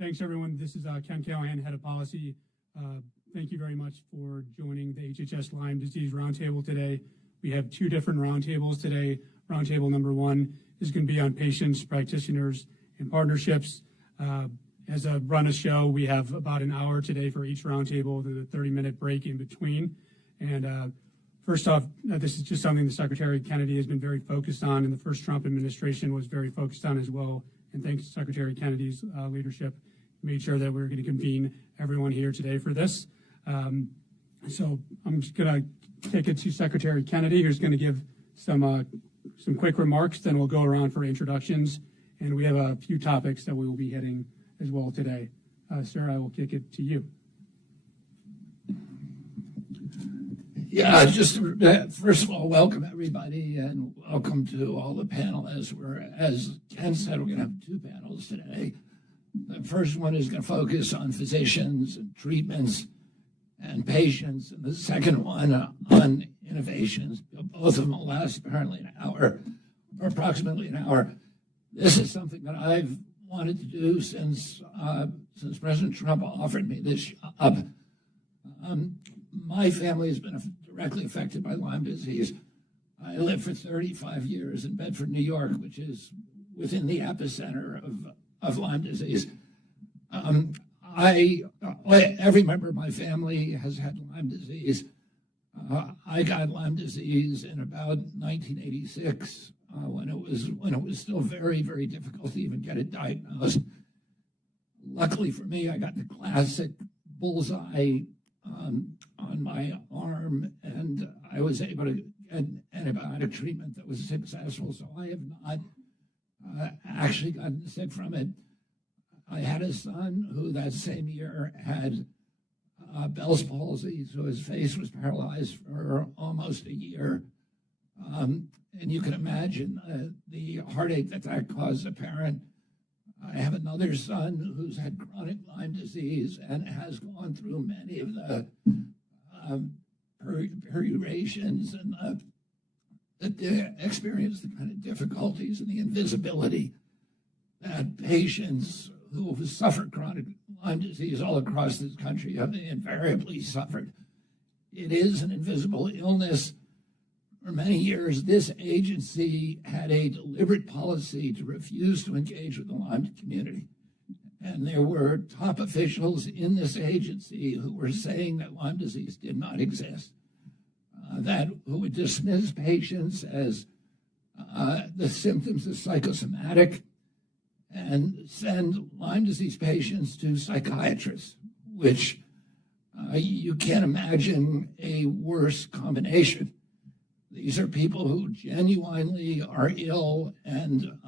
Thanks, everyone. This is Ken Callahan, Head of Policy. Thank you very much for joining the HHS Lyme Disease Roundtable today. We have two different roundtables today. Roundtable number one is going to be on patients, practitioners, and partnerships. As a run a show, we have about an hour today for each roundtable, with a 30-minute break in between. And first off, this is just something the Secretary Kennedy has been very focused on, and the first Trump administration was very focused on as well. And thanks to Secretary Kennedy's leadership, made sure that we were going to convene everyone here today for this. So I'm just going to take it to Secretary Kennedy, who's going to give some quick remarks. Then we'll go around for introductions, and we have a few topics that we will be hitting as well today. Sir, I will kick it to you. Yeah, just first of all, welcome everybody, and welcome to all the panelists. As Ken said, we're going to have two panels today. The first one is going to focus on physicians and treatments and patients, and the second one on innovations. Both of them will last apparently an hour, or approximately an hour. This is something that I've wanted to do since President Trump offered me this job. My family has been directly affected by Lyme disease. I lived for 35 years in Bedford, New York, which is within the epicenter of Lyme disease. Every member of my family has had Lyme disease. I got Lyme disease in about 1986 when it was still very, very difficult to even get it diagnosed. Luckily for me, I got the classic bullseye on my arm, and I was able to get antibiotic treatment that was successful. So I have not actually gotten sick from it. I had a son who that same year had Bell's palsy, so his face was paralyzed for almost a year. And you can imagine the heartache that caused a parent. I have another son who's had chronic Lyme disease and has gone through many of the periorations and experienced the kind of difficulties and the invisibility that patients who suffer chronic Lyme disease all across this country have invariably suffered. It is an invisible illness. For many years, this agency had a deliberate policy to refuse to engage with the Lyme community. And there were top officials in this agency who were saying that Lyme disease did not exist, who would dismiss patients as the symptoms of psychosomatic and send Lyme disease patients to psychiatrists, which you can't imagine a worse combination. These are people who genuinely are ill and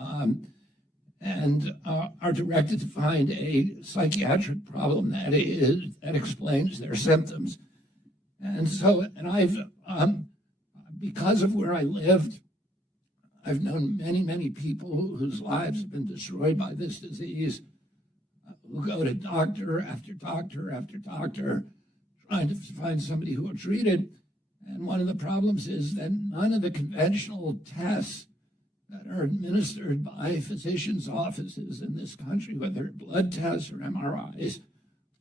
are directed to find a psychiatric problem that explains their symptoms. And I've, because of where I lived, I've known many, many people whose lives have been destroyed by this disease, who go to doctor after doctor after doctor, trying to find somebody who will treat it. And one of the problems is that none of the conventional tests that are administered by physicians' offices in this country, whether blood tests or MRIs,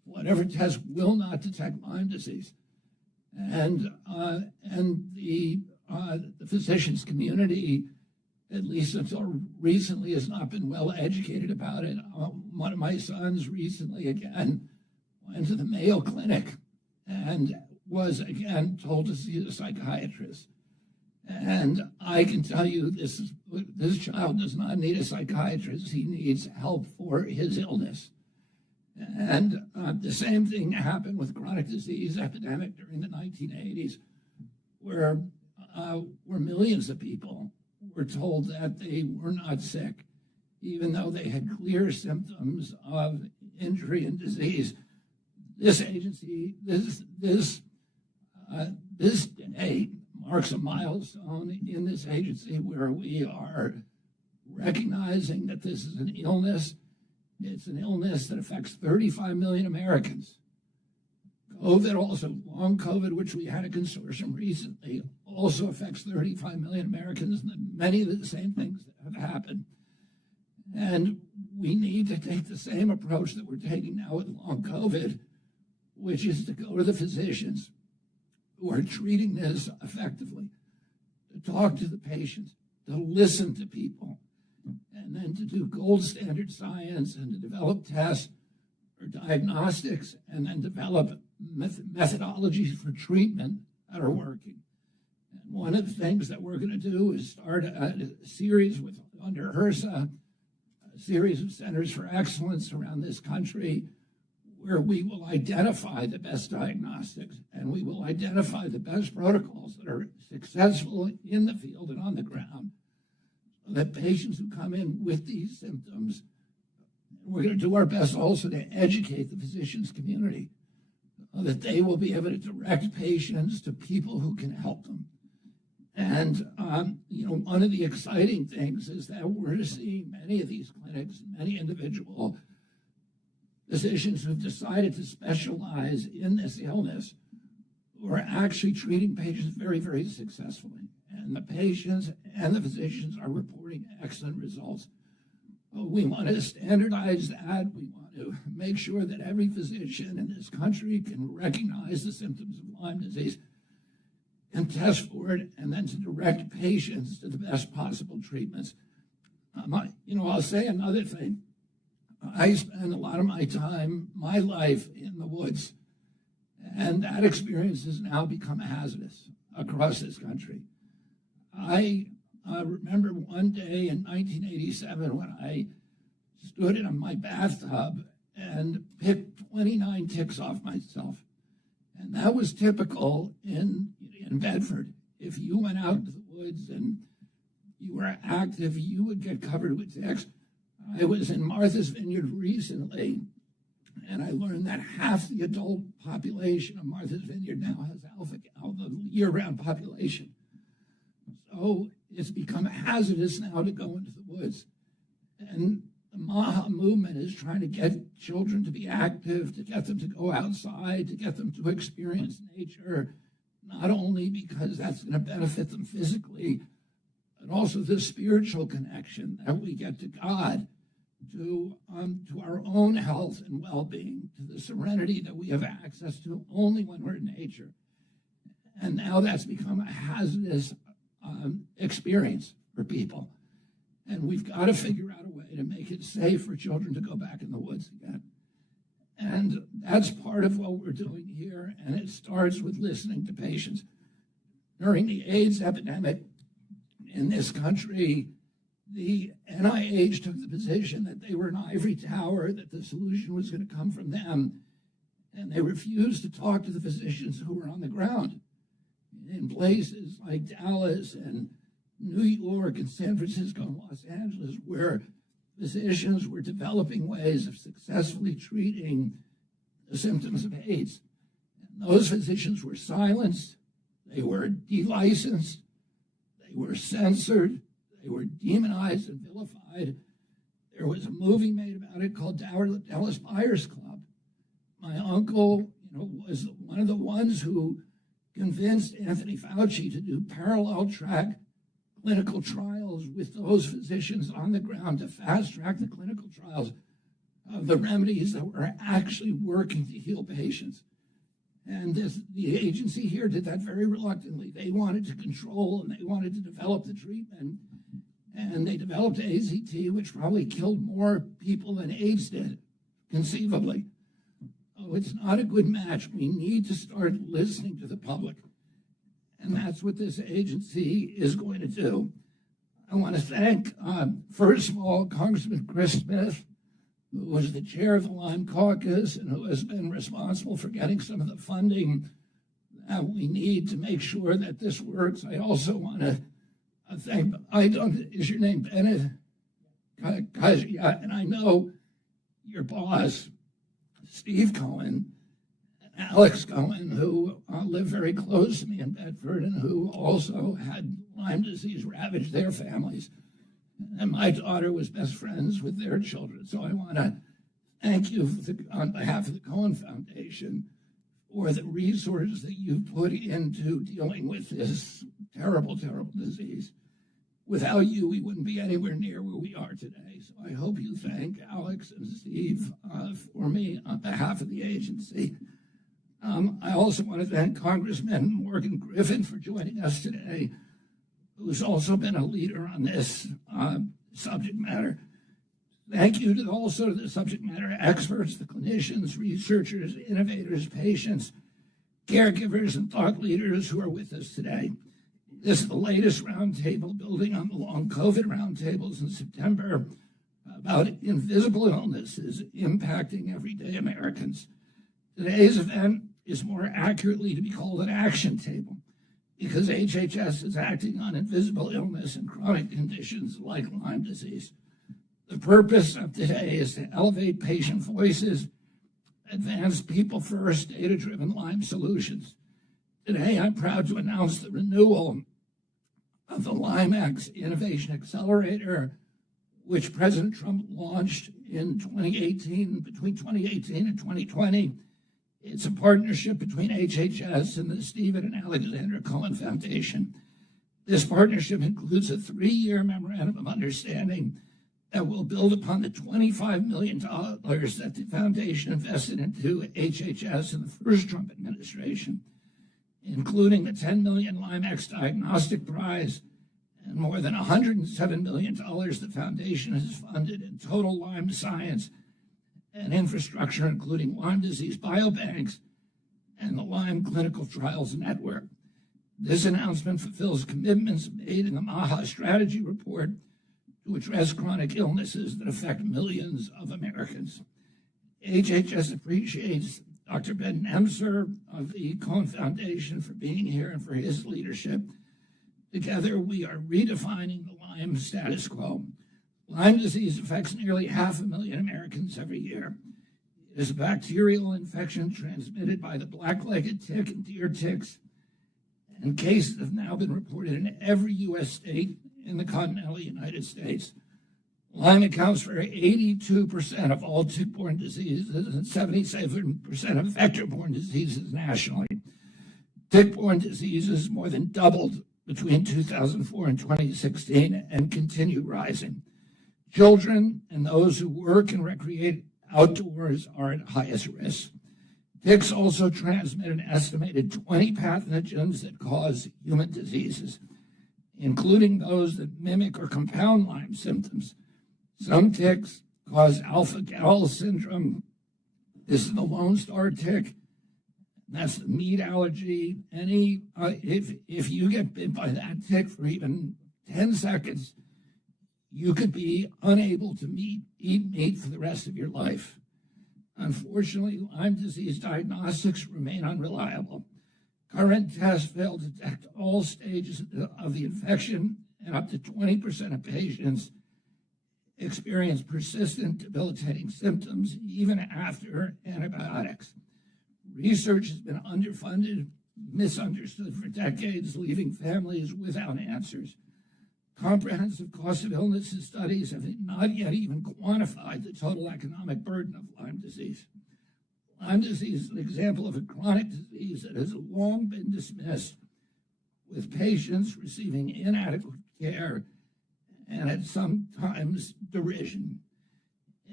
whatever test will not detect Lyme disease. And the physicians' community, at least until recently, has not been well educated about it. One of my sons recently, again, went to the Mayo Clinic and was, again, told to see a psychiatrist. And I can tell you this child does not need a psychiatrist. He needs help for his illness. And the same thing happened with chronic disease epidemic during the 1980s, where millions of people were told that they were not sick, even though they had clear symptoms of injury and disease. This agency, this day marks a milestone in this agency where we are recognizing that this is an illness. It's an illness that affects 35 million Americans. COVID, also long COVID, which we had a consortium recently, also affects 35 million Americans, and many of the same things that have happened. And we need to take the same approach that we're taking now with long COVID, which is to go to the physicians who are treating this effectively, to talk to the patients, to listen to people, and then to do gold standard science and to develop tests or diagnostics and then develop methodologies for treatment that are working. And one of the things that we're going to do is start a series under HRSA, a series of centers for excellence around this country where we will identify the best diagnostics and we will identify the best protocols that are successful in the field and on the ground, so that patients who come in with these symptoms, we're going to do our best also to educate the physicians community so that they will be able to direct patients to people who can help them. And, one of the exciting things is that we're seeing many of these clinics, many individual physicians who've decided to specialize in this illness who are actually treating patients very, very successfully. And the patients and the physicians are reporting excellent results. We want to standardize that. We want to make sure that every physician in this country can recognize the symptoms of Lyme disease and test for it, and then to direct patients to the best possible treatments. I'll say another thing. I spend a lot of my time, my life, in the woods, and that experience has now become hazardous across this country. I remember one day in 1987 when I stood in my bathtub and picked 29 ticks off myself. And that was typical in Bedford. If you went out into the woods and you were active, you would get covered with ticks. I was in Martha's Vineyard recently, and I learned that half the adult population of Martha's Vineyard now has alpha-gal, the year-round population. So it's become hazardous now to go into the woods. And the MAHA movement is trying to get children to be active, to get them to go outside, to get them to experience nature, not only because that's going to benefit them physically, but also the spiritual connection that we get to God, to our own health and well-being, to the serenity that we have access to only when we're in nature. And now that's become a hazardous experience for people. And we've got to figure out a way to make it safe for children to go back in the woods again. And that's part of what we're doing here, and it starts with listening to patients. During the AIDS epidemic in this country, the NIH took the position that they were an ivory tower, that the solution was going to come from them, and they refused to talk to the physicians who were on the ground in places like Dallas and New York and San Francisco and Los Angeles, where physicians were developing ways of successfully treating the symptoms of AIDS. And those physicians were silenced, they were delicensed, they were censored, they were demonized and vilified. There was a movie made about it called Dallas Buyers Club. My uncle, was one of the ones who convinced Anthony Fauci to do parallel track clinical trials with those physicians on the ground to fast track the clinical trials of the remedies that were actually working to heal patients. And the agency here did that very reluctantly. They wanted to control and they wanted to develop the treatment. And they developed AZT, which probably killed more people than AIDS did, conceivably. Oh, it's not a good match. We need to start listening to the public. And that's what this agency is going to do. I want to thank, first of all, Congressman Chris Smith, who was the chair of the Lyme Caucus and who has been responsible for getting some of the funding that we need to make sure that this works. I also want to thank, is your name Bennett? Yeah, and I know your boss, Steve Cohen, Alex Cohen, who lived very close to me in Bedford and who also had Lyme disease ravage their families. And my daughter was best friends with their children. So I want to thank you on behalf of the Cohen Foundation for the resources that you've put into dealing with this terrible, terrible disease. Without you, we wouldn't be anywhere near where we are today. So I hope you thank Alex and Steve for me on behalf of the agency. I also want to thank Congressman Morgan Griffin for joining us today, who's also been a leader on this subject matter. Thank you to also the subject matter experts, the clinicians, researchers, innovators, patients, caregivers, and thought leaders who are with us today. This is the latest roundtable building on the long COVID roundtables in September about invisible illnesses impacting everyday Americans. Today's event is more accurately to be called an action table because HHS is acting on invisible illness and chronic conditions like Lyme disease. The purpose of today is to elevate patient voices, advance people-first, data-driven Lyme solutions. Today, I'm proud to announce the renewal of the LymeX Innovation Accelerator, which President Trump launched in 2018, between 2018 and 2020. It's a partnership between HHS and the Stephen and Alexandra Cohen Foundation. This partnership includes a 3-year memorandum of understanding that will build upon the $25 million that the foundation invested into HHS in the first Trump administration, including the $10 million LymeX Diagnostic Prize and more than $107 million the foundation has funded in total Lyme science and infrastructure, including Lyme disease biobanks and the Lyme Clinical Trials Network. This announcement fulfills commitments made in the MAHA strategy report to address chronic illnesses that affect millions of Americans. HHS appreciates Dr. Ben Nemser of the Cohen Foundation for being here and for his leadership. Together, we are redefining the Lyme status quo. Lyme disease affects nearly 500,000 Americans every year. It is a bacterial infection transmitted by the black-legged tick and deer ticks, and cases have now been reported in every U.S. state in the continental United States. Lyme accounts for 82% of all tick-borne diseases and 77% of vector-borne diseases nationally. Tick-borne diseases more than doubled between 2004 and 2016 and continue rising. Children and those who work and recreate outdoors are at highest risk. Ticks also transmit an estimated 20 pathogens that cause human diseases, including those that mimic or compound Lyme symptoms. Some ticks cause alpha-gal syndrome. This is the Lone Star tick. That's the meat allergy. If you get bit by that tick for even 10 seconds, you could be unable to eat meat for the rest of your life. Unfortunately, Lyme disease diagnostics remain unreliable. Current tests fail to detect all stages of the infection, and up to 20% of patients experience persistent debilitating symptoms even after antibiotics. Research has been underfunded, misunderstood for decades, leaving families without answers. Comprehensive cost of illnesses studies have not yet even quantified the total economic burden of Lyme disease. Lyme disease is an example of a chronic disease that has long been dismissed, with patients receiving inadequate care and at sometimes derision.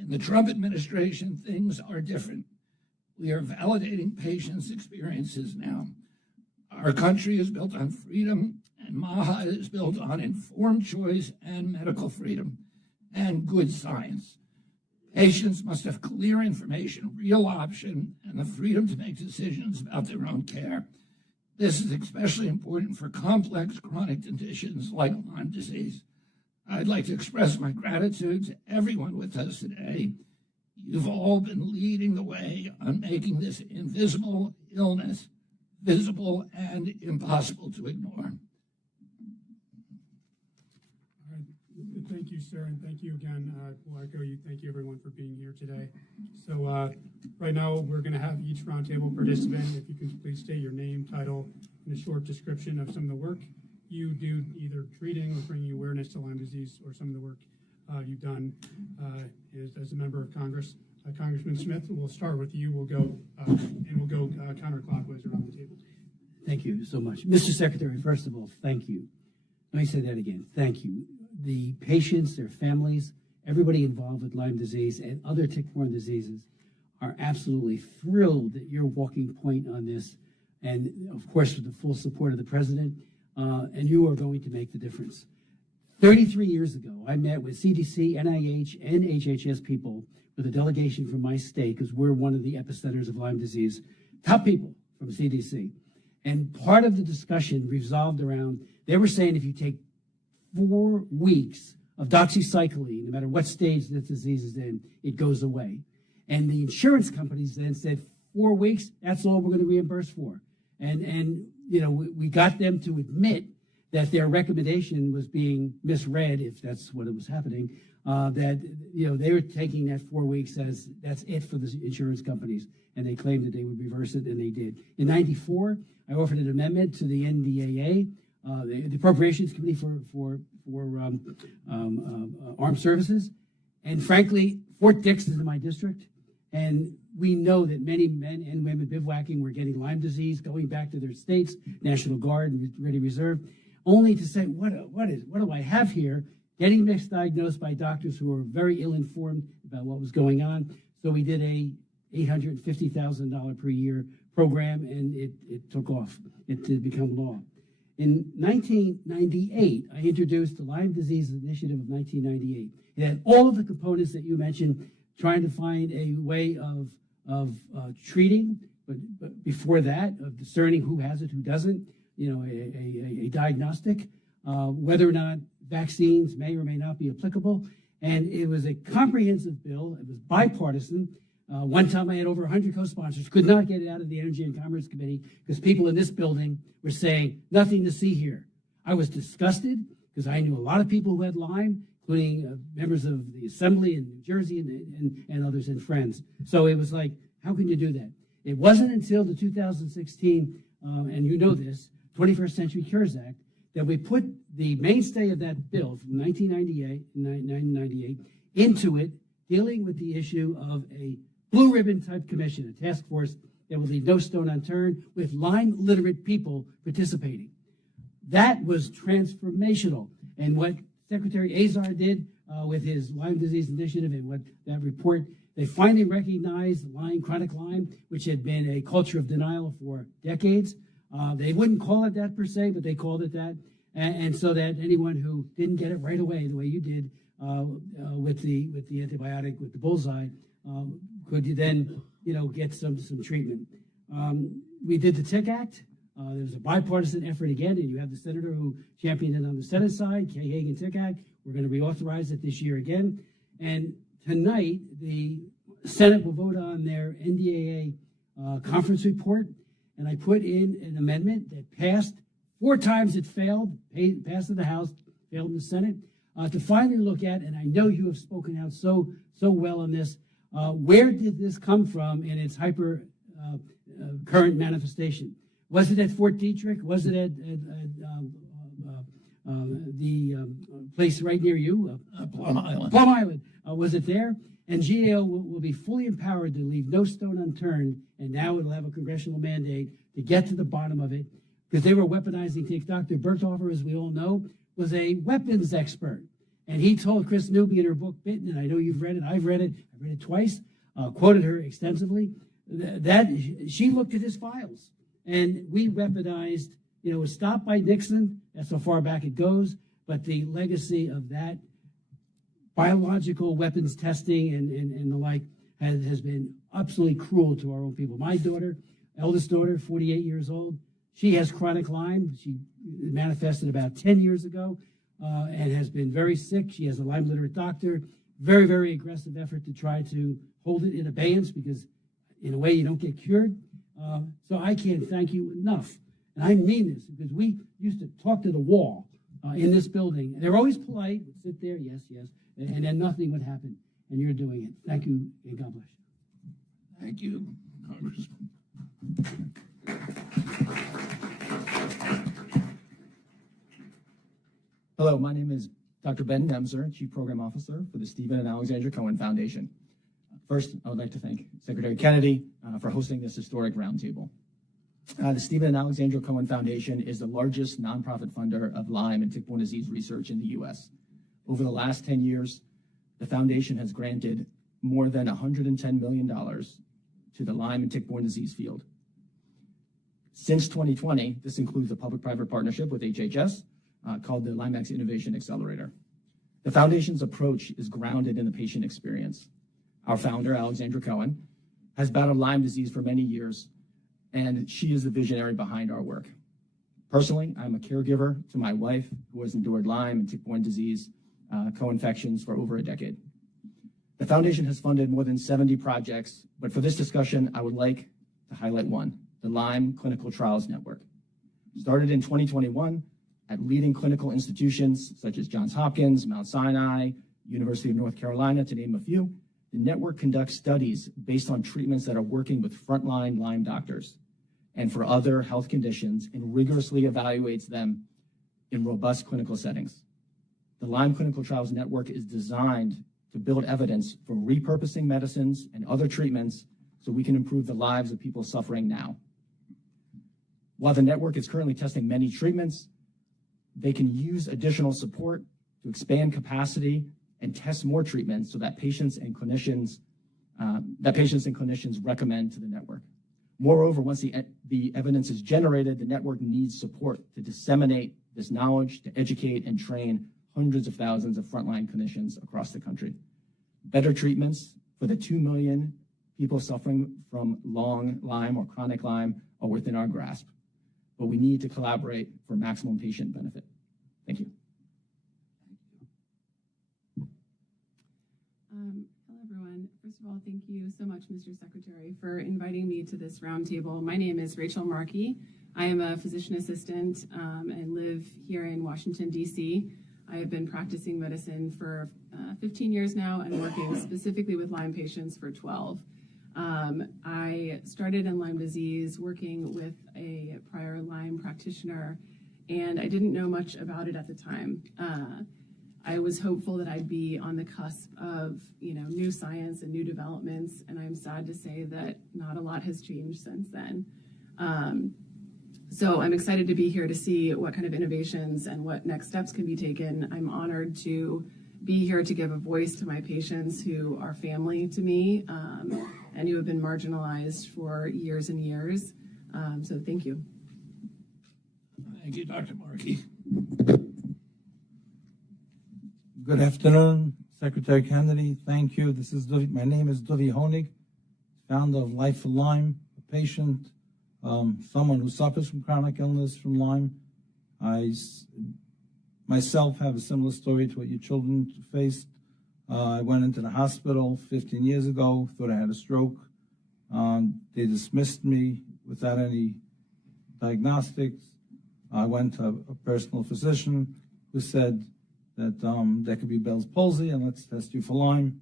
In the Trump administration, things are different. We are validating patients' experiences now. Our country is built on freedom, and MAHA is built on informed choice and medical freedom and good science. Patients must have clear information, real option, and the freedom to make decisions about their own care. This is especially important for complex chronic conditions like Lyme disease. I'd like to express my gratitude to everyone with us today. You've all been leading the way on making this invisible illness visible and impossible to ignore. All right. Thank you, sir, and thank you again, Larko. Thank you, everyone, for being here today. So right now, we're going to have each roundtable participant, if you can please state your name, title, and a short description of some of the work you do, either treating or bringing awareness to Lyme disease, or some of the work you've done as a member of Congress. Congressman Smith, we'll start with you. We'll go counterclockwise around the table. Thank you so much. Mr. Secretary, first of all, thank you Let me say that again. Thank you. The patients, their families, everybody involved with Lyme disease and other tick-borne diseases are absolutely thrilled that you're walking point on this, and of course with the full support of the president, and you are going to make the difference. 33 years ago, I met with CDC, NIH, and HHS people with a delegation from my state, because we're one of the epicenters of Lyme disease, top people from CDC. And part of the discussion revolved around, they were saying if you take 4 weeks of doxycycline, no matter what stage this disease is in, it goes away. And the insurance companies then said, 4 weeks, that's all we're going to reimburse for. And you know, we got them to admit that their recommendation was being misread, if that's what it was happening, that, you know, they were taking that 4 weeks as that's it for the insurance companies, and they claimed that they would reverse it, and they did. In '94, I offered an amendment to the NDAA, the Appropriations Committee for Armed Services, and frankly, Fort Dix is in my district, and we know that many men and women bivouacking were getting Lyme disease, going back to their states, National Guard and Ready Reserve, only to say, what do I have here? Getting misdiagnosed by doctors who were very ill-informed about what was going on. So we did a $850,000 per year program, and it took off. It did become law. In 1998, I introduced the Lyme Disease Initiative of 1998. It had all of the components that you mentioned, trying to find a way of treating, but before that, of discerning who has it, who doesn't, you know, a diagnostic, whether or not vaccines may or may not be applicable. And it was a comprehensive bill. It was bipartisan. One time I had over 100 co-sponsors, could not get it out of the Energy and Commerce Committee because people in this building were saying, nothing to see here. I was disgusted because I knew a lot of people who had Lyme, including members of the Assembly in New Jersey and others and friends. So it was like, how can you do that? It wasn't until the 2016, and you know this, 21st Century Cures Act, that we put the mainstay of that bill from 1998 into it, dealing with the issue of a blue ribbon type commission, a task force that would leave no stone unturned, with Lyme literate people participating. That was transformational. And what Secretary Azar did with his Lyme disease initiative and what that report, they finally recognized Lyme, chronic Lyme, which had been a culture of denial for decades. They wouldn't call it that per se, but they called it that. And so that anyone who didn't get it right away, the way you did with the antibiotic, with the bullseye, could you then, you know, get some treatment. We did the Tick Act. There was a bipartisan effort again, and you have the senator who championed it on the Senate side, Kay Hagan Tick Act. We're going to reauthorize it this year again. And tonight, the Senate will vote on their NDAA conference report. And I put in an amendment that passed 4 times. It failed, passed in the House, failed in the Senate, to finally look at, and I know you have spoken out so well on this, where did this come from in its hyper current manifestation? Was it at Fort Detrick? Was it at the place right near you? Plum Island. Plum Island. Was it there? And GAO will be fully empowered to leave no stone unturned, and now it'll have a congressional mandate to get to the bottom of it, because they were weaponizing ticks. Dr. Berthofer, as we all know, was a weapons expert. And he told Chris Newby in her book, Bitten, and I know you've read it, I've read it twice, quoted her extensively, that she looked at his files. And we weaponized, you know, it was stopped by Nixon, that's how far back it goes, but the legacy of that biological weapons testing and the like has been absolutely cruel to our own people. My daughter, eldest daughter, 48 years old, she has chronic Lyme. She manifested about 10 years ago and has been very sick. She has a Lyme literate doctor. Very, very aggressive effort to try to hold it in abeyance, because in a way you don't get cured. So I can't thank you enough. And I mean this, because we used to talk to the wall in this building. And they're always polite, would sit there, yes, and then nothing would happen. And you're doing it. Thank you, and God bless you. Thank you, Congressman. Hello, my name is Dr. Ben Nemser, Chief Program Officer for the Stephen and Alexandra Cohen Foundation. First, I would like to thank Secretary Kennedy for hosting this historic roundtable. The Stephen and Alexandra Cohen Foundation is the largest nonprofit funder of Lyme and tick-borne disease research in the U.S. Over the last 10 years, the foundation has granted more than $110 million to the Lyme and tick-borne disease field. Since 2020, this includes a public-private partnership with HHS called the LymeX Innovation Accelerator. The foundation's approach is grounded in the patient experience. Our founder, Alexandra Cohen, has battled Lyme disease for many years, and she is the visionary behind our work. Personally, I'm a caregiver to my wife, who has endured Lyme and tick-borne disease co-infections for over a decade. The foundation has funded more than 70 projects, but for this discussion, I would like to highlight one, the Lyme Clinical Trials Network. Started in 2021 at leading clinical institutions such as Johns Hopkins, Mount Sinai, University of North Carolina, to name a few, the network conducts studies based on treatments that are working with frontline Lyme doctors and for other health conditions and rigorously evaluates them in robust clinical settings. The Lyme Clinical Trials Network is designed to build evidence for repurposing medicines and other treatments so we can improve the lives of people suffering now. While the network is currently testing many treatments, they can use additional support to expand capacity and test more treatments so that patients and clinicians recommend to the network. Moreover, once the evidence is generated, the network needs support to disseminate this knowledge, to educate and train hundreds of thousands of frontline clinicians across the country. Better treatments for the 2 million people suffering from long Lyme or chronic Lyme are within our grasp, but we need to collaborate for maximum patient benefit. Thank you. Hello, everyone. First of all, thank you so much, Mr. Secretary, for inviting me to this roundtable. My name is Rachel Markey. I am a physician assistant and live here in Washington, D.C. I have been practicing medicine for 15 years now and working specifically with Lyme patients for 12. I started in Lyme disease working with a prior Lyme practitioner, and I didn't know much about it at the time. I was hopeful that I'd be on the cusp of, new science and new developments, and I'm sad to say that not a lot has changed since then. So I'm excited to be here to see what kind of innovations and what next steps can be taken. I'm honored to be here to give a voice to my patients who are family to me and who have been marginalized for years and years. So thank you. Thank you, Dr. Markey. Good afternoon, Secretary Kennedy. Thank you. My name is Duvi Honig, founder of Life for Lyme, a patient, someone who suffers from chronic illness from Lyme. I myself have a similar story to what your children faced. I went into the hospital 15 years ago, thought I had a stroke. They dismissed me without any diagnostics. I went to a personal physician who said that there could be Bell's palsy and let's test you for Lyme.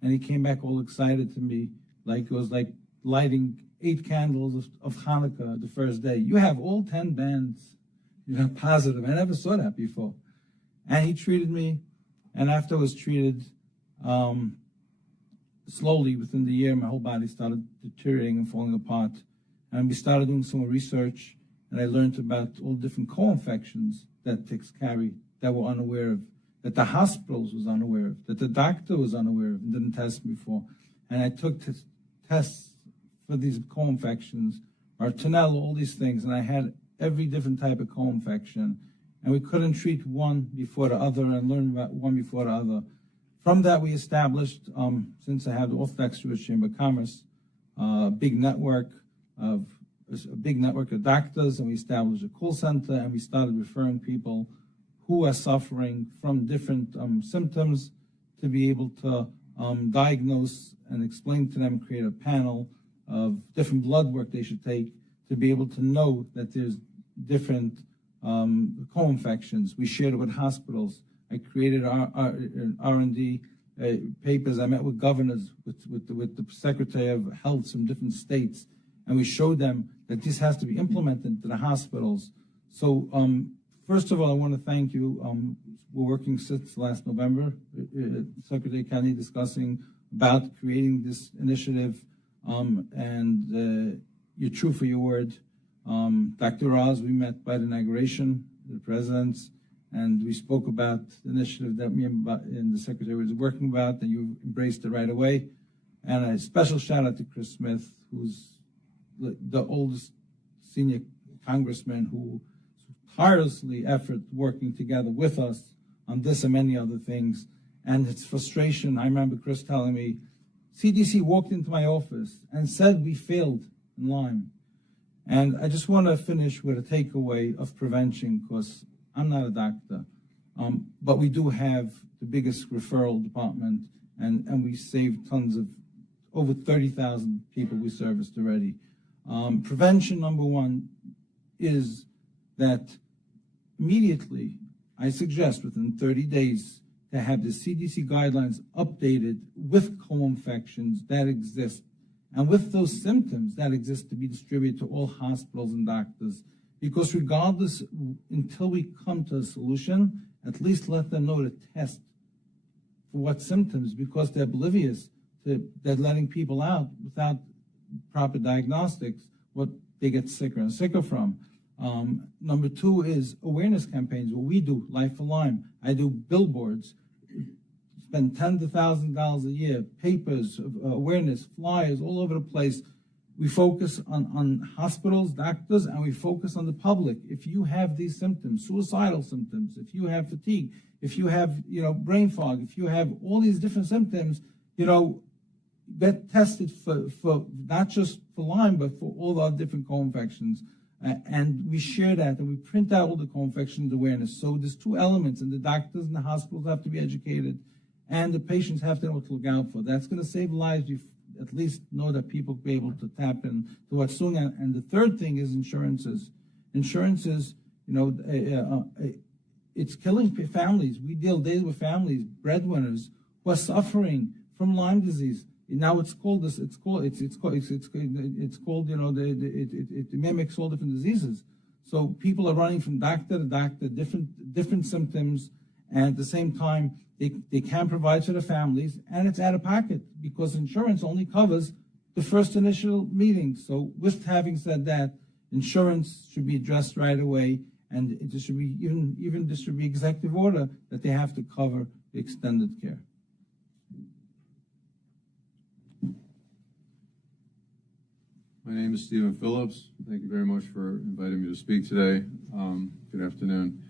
And he came back all excited to me, like it was like lighting 8 candles of Hanukkah the first day. You have all 10 bands, positive. I never saw that before. And he treated me, and after I was treated, slowly within the year, my whole body started deteriorating and falling apart. And we started doing some research, and I learned about all different co-infections that ticks carry that we're unaware of, that the hospitals was unaware of, that the doctor was unaware of and didn't test me for. And I took tests for these co-infections, Bartonella, all these things, and I had every different type of co-infection, and we couldn't treat one before the other and learn about one before the other. From that, we established, since I have the Orthodox Jewish Chamber of Commerce, a big network of doctors, and we established a call center, and we started referring people who are suffering from different symptoms to be able to diagnose and explain to them, create a panel of different blood work they should take to be able to know that there's different co-infections. We shared it with hospitals. I created R&D papers. I met with governors, with the Secretary of Health from different states, and we showed them that this has to be implemented into the hospitals. So first of all, I want to thank you. We're working since last November, Secretary Kennedy discussing about creating this initiative, and you're true for your word. Dr. Oz, we met by the inauguration, the presidents, and we spoke about the initiative that me and the secretary was working about, and you embraced it right away. And a special shout out to Chris Smith, who's the oldest senior congressman who tirelessly effort working together with us on this and many other things. And it's frustration. I remember Chris telling me, CDC walked into my office and said we failed in Lyme. And I just want to finish with a takeaway of prevention, because I'm not a doctor, but we do have the biggest referral department, and we saved tons of, over 30,000 people we serviced already. Prevention, number one, is that immediately, I suggest within 30 days, to have the CDC guidelines updated with co-infections that exist and with those symptoms that exist to be distributed to all hospitals and doctors. Because regardless, until we come to a solution, at least let them know to test for what symptoms, because they're oblivious to they're letting people out without proper diagnostics, what they get sicker and sicker from. Number two is awareness campaigns. What we do, Life for Lyme. I do billboards, spend tens of thousands of dollars a year, papers, awareness, flyers all over the place. We focus on hospitals, doctors, and we focus on the public. If you have these symptoms, suicidal symptoms, if you have fatigue, if you have, brain fog, if you have all these different symptoms, get tested for not just for Lyme, but for all the different co-infections. And we share that, and we print out all the co-infections awareness. So there's two elements, and the doctors and the hospitals have to be educated, and the patients have to know what to look out for. That's going to save lives. You at least know that people will be able to tap in to what's doing. And the third thing is insurances. Insurances, it's killing families. We deal daily with families, breadwinners, who are suffering from Lyme disease. Now it's called this. It mimics all different diseases. So people are running from doctor to doctor, different symptoms, and at the same time they can provide for the families, and it's out of pocket because insurance only covers the first initial meeting. So with having said that, insurance should be addressed right away, and it should be even this should be executive order that they have to cover the extended care. My name is Stephen Phillips. Thank you very much for inviting me to speak today. Good afternoon.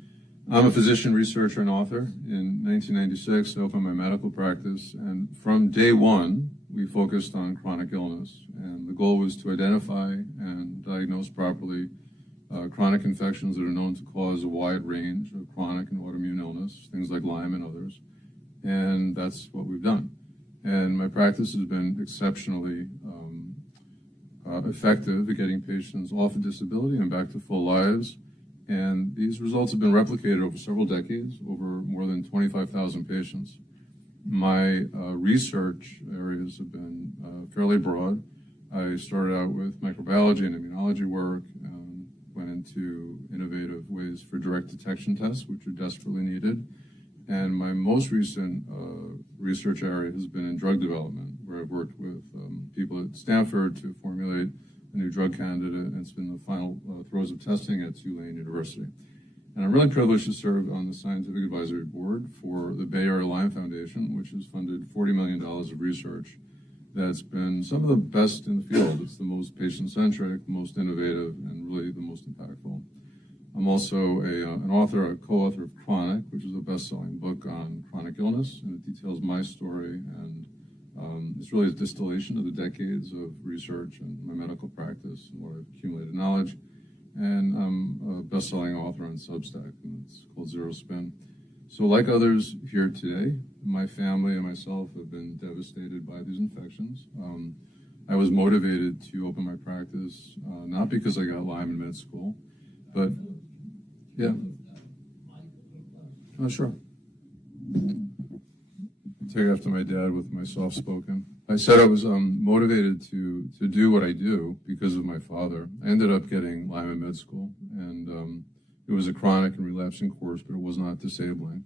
I'm a physician, researcher, and author. In 1996, I opened my medical practice, and from day one, we focused on chronic illness. And the goal was to identify and diagnose properly chronic infections that are known to cause a wide range of chronic and autoimmune illness, things like Lyme and others. And that's what we've done. And my practice has been exceptionally effective at getting patients off of disability and back to full lives. And these results have been replicated over several decades, over more than 25,000 patients. My research areas have been fairly broad. I started out with microbiology and immunology work, went into innovative ways for direct detection tests, which are desperately needed. And my most recent research area has been in drug development, where I've worked with people at Stanford to formulate a new drug candidate, and it's been the final throes of testing at Tulane University. And I'm really privileged to serve on the Scientific Advisory Board for the Bay Area Lyme Foundation, which has funded $40 million of research that's been some of the best in the field. It's the most patient-centric, most innovative, and really the most impactful. I'm also an author, a co-author of Chronic, which is a best-selling book on chronic illness, and it details my story, and it's really a distillation of the decades of research and my medical practice and what I've accumulated knowledge. And I'm a best-selling author on Substack, and it's called Zero Spin. So like others here today, my family and myself have been devastated by these infections. I was motivated to open my practice, not because I got Lyme in med school, but yeah. Oh, sure. I'll take after my dad with my soft-spoken. I said I was motivated to do what I do because of my father. I ended up getting Lyme in med school, and it was a chronic and relapsing course, but it was not disabling.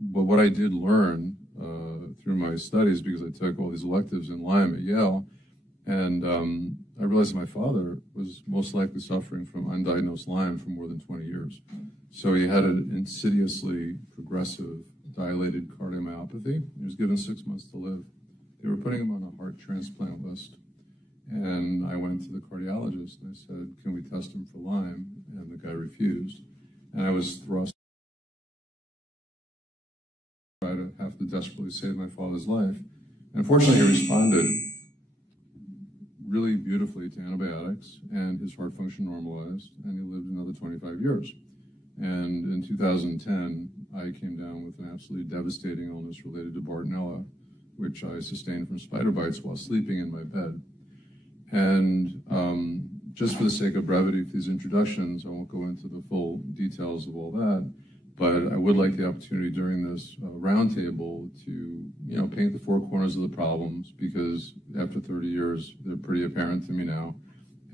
But what I did learn through my studies, because I took all these electives in Lyme at Yale, And I realized my father was most likely suffering from undiagnosed Lyme for more than 20 years. So he had an insidiously progressive dilated cardiomyopathy. He was given 6 months to live. They were putting him on a heart transplant list. And I went to the cardiologist and I said, can we test him for Lyme? And the guy refused. And I was thrust to try to have to desperately save my father's life. And fortunately, he responded really beautifully to antibiotics, and his heart function normalized, and he lived another 25 years. And in 2010, I came down with an absolutely devastating illness related to Bartonella, which I sustained from spider bites while sleeping in my bed. And just for the sake of brevity for these introductions, I won't go into the full details of all that, but I would like the opportunity during this roundtable to, paint the four corners of the problems, because after 30 years, they're pretty apparent to me now,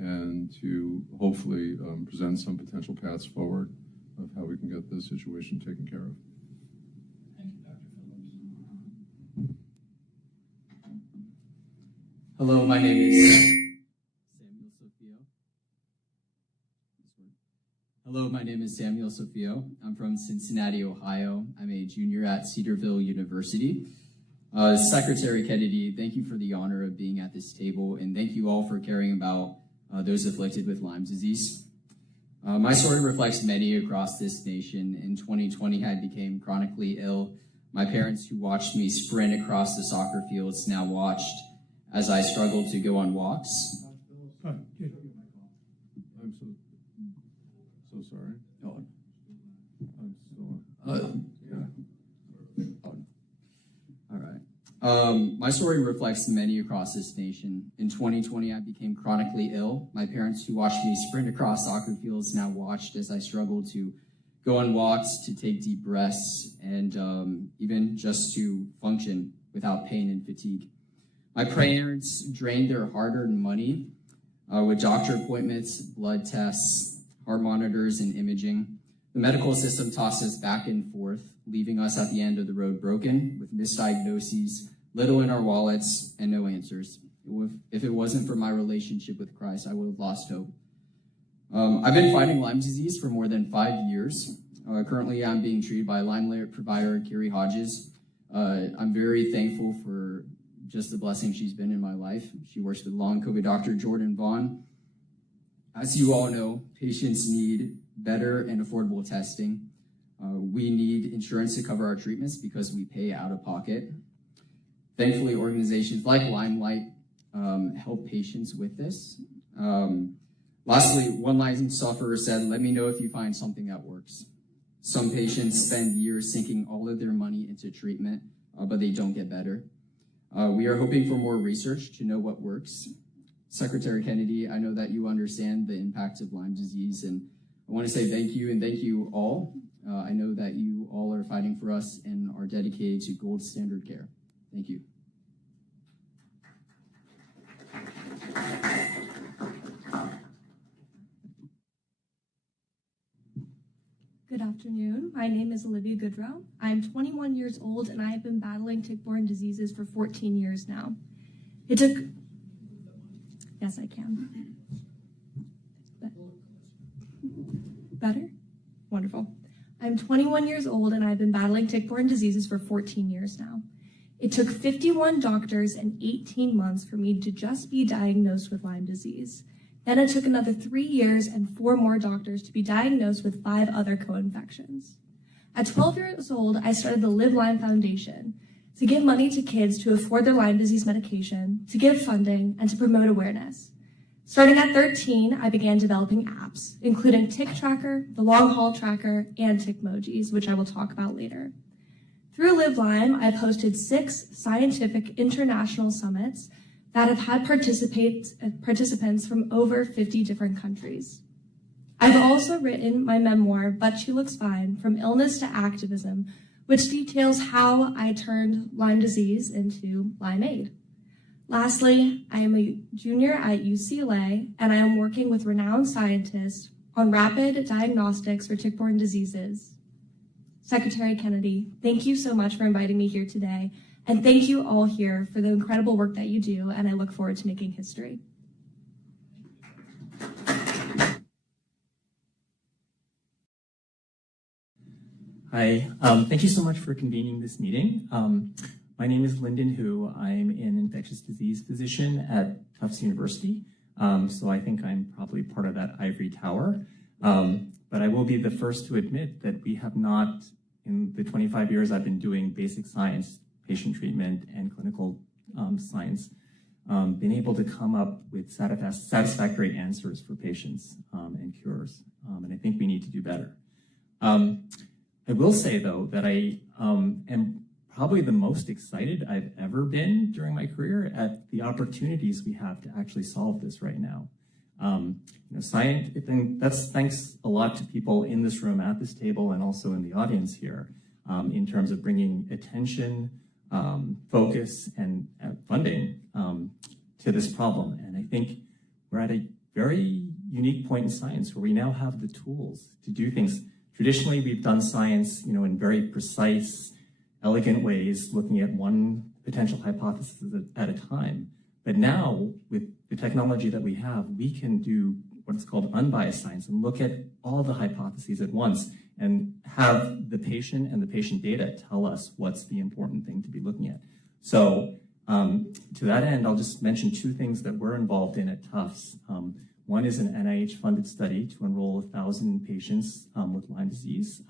and to hopefully present some potential paths forward of how we can get this situation taken care of. Thank you, Dr. Phillips. Hello, my name is Samuel Sofio. Hello, my name is Samuel Sofio. I'm from Cincinnati, Ohio. I'm a junior at Cedarville University. Secretary Kennedy, thank you for the honor of being at this table, and thank you all for caring about those afflicted with Lyme disease. My story reflects many across this nation. In 2020, I became chronically ill. My parents, who watched me sprint across the soccer fields, now watched as I struggled to go on walks. I'm so sorry. Oh. I'm All right. My story reflects many across this nation. In 2020, I became chronically ill. My parents, who watched me sprint across soccer fields, now watched as I struggled to go on walks, to take deep breaths, and even just to function without pain and fatigue. My parents drained their hard-earned money with doctor appointments, blood tests, heart monitors, and imaging. The medical system tossed us back and forth, leaving us at the end of the road broken, with misdiagnoses, little in our wallets, and no answers. If it wasn't for my relationship with Christ, I would have lost hope. I've been fighting Lyme disease for more than 5 years. Currently, I'm being treated by Lyme provider Carrie Hodges. I'm very thankful for just the blessing she's been in my life. She works with long COVID doctor Jordan Vaughn. As you all know, patients need better and affordable testing. We need insurance to cover our treatments because we pay out of pocket. Thankfully, organizations like Limelight help patients with this. Lastly, one Lyme sufferer said, "Let me know if you find something that works." Some patients spend years sinking all of their money into treatment, but they don't get better. We are hoping for more research to know what works. Secretary Kennedy, I know that you understand the impact of Lyme disease, and I want to say thank you, and thank you all. I know that you all are fighting for us and are dedicated to gold standard care. Thank you. Good afternoon. My name is Olivia Goodrow. I'm 21 years old, and I have been battling tick-borne diseases for 14 years now. It took... Yes, I can. Better? Wonderful. I'm 21 years old, and I've been battling tick-borne diseases for 14 years now. It took 51 doctors and 18 months for me to just be diagnosed with Lyme disease. Then it took another 3 years and 4 more doctors to be diagnosed with 5 other co-infections. At 12 years old, I started the Live Lyme Foundation to give money to kids to afford their Lyme disease medication, to give funding, and to promote awareness. Starting at 13, I began developing apps, including Tick Tracker, the Long Haul Tracker, and Tickmojis, which I will talk about later. Through Live Lyme, I've hosted 6 scientific international summits that have had participants from over 50 different countries. I've also written my memoir, But She Looks Fine, From Illness to Activism, which details how I turned Lyme disease into Lyme-Aid. Lastly, I am a junior at UCLA, and I am working with renowned scientists on rapid diagnostics for tick-borne diseases. Secretary Kennedy, thank you so much for inviting me here today, And thank you all here for the incredible work that you do, and I look forward to making history. Hi, thank you so much for convening this meeting. My name is Lyndon Hu. I'm an infectious disease physician at Tufts University. So I think I'm probably part of that ivory tower. But I will be the first to admit that we have not, in the 25 years I've been doing basic science, patient treatment, and clinical science, been able to come up with satisfactory answers for patients and cures. And I think we need to do better. I will say, though, that I am probably the most excited I've ever been during my career at the opportunities we have to actually solve this right now. Science, and that's thanks a lot to people in this room, at this table, and also in the audience here, in terms of bringing attention, focus, and funding to this problem. And I think we're at a very unique point in science where we now have the tools to do things. Traditionally, we've done science, in very precise, elegant ways, looking at one potential hypothesis at a time. But now, with the technology that we have, we can do what's called unbiased science and look at all the hypotheses at once and have the patient and the patient data tell us what's the important thing to be looking at. So to that end, I'll just mention two things that we're involved in at Tufts. One is an NIH-funded study to enroll 1,000 patients with Lyme disease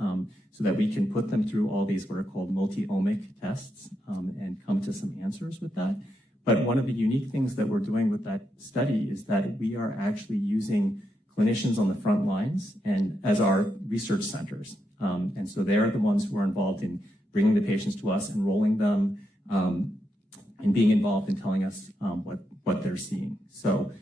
so that we can put them through all these what are called multi-omic tests and come to some answers with that. But one of the unique things that we're doing with that study is that we are actually using clinicians on the front lines and as our research centers. And so they're the ones who are involved in bringing the patients to us, enrolling them, and being involved in telling us what they're seeing. So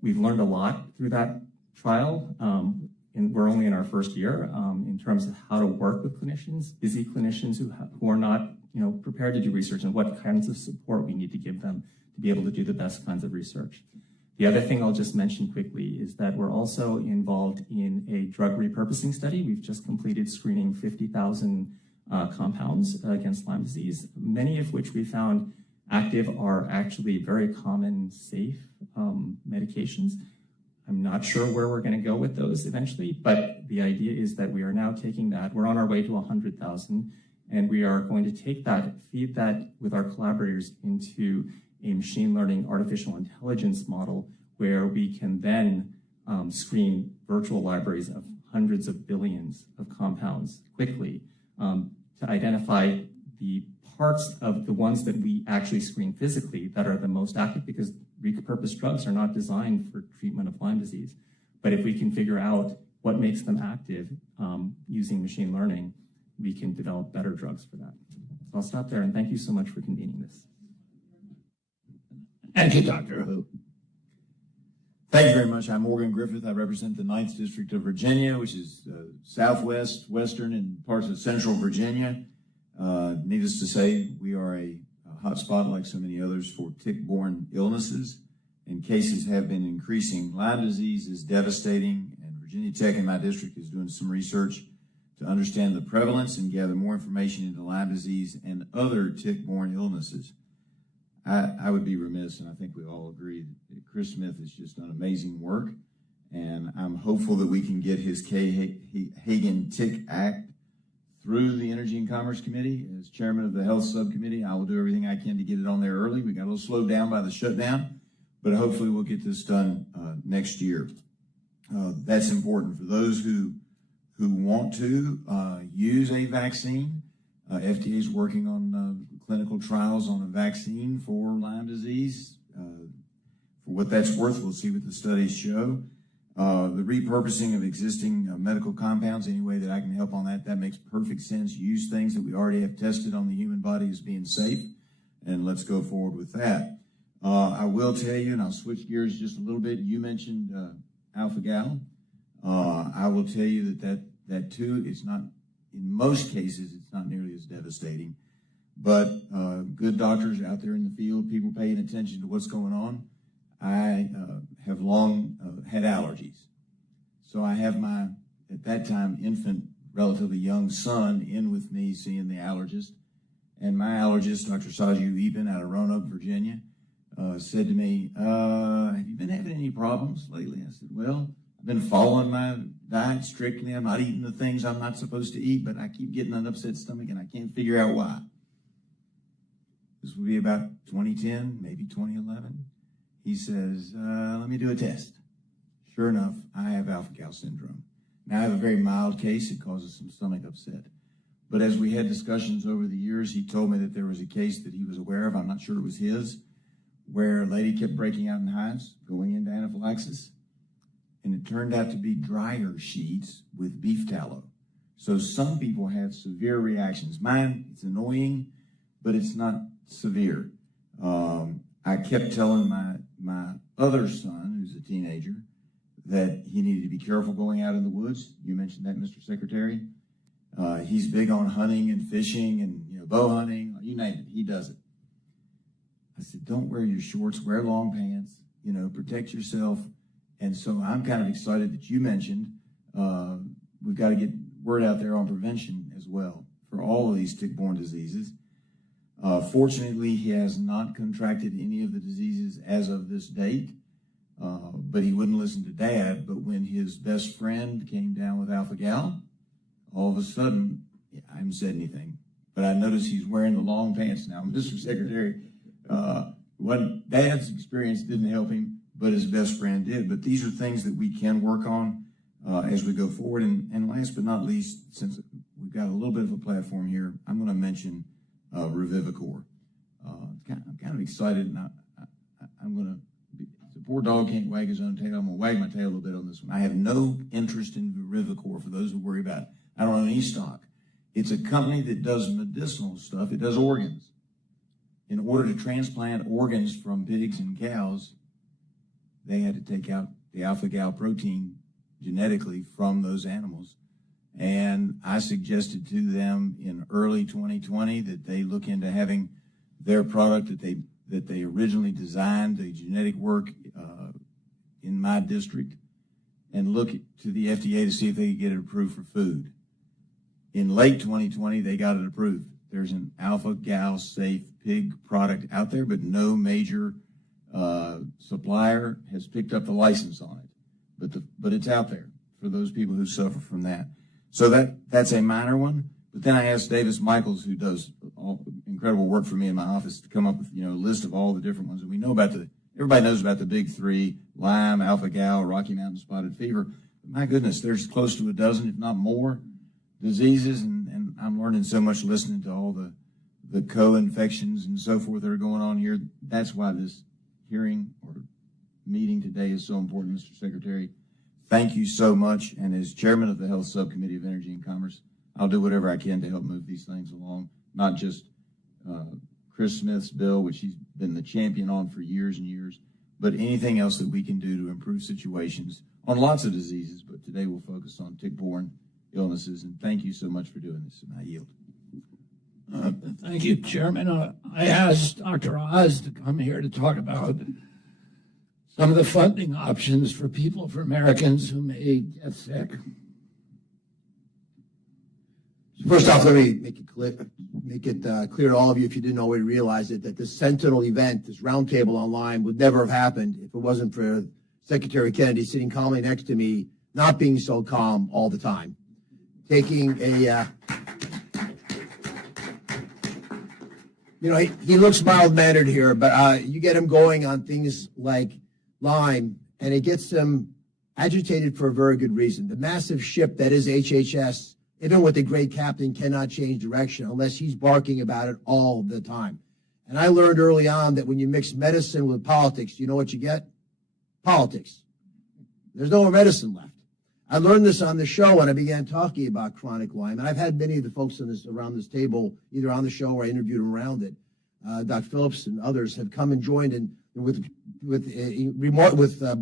we've learned a lot through that trial, and we're only in our first year in terms of how to work with clinicians, busy clinicians who are not prepared to do research, and what kinds of support we need to give them to be able to do the best kinds of research. The other thing I'll just mention quickly is that we're also involved in a drug repurposing study. We've just completed screening 50,000 compounds against Lyme disease, many of which we found active are actually very common, safe medications. I'm not sure where we're going to go with those eventually, but the idea is that we are now taking that. We're on our way to 100,000, and we are going to take that, feed that with our collaborators into a machine learning artificial intelligence model where we can then screen virtual libraries of hundreds of billions of compounds quickly to identify the parts of the ones that we actually screen physically that are the most active, because repurposed drugs are not designed for treatment of Lyme disease. But if we can figure out what makes them active using machine learning, we can develop better drugs for that. So I'll stop there, and thank you so much for convening this. Thank you, Dr. Hu. Thank you very much. I'm Morgan Griffith. I represent the 9th District of Virginia, which is southwest, western, and parts of central Virginia. Needless to say, we are a hot spot, like so many others, for tick-borne illnesses, and cases have been increasing. Lyme disease is devastating, and Virginia Tech in my district is doing some research to understand the prevalence and gather more information into Lyme disease and other tick-borne illnesses. I would be remiss, and I think we all agree, that Chris Smith has just done amazing work, and I'm hopeful that we can get his Hagen Tick Act through the Energy and Commerce Committee. As chairman of the Health Subcommittee, I will do everything I can to get it on there early. We got a little slowed down by the shutdown, but hopefully we'll get this done next year. That's important for those who want to use a vaccine. FDA is working on clinical trials on a vaccine for Lyme disease. For what that's worth, we'll see what the studies show. The repurposing of existing medical compounds, any way that I can help on that makes perfect sense. Use things that we already have tested on the human body as being safe, and let's go forward with that. I will tell you, and I'll switch gears just a little bit, you mentioned alpha-gal. I will tell you that too, it's not, in most cases, it's not nearly as devastating, but good doctors out there in the field, people paying attention to what's going on. I have long had allergies. So I have my, at that time, infant, relatively young son in with me seeing the allergist. And my allergist, Dr. Saju Eben out of Roanoke, Virginia, said to me, have you been having any problems lately? I said, well, I've been following my diet strictly. I'm not eating the things I'm not supposed to eat, but I keep getting an upset stomach and I can't figure out why. This would be about 2010, maybe 2011. He says, let me do a test. Sure enough, I have alpha-gal syndrome. Now, I have a very mild case. It causes some stomach upset. But as we had discussions over the years, he told me that there was a case that he was aware of, I'm not sure it was his, where a lady kept breaking out in hives, going into anaphylaxis. And it turned out to be dryer sheets with beef tallow. So some people have severe reactions. Mine, it's annoying, but it's not severe. I kept telling my other son, who's a teenager, that he needed to be careful going out in the woods. You mentioned that, Mr. Secretary. He's big on hunting and fishing and bow hunting. You name it, he does it. I said, don't wear your shorts, wear long pants, protect yourself. And so I'm kind of excited that you mentioned we've got to get word out there on prevention as well for all of these tick-borne diseases. Fortunately, he has not contracted any of the diseases as of this date, but he wouldn't listen to Dad. But when his best friend came down with alpha-gal, all of a sudden, I haven't said anything, but I noticed he's wearing the long pants now. Mr. Secretary, what Dad's experience didn't help him, but his best friend did. But these are things that we can work on as we go forward. And last but not least, since we've got a little bit of a platform here, I'm going to mention Revivicor. I'm kind of excited, and I'm going to, the poor dog can't wag his own tail. I'm going to wag my tail a little bit on this one. I have no interest in Revivicor for those who worry about it. I don't own any stock. It's a company that does medicinal stuff. It does organs. In order to transplant organs from pigs and cows, they had to take out the alpha-gal protein genetically from those animals. And I suggested to them in early 2020 that they look into having their product that they originally designed, the genetic work in my district, and look to the FDA to see if they could get it approved for food. In late 2020, they got it approved. There's an alpha-gal safe pig product out there, but no major supplier has picked up the license on it. But it's out there for those people who suffer from that. So that's a minor one. But then I asked Davis Michaels, who does incredible work for me in my office, to come up with a list of all the different ones. And we know about everybody knows about the big three: Lyme, alpha-gal, Rocky Mountain spotted fever. But my goodness, there's close to a dozen, if not more, diseases. And I'm learning so much listening to all the co-infections and so forth that are going on here. That's why this hearing or meeting today is so important, Mr. Secretary. Thank you so much. And as chairman of the Health Subcommittee of Energy and Commerce, I'll do whatever I can to help move these things along, not just Chris Smith's bill, which he's been the champion on for years and years, but anything else that we can do to improve situations on lots of diseases. But today we'll focus on tick-borne illnesses. And thank you so much for doing this. And I yield. Thank you, Chairman. I asked Dr. Oz to come here to talk about some of the funding options for Americans who may get sick. First off, let me make it clear to all of you, if you didn't already realize it, that this Sentinel event, this roundtable online, would never have happened if it wasn't for Secretary Kennedy sitting calmly next to me, not being so calm all the time, taking a, he looks mild-mannered here, but you get him going on things like Lyme, and it gets him agitated for a very good reason. The massive ship that is HHS, even with the great captain, cannot change direction unless he's barking about it all the time. And I learned early on that when you mix medicine with politics, you know what you get? Politics. There's no more medicine left. I learned this on the show when I began talking about chronic Lyme. And I've had many of the folks around this table, either on the show or I interviewed them around it. Dr. Phillips and others have come and joined in with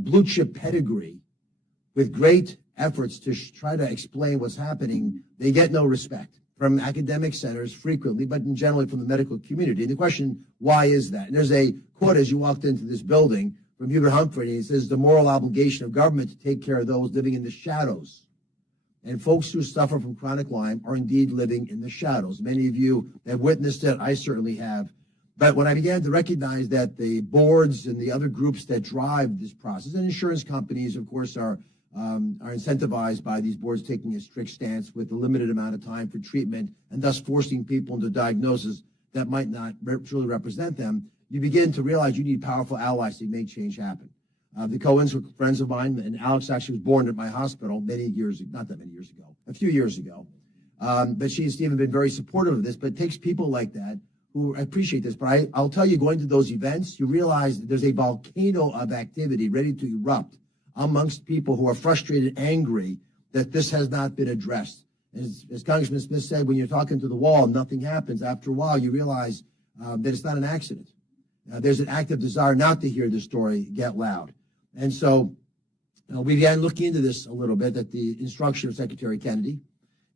blue chip pedigree, with great efforts to try to explain what's happening. They get no respect from academic centers frequently, but in generally from the medical community. And the question, why is that? And there's a quote as you walked into this building from Hubert Humphrey. He says, the moral obligation of government to take care of those living in the shadows. And folks who suffer from chronic Lyme are indeed living in the shadows. Many of you have witnessed it. I certainly have. But when I began to recognize that the boards and the other groups that drive this process, and insurance companies, of course, are incentivized by these boards taking a strict stance with a limited amount of time for treatment and thus forcing people into diagnosis that might not truly represent them, you begin to realize you need powerful allies to make change happen. The Cohens were friends of mine, and Alex actually was born at my hospital not that many years ago, a few years ago. But she and Steve have been very supportive of this, but it takes people like that who appreciate this. But I'll tell you, going to those events, you realize that there's a volcano of activity ready to erupt amongst people who are frustrated and angry that this has not been addressed. As Congressman Smith said, when you're talking to the wall, nothing happens. After a while, you realize that it's not an accident. There's an active desire not to hear the story get loud. And so we began looking into this a little bit at the instruction of Secretary Kennedy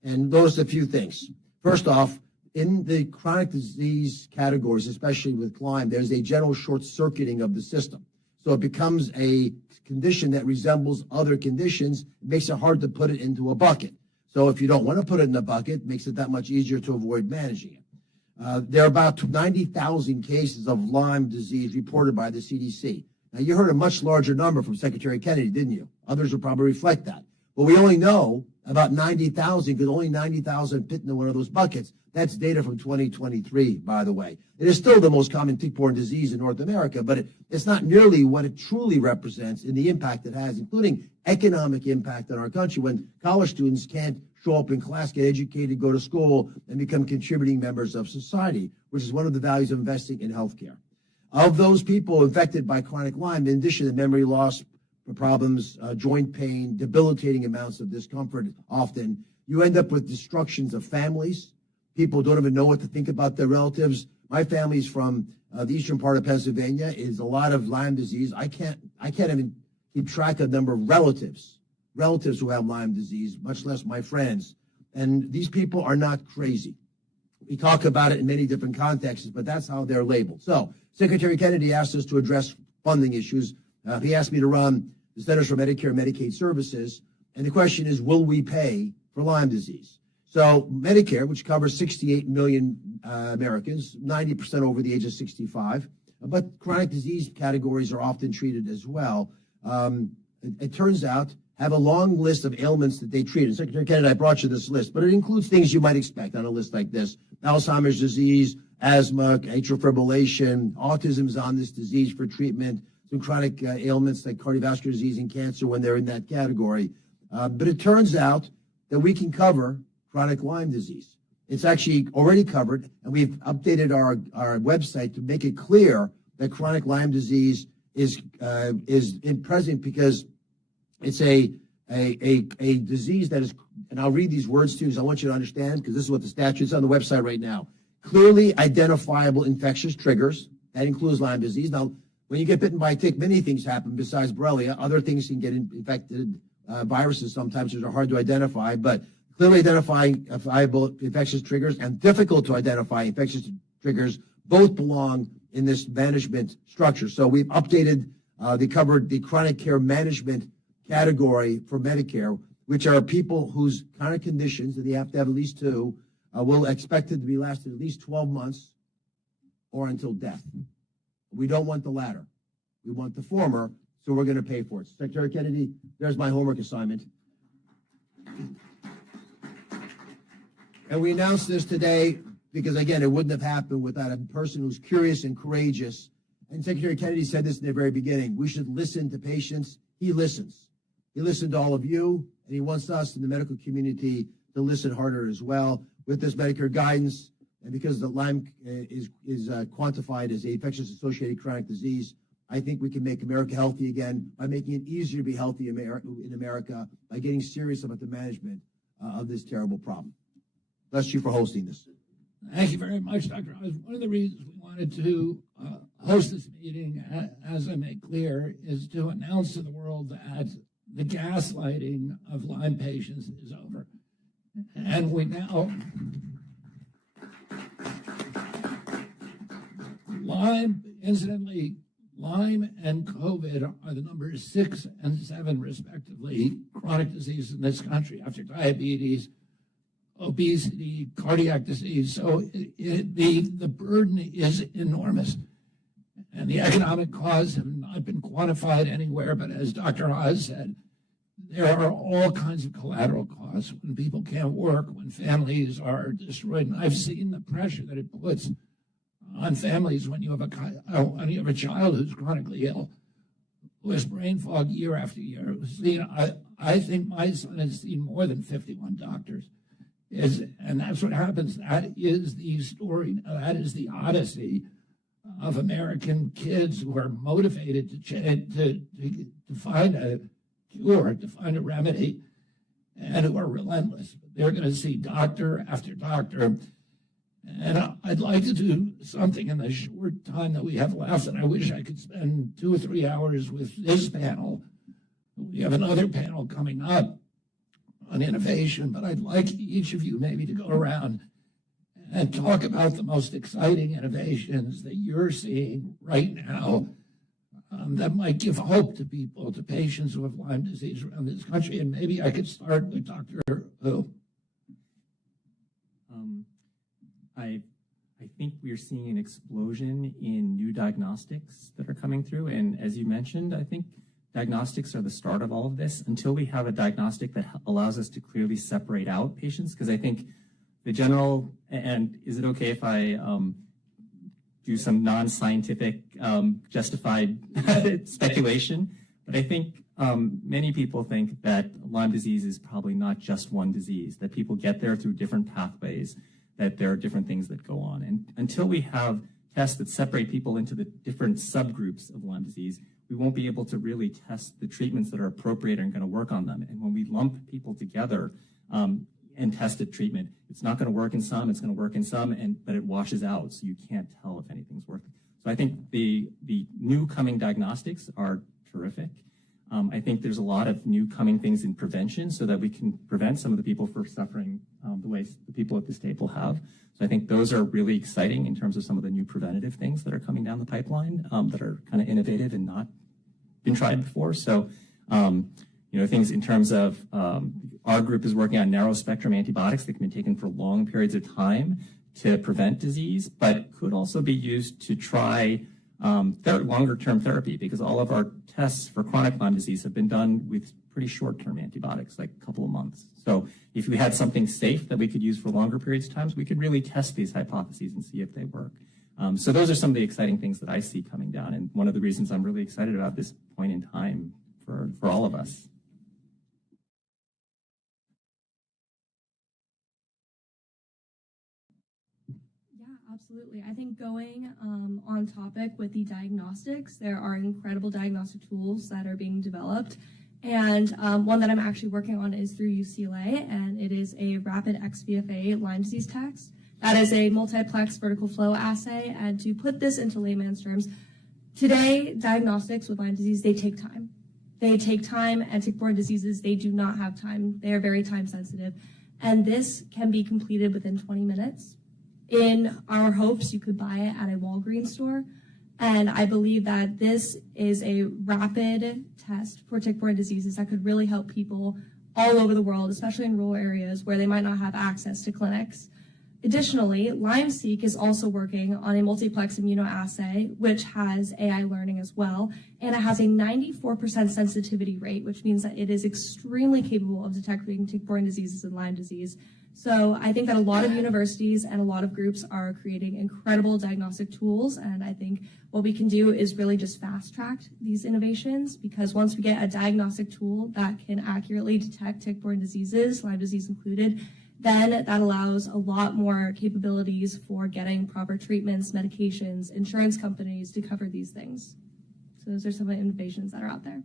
and noticed a few things. First off, in the chronic disease categories, especially with Lyme, there's a general short-circuiting of the system. So it becomes a condition that resembles other conditions. It makes it hard to put it into a bucket. So if you don't want to put it in a bucket, it makes it that much easier to avoid managing it. There are about 90,000 cases of Lyme disease reported by the CDC. Now, you heard a much larger number from Secretary Kennedy, didn't you? Others will probably reflect that. But we only know about 90,000 because only 90,000 fit into one of those buckets. That's data from 2023, by the way. It is still the most common tick-borne disease in North America, but it's not nearly what it truly represents in the impact it has, including economic impact on our country when college students can't show up in class, get educated, go to school, and become contributing members of society, which is one of the values of investing in healthcare. Of those people infected by chronic Lyme, in addition to memory loss problems, joint pain, debilitating amounts of discomfort, often, you end up with destructions of families. People don't even know what to think about their relatives. My family's from the eastern part of Pennsylvania. Is a lot of Lyme disease. I can't even keep track of the number of relatives who have Lyme disease, much less my friends. And these people are not crazy. We talk about it in many different contexts, but that's how they're labeled. So Secretary Kennedy asked us to address funding issues. He asked me to run the Centers for Medicare and Medicaid Services. And the question is, will we pay for Lyme disease? So Medicare, which covers 68 million Americans, 90% over the age of 65, but chronic disease categories are often treated as well. It turns out, have a long list of ailments that they treat. And Secretary Kennedy, I brought you this list, but it includes things you might expect on a list like this. Alzheimer's disease, asthma, atrial fibrillation, autism is on this disease for treatment, some chronic ailments like cardiovascular disease and cancer when they're in that category. But it turns out that we can cover chronic Lyme disease. It's actually already covered, and we've updated our website to make it clear that chronic Lyme disease is in present because it's a disease that is, and I'll read these words to you because I want you to understand, because this is what the statute's on the website right now. Clearly identifiable infectious triggers. That includes Lyme disease. Now, when you get bitten by a tick, many things happen besides Borrelia. Other things can get infected, viruses sometimes that are hard to identify, but clearly identifiable infectious triggers and difficult to identify infectious triggers both belong in this management structure. So we've updated covered the chronic care management category for Medicare, which are people whose chronic conditions, and they have to have at least two, will expected to be lasted at least 12 months or until death. We don't want the latter. We want the former, so we're going to pay for it. Secretary Kennedy, there's my homework assignment. And we announced this today because, again, it wouldn't have happened without a person who's curious and courageous. And Secretary Kennedy said this in the very beginning. We should listen to patients. He listens. He listened to all of you, and he wants us in the medical community to listen harder as well. With this Medicare guidance, and because the Lyme is quantified as an infectious associated chronic disease, I think we can make America healthy again by making it easier to be healthy in America by getting serious about the management of this terrible problem. Bless you for hosting this. Thank you very much, Dr. Oz. One of the reasons we wanted to host this meeting, as I make clear, is to announce to the world that the gaslighting of Lyme patients is over. And we now, Lyme, incidentally, Lyme and COVID are the numbers 6 and 7, respectively, chronic diseases in this country after diabetes, obesity, cardiac disease. So the burden is enormous. And the economic costs have not been quantified anywhere, but as Dr. Oz said, there are all kinds of collateral costs when people can't work, when families are destroyed. And I've seen the pressure that it puts on families when you have a child who's chronically ill, who has brain fog year after year. I think my son has seen more than 51 doctors. And that's what happens. That is the story. That is the odyssey of American kids who are motivated to find a cure, to find a remedy, and who are relentless. They're going to see doctor after doctor. And I'd like to do something in the short time that we have left, and I wish I could spend 2 or 3 hours with this panel. We have another panel coming up on innovation, but I'd like each of you maybe to go around and talk about the most exciting innovations that you're seeing right now that might give hope to people, to patients who have Lyme disease around this country. And maybe I could start with Dr. Hu. I think we're seeing an explosion in new diagnostics that are coming through. And as you mentioned, I think diagnostics are the start of all of this until we have a diagnostic that allows us to clearly separate out patients. Because I think the general, and is it okay if I do some non-scientific justified speculation? But I think many people think that Lyme disease is probably not just one disease, that people get there through different pathways, that there are different things that go on. And until we have tests that separate people into the different subgroups of Lyme disease, we won't be able to really test the treatments that are appropriate and going to work on them. And when we lump people together and test a treatment, it's not going to work in some, it's going to work in some, but it washes out, so you can't tell if anything's working. So I think the new coming diagnostics are terrific. I think there's a lot of new coming things in prevention so that we can prevent some of the people from suffering the way the people at this table have. So I think those are really exciting in terms of some of the new preventative things that are coming down the pipeline that are kind of innovative and not been tried before. So, things in terms of our group is working on narrow spectrum antibiotics that can be taken for long periods of time to prevent disease, but could also be used to try longer-term therapy, because all of our tests for chronic Lyme disease have been done with pretty short-term antibiotics, like a couple of months. So if we had something safe that we could use for longer periods of time, we could really test these hypotheses and see if they work. So those are some of the exciting things that I see coming down, and one of the reasons I'm really excited about this point in time for all of us. Absolutely. I think going on topic with the diagnostics, there are incredible diagnostic tools that are being developed. And one that I'm actually working on is through UCLA, and it is a rapid XVFA Lyme disease test. That is a multiplex vertical flow assay. And to put this into layman's terms, today, diagnostics with Lyme disease, they take time. They take time, and tick-borne diseases, they do not have time. They are very time sensitive. And this can be completed within 20 minutes. In our hopes, you could buy it at a Walgreens store. And I believe that this is a rapid test for tick-borne diseases that could really help people all over the world, especially in rural areas where they might not have access to clinics. Additionally, LymeSeq is also working on a multiplex immunoassay, which has AI learning as well, and it has a 94% sensitivity rate, which means that it is extremely capable of detecting tick-borne diseases and Lyme disease. So I think that a lot of universities and a lot of groups are creating incredible diagnostic tools, and I think what we can do is really just fast-track these innovations, because once we get a diagnostic tool that can accurately detect tick-borne diseases, Lyme disease included, then that allows a lot more capabilities for getting proper treatments, medications, insurance companies to cover these things. So those are some of the innovations that are out there.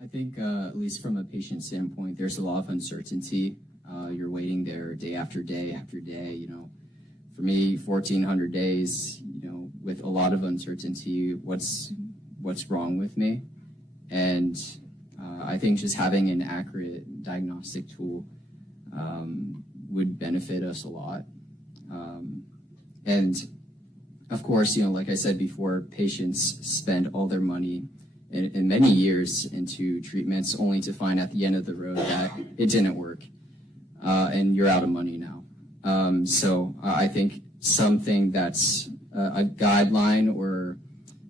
I think, at least from a patient standpoint, there's a lot of uncertainty. You're waiting there day after day after day. For me, 1,400 days. With a lot of uncertainty. What's wrong with me? And I think just having an accurate diagnostic tool would benefit us a lot. And of course, like I said before, patients spend all their money in many years into treatments only to find at the end of the road that it didn't work, and you're out of money now. So I think something that's a guideline or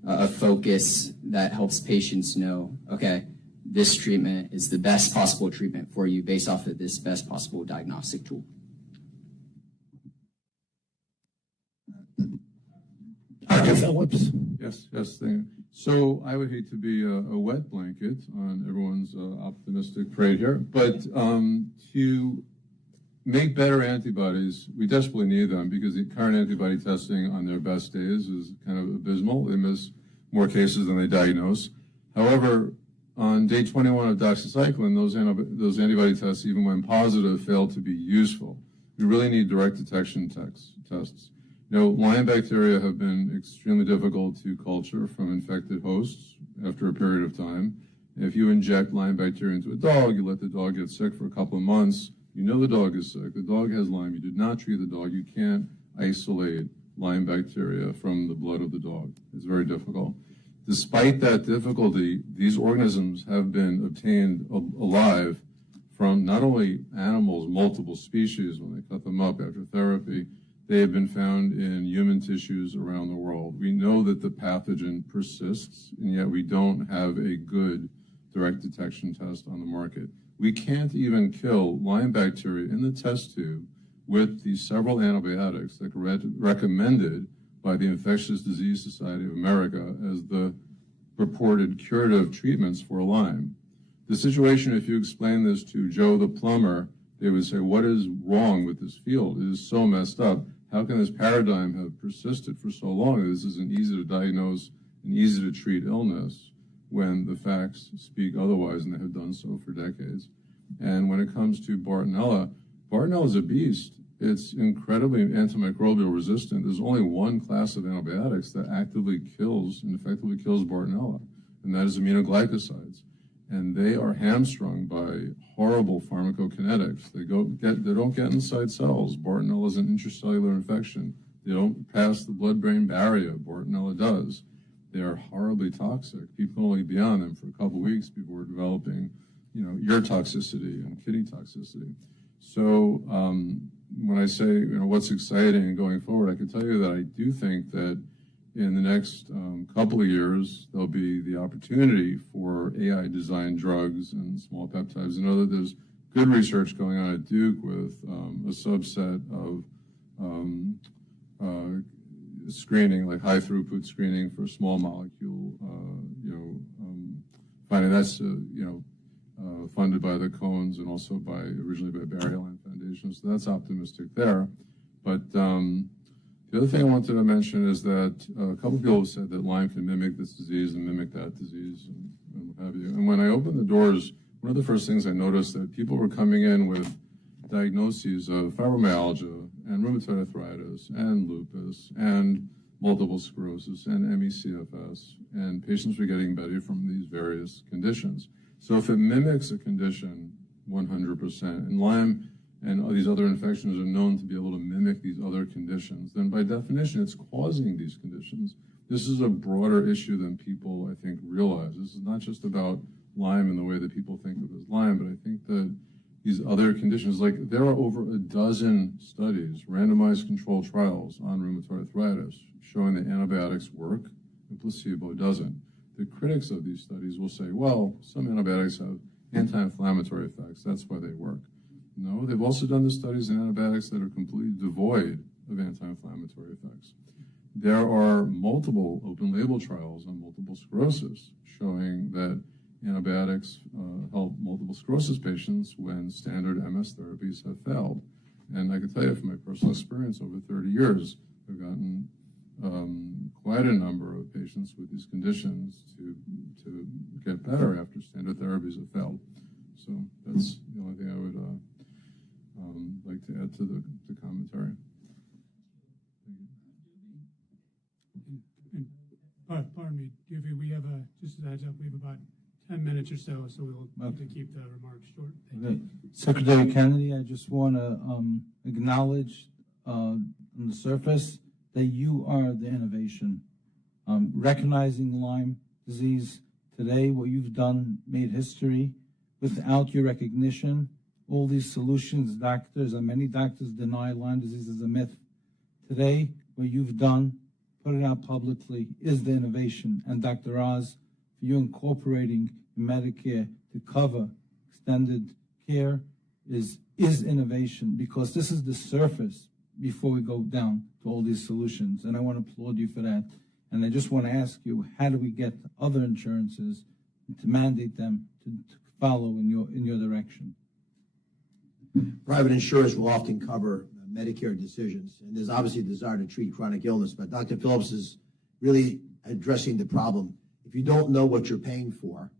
a focus that helps patients know, okay, this treatment is the best possible treatment for you based off of this best possible diagnostic tool. Dr. Phillips. Yes, thank you. So I would hate to be a wet blanket on everyone's optimistic parade here, but to make better antibodies, we desperately need them because the current antibody testing on their best days is kind of abysmal. They miss more cases than they diagnose. However, on day 21 of doxycycline, those antibody tests, even when positive, fail to be useful. We really need direct detection tests. Lyme bacteria have been extremely difficult to culture from infected hosts after a period of time. If you inject Lyme bacteria into a dog, you let the dog get sick for a couple of months, you know the dog is sick, the dog has Lyme, you did not treat the dog, you can't isolate Lyme bacteria from the blood of the dog. It's very difficult. Despite that difficulty, these organisms have been obtained alive from not only animals, multiple species, when they cut them up after therapy, they have been found in human tissues around the world. We know that the pathogen persists, and yet we don't have a good direct detection test on the market. We can't even kill Lyme bacteria in the test tube with the several antibiotics that are recommended by the Infectious Disease Society of America as the purported curative treatments for Lyme. The situation, if you explain this to Joe the plumber, they would say, what is wrong with this field? It is so messed up. How can this paradigm have persisted for so long? This is an easy to diagnose and easy to treat illness when the facts speak otherwise, and they have done so for decades. And when it comes to Bartonella is a beast. It's incredibly antimicrobial resistant. There's only one class of antibiotics that actively kills and effectively kills Bartonella, and that is aminoglycosides. And they are hamstrung by horrible pharmacokinetics. They don't get inside cells. Bartonella is an intracellular infection. They don't pass the blood-brain barrier. Bartonella does. They are horribly toxic. People can only be on them for a couple weeks before developing, ear toxicity and kidney toxicity. So when I say, what's exciting going forward, I can tell you that I do think that in the next couple of years, there'll be the opportunity for AI-designed drugs and small peptides. I know that there's good research going on at Duke with a subset of screening, like high-throughput screening for small molecule, finding that's, funded by the Cohens and also originally by Barry Allen Foundation. So that's optimistic there. But the other thing I wanted to mention is that a couple of people have said that Lyme can mimic this disease and mimic that disease and what have you. And when I opened the doors, one of the first things I noticed that people were coming in with diagnoses of fibromyalgia and rheumatoid arthritis and lupus and multiple sclerosis and ME/CFS, and patients were getting better from these various conditions. So if it mimics a condition 100%, and Lyme and these other infections are known to be able to mimic these other conditions, then by definition, it's causing these conditions. This is a broader issue than people, I think, realize. This is not just about Lyme in the way that people think of as Lyme, but I think that these other conditions, like there are over a dozen studies, randomized controlled trials on rheumatoid arthritis, showing that antibiotics work and placebo doesn't. The critics of these studies will say, well, some antibiotics have anti-inflammatory effects, that's why they work. No, they've also done the studies in antibiotics that are completely devoid of anti-inflammatory effects. There are multiple open-label trials on multiple sclerosis showing that antibiotics help multiple sclerosis patients when standard MS therapies have failed. And I can tell you from my personal experience over 30 years, I've gotten quite a number of patients with these conditions to get better after standard therapies have failed. So that's the only thing I would like to add to the commentary. And pardon me, we have just as a heads up, we have about 10 minutes or so, so we'll have to keep the remarks short. Okay. Secretary Kennedy, I just want to acknowledge on the surface that you are the innovation. Recognizing Lyme disease today, what you've done made history. Without your recognition, all these solutions, doctors, and many doctors deny Lyme disease as a myth. Today, what you've done, put it out publicly, is the innovation. And Dr. Oz, for you incorporating Medicare to cover extended care is innovation, because this is the surface before we go down to all these solutions. And I want to applaud you for that. And I just want to ask you, how do we get other insurances to mandate them to follow in your direction? Private insurers will often cover Medicare decisions, and there's obviously a desire to treat chronic illness, but Dr. Phillips is really addressing the problem. If you don't know what you're paying for,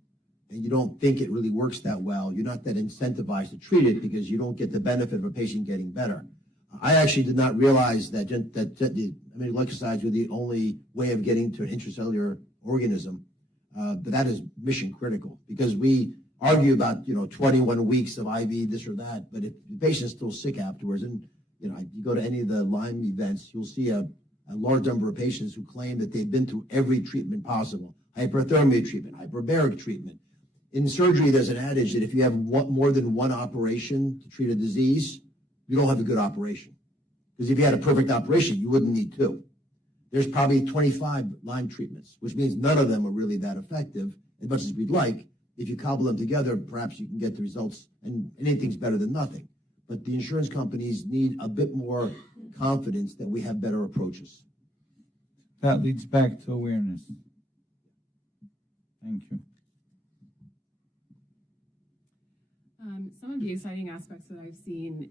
and you don't think it really works that well, you're not that incentivized to treat it because you don't get the benefit of a patient getting better. I actually did not realize that glycosides were the only way of getting to an intracellular organism, but that is mission critical, because we argue about 21 weeks of IV this or that, but if the patient's still sick afterwards, and you go to any of the Lyme events, you'll see a large number of patients who claim that they've been through every treatment possible: hyperthermia treatment, hyperbaric treatment. In surgery, there's an adage that if you have more than one operation to treat a disease, you don't have a good operation. Because if you had a perfect operation, you wouldn't need two. There's probably 25 Lyme treatments, which means none of them are really that effective, as much as we'd like. If you cobble them together, perhaps you can get the results, and anything's better than nothing. But the insurance companies need a bit more confidence that we have better approaches. That leads back to awareness. Thank you. Some of the exciting aspects that I've seen,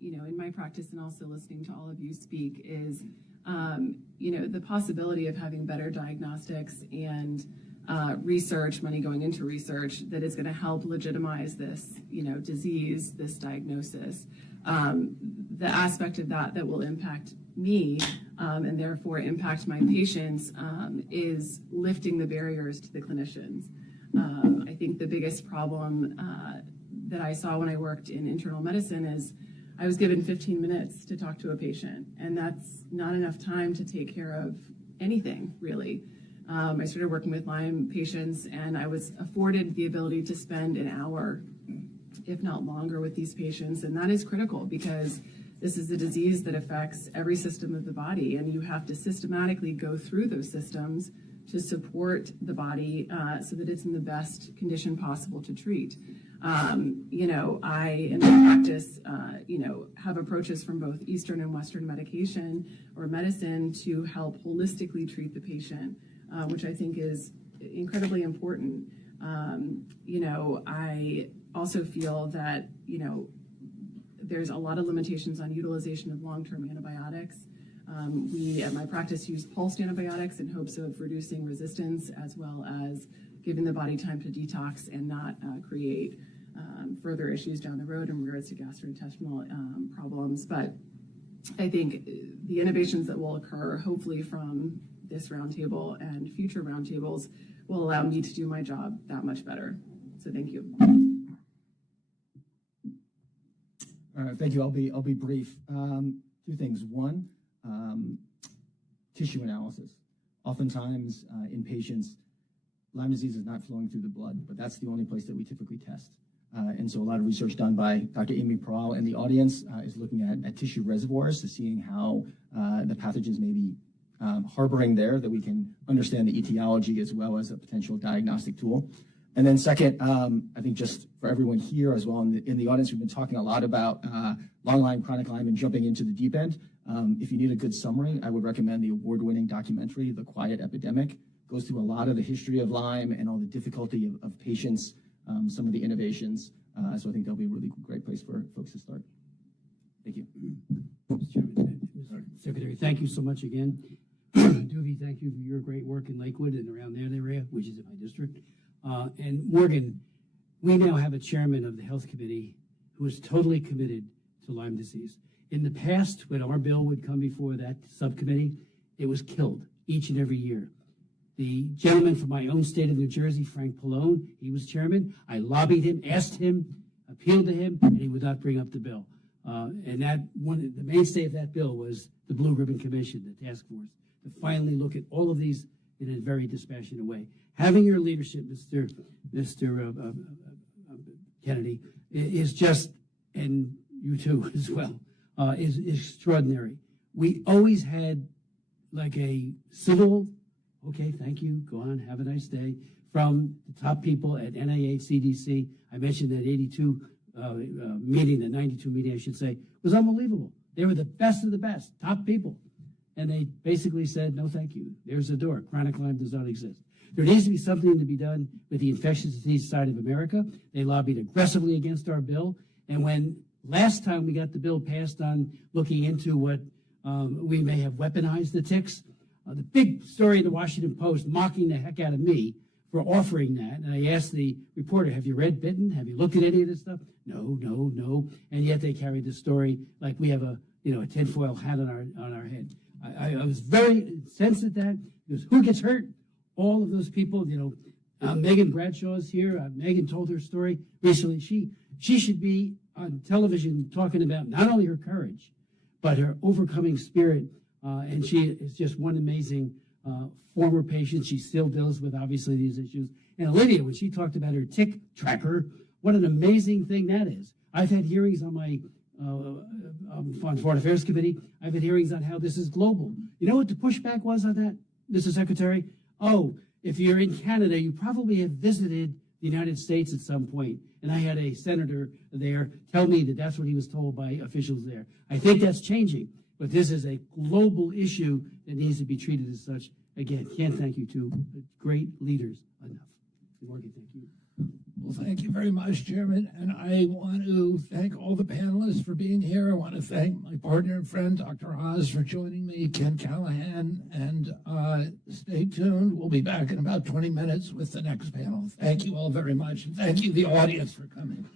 in my practice and also listening to all of you speak is, the possibility of having better diagnostics and research, money going into research that is going to help legitimize this, disease, this diagnosis. The aspect of that will impact me and therefore impact my patients is lifting the barriers to the clinicians. I think the biggest problem that I saw when I worked in internal medicine is I was given 15 minutes to talk to a patient, and that's not enough time to take care of anything, really. I started working with Lyme patients, and I was afforded the ability to spend an hour, if not longer, with these patients, and that is critical because this is a disease that affects every system of the body, and you have to systematically go through those systems to support the body so that it's in the best condition possible to treat. I, in my practice, have approaches from both Eastern and Western medication or medicine to help holistically treat the patient, which I think is incredibly important. I also feel that, there's a lot of limitations on utilization of long-term antibiotics. We, at my practice, use pulsed antibiotics in hopes of reducing resistance as well as giving the body time to detox and not create further issues down the road in regards to gastrointestinal problems. But I think the innovations that will occur, hopefully from this roundtable and future roundtables, will allow me to do my job that much better. So thank you. Thank you. I'll be brief. Two things. One, tissue analysis. Oftentimes in patients, Lyme disease is not flowing through the blood, but that's the only place that we typically test. And so a lot of research done by Dr. Amy Peral in the audience is looking at tissue reservoirs to seeing how the pathogens may be harboring there, that we can understand the etiology as well as a potential diagnostic tool. And then second, I think just for everyone here as well in the audience, we've been talking a lot about long Lyme, chronic Lyme, and jumping into the deep end. If you need a good summary, I would recommend the award-winning documentary, The Quiet Epidemic. It goes through a lot of the history of Lyme and all the difficulty of patients, some of the innovations. So I think that'll be a really great place for folks to start. Thank you. Mr. Chairman, Mr. Secretary, thank you so much again. Duvie, thank you for your great work in Lakewood and around that area, which is in my district. And Morgan, we now have a chairman of the Health Committee who is totally committed to Lyme disease. In the past, when our bill would come before that subcommittee, it was killed each and every year. The gentleman from my own state of New Jersey, Frank Pallone, he was chairman. I lobbied him, asked him, appealed to him, and he would not bring up the bill. And the mainstay of that bill was the Blue Ribbon Commission, the task force, to finally look at all of these in a very dispassionate way. Having your leadership, Mr. Kennedy, is just, and you too as well, is extraordinary. We always had like a civil, okay, thank you, go on, have a nice day, from the top people at NIH, CDC. I mentioned that 82 meeting, the 92 meeting, I should say, was unbelievable. They were the best of the best, top people. And they basically said, no, thank you. There's the door. Chronic Lyme does not exist. There needs to be something to be done with the infectious disease side of America. They lobbied aggressively against our bill. And when last time we got the bill passed on looking into what we may have weaponized the ticks, the big story in the Washington Post mocking the heck out of me for offering that. And I asked the reporter, have you read Bitten? Have you looked at any of this stuff? No. And yet they carried the story like we have a tinfoil hat on our head. I was very incensed at that because who gets hurt? All of those people, Megan Bradshaw's here. Megan told her story recently. She should be on television talking about not only her courage, but her overcoming spirit. And she is just one amazing former patient. She still deals with, obviously, these issues. And Olivia, when she talked about her tick tracker, what an amazing thing that is. I've had hearings on my on Foreign Affairs Committee. I've had hearings on how this is global. You know what the pushback was on that, Mr. Secretary? Oh, if you're in Canada, you probably have visited the United States at some point. And I had a senator there tell me that that's what he was told by officials there. I think that's changing, but this is a global issue that needs to be treated as such. Again, can't thank you two great leaders enough. Morgan, thank you. Well, thank you very much, Chairman. And I want to thank all the panelists for being here. I want to thank my partner and friend, Dr. Haas, for joining me, Ken Callahan, and stay tuned. We'll be back in about 20 minutes with the next panel. Thank you all very much, and thank you, the audience, for coming.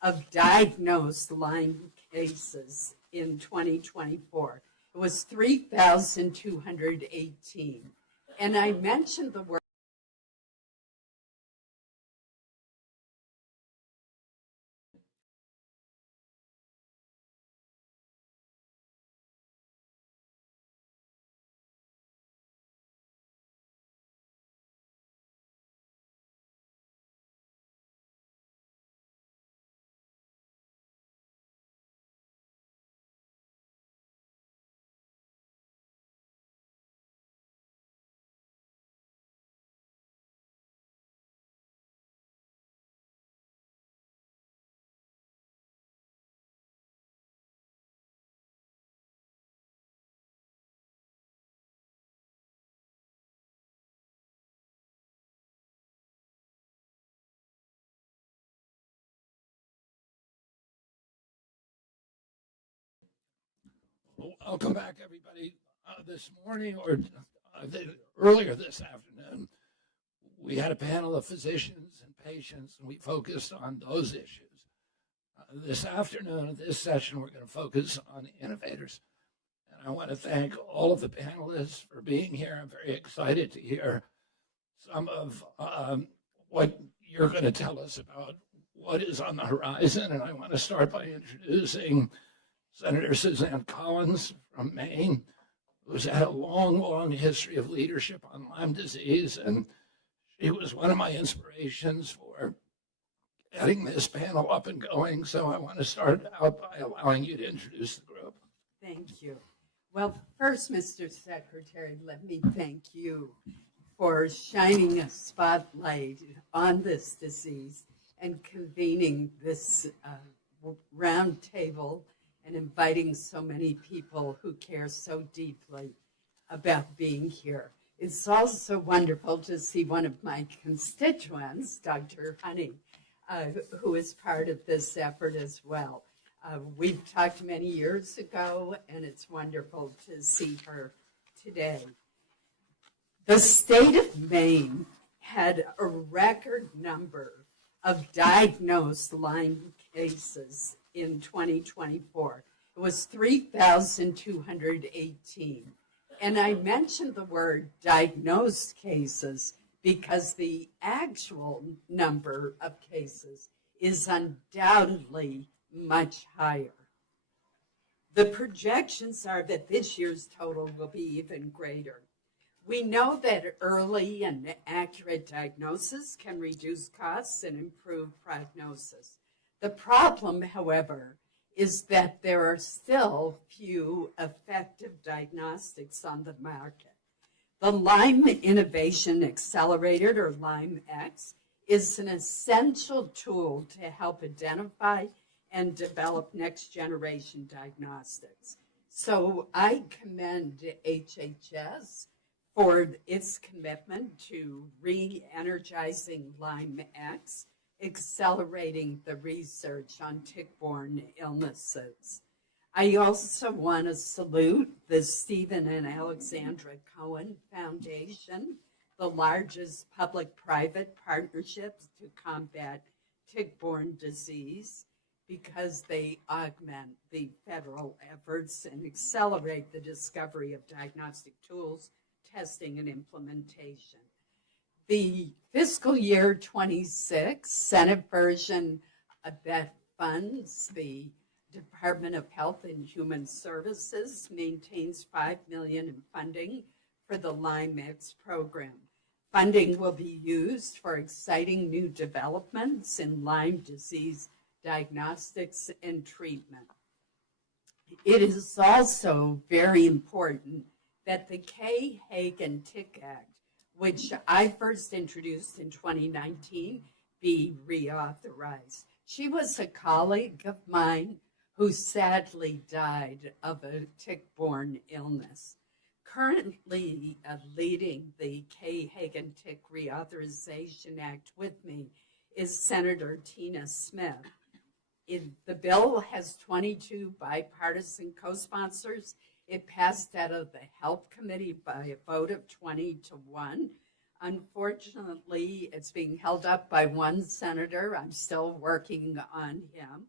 Of diagnosed Lyme cases in 2024. It was 3,218. And I mentioned the word welcome back, everybody. This morning or earlier this afternoon, we had a panel of physicians and patients, and we focused on those issues. This afternoon, this session, we're going to focus on innovators. And I want to thank all of the panelists for being here. I'm very excited to hear some of what you're going to tell us about what is on the horizon. And I want to start by introducing Senator Suzanne Collins from Maine, who's had a long, long history of leadership on Lyme disease. And she was one of my inspirations for getting this panel up and going. So I want to start out by allowing you to introduce the group. Thank you. Well, first, Mr. Secretary, let me thank you for shining a spotlight on this disease and convening this round table and inviting so many people who care so deeply about being here. It's also wonderful to see one of my constituents, Dr. Honey, who is part of this effort as well. We've talked many years ago, and it's wonderful to see her today. The state of Maine had a record number of diagnosed Lyme cases in 2024. It was 3,218. And I mentioned the word diagnosed cases because the actual number of cases is undoubtedly much higher. The projections are that this year's total will be even greater. We know that early and accurate diagnosis can reduce costs and improve prognosis. The problem, however, is that there are still few effective diagnostics on the market. The Lyme Innovation Accelerator, or LymeX, is an essential tool to help identify and develop next-generation diagnostics. So I commend HHS for its commitment to re-energizing LymeX, accelerating the research on tick-borne illnesses. I also want to salute the Stephen and Alexandra Cohen Foundation, the largest public-private partnership to combat tick-borne disease, because they augment the federal efforts and accelerate the discovery of diagnostic tools, testing, and implementation. The fiscal year 26 Senate version that funds the Department of Health and Human Services maintains $5 million in funding for the LymeX program. Funding will be used for exciting new developments in Lyme disease diagnostics and treatment. It is also very important that the Kay Hagan Tick Act, which I first introduced in 2019, be reauthorized. She was a colleague of mine who sadly died of a tick-borne illness. Currently leading the Kay Hagan Tick Reauthorization Act with me is Senator Tina Smith. The bill has 22 bipartisan co-sponsors. It passed out of the Health Committee by a vote of 20-1. Unfortunately, it's being held up by one senator. I'm still working on him.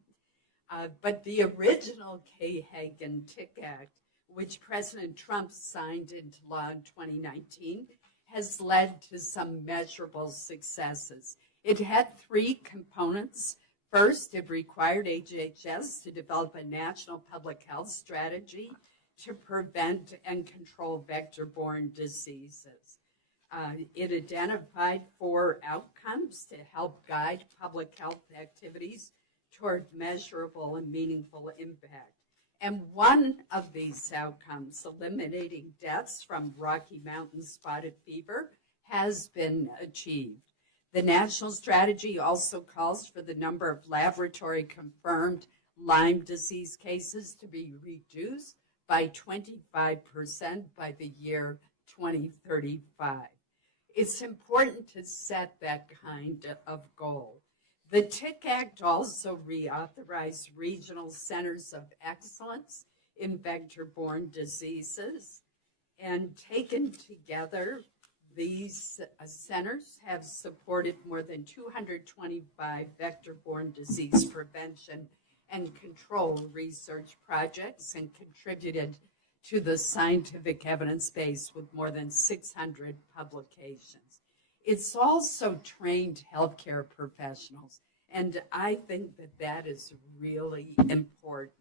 But the original Kay Hagan Tick Act, which President Trump signed into law in 2019, has led to some measurable successes. It had three components. First, it required HHS to develop a national public health strategy to prevent and control vector-borne diseases. It identified 4 outcomes to help guide public health activities toward measurable and meaningful impact. And one of these outcomes, eliminating deaths from Rocky Mountain spotted fever, has been achieved. The national strategy also calls for the number of laboratory-confirmed Lyme disease cases to be reduced by 25% by the year 2035. It's important to set that kind of goal. The Tick Act also reauthorized regional centers of excellence in vector-borne diseases. And taken together, these centers have supported more than 225 vector-borne disease prevention and control research projects and contributed to the scientific evidence base with more than 600 publications. It's also trained healthcare professionals, and I think that that is really important.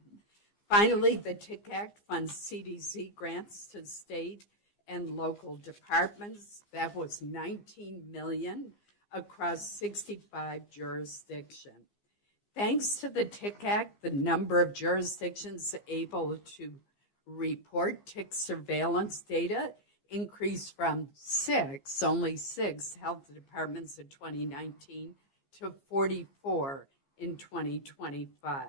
Finally, the TIC Act funds CDC grants to state and local departments. That was $19 million across 65 jurisdictions. Thanks to the TIC Act, the number of jurisdictions able to report tick surveillance data increased from only six health departments in 2019 to 44 in 2025.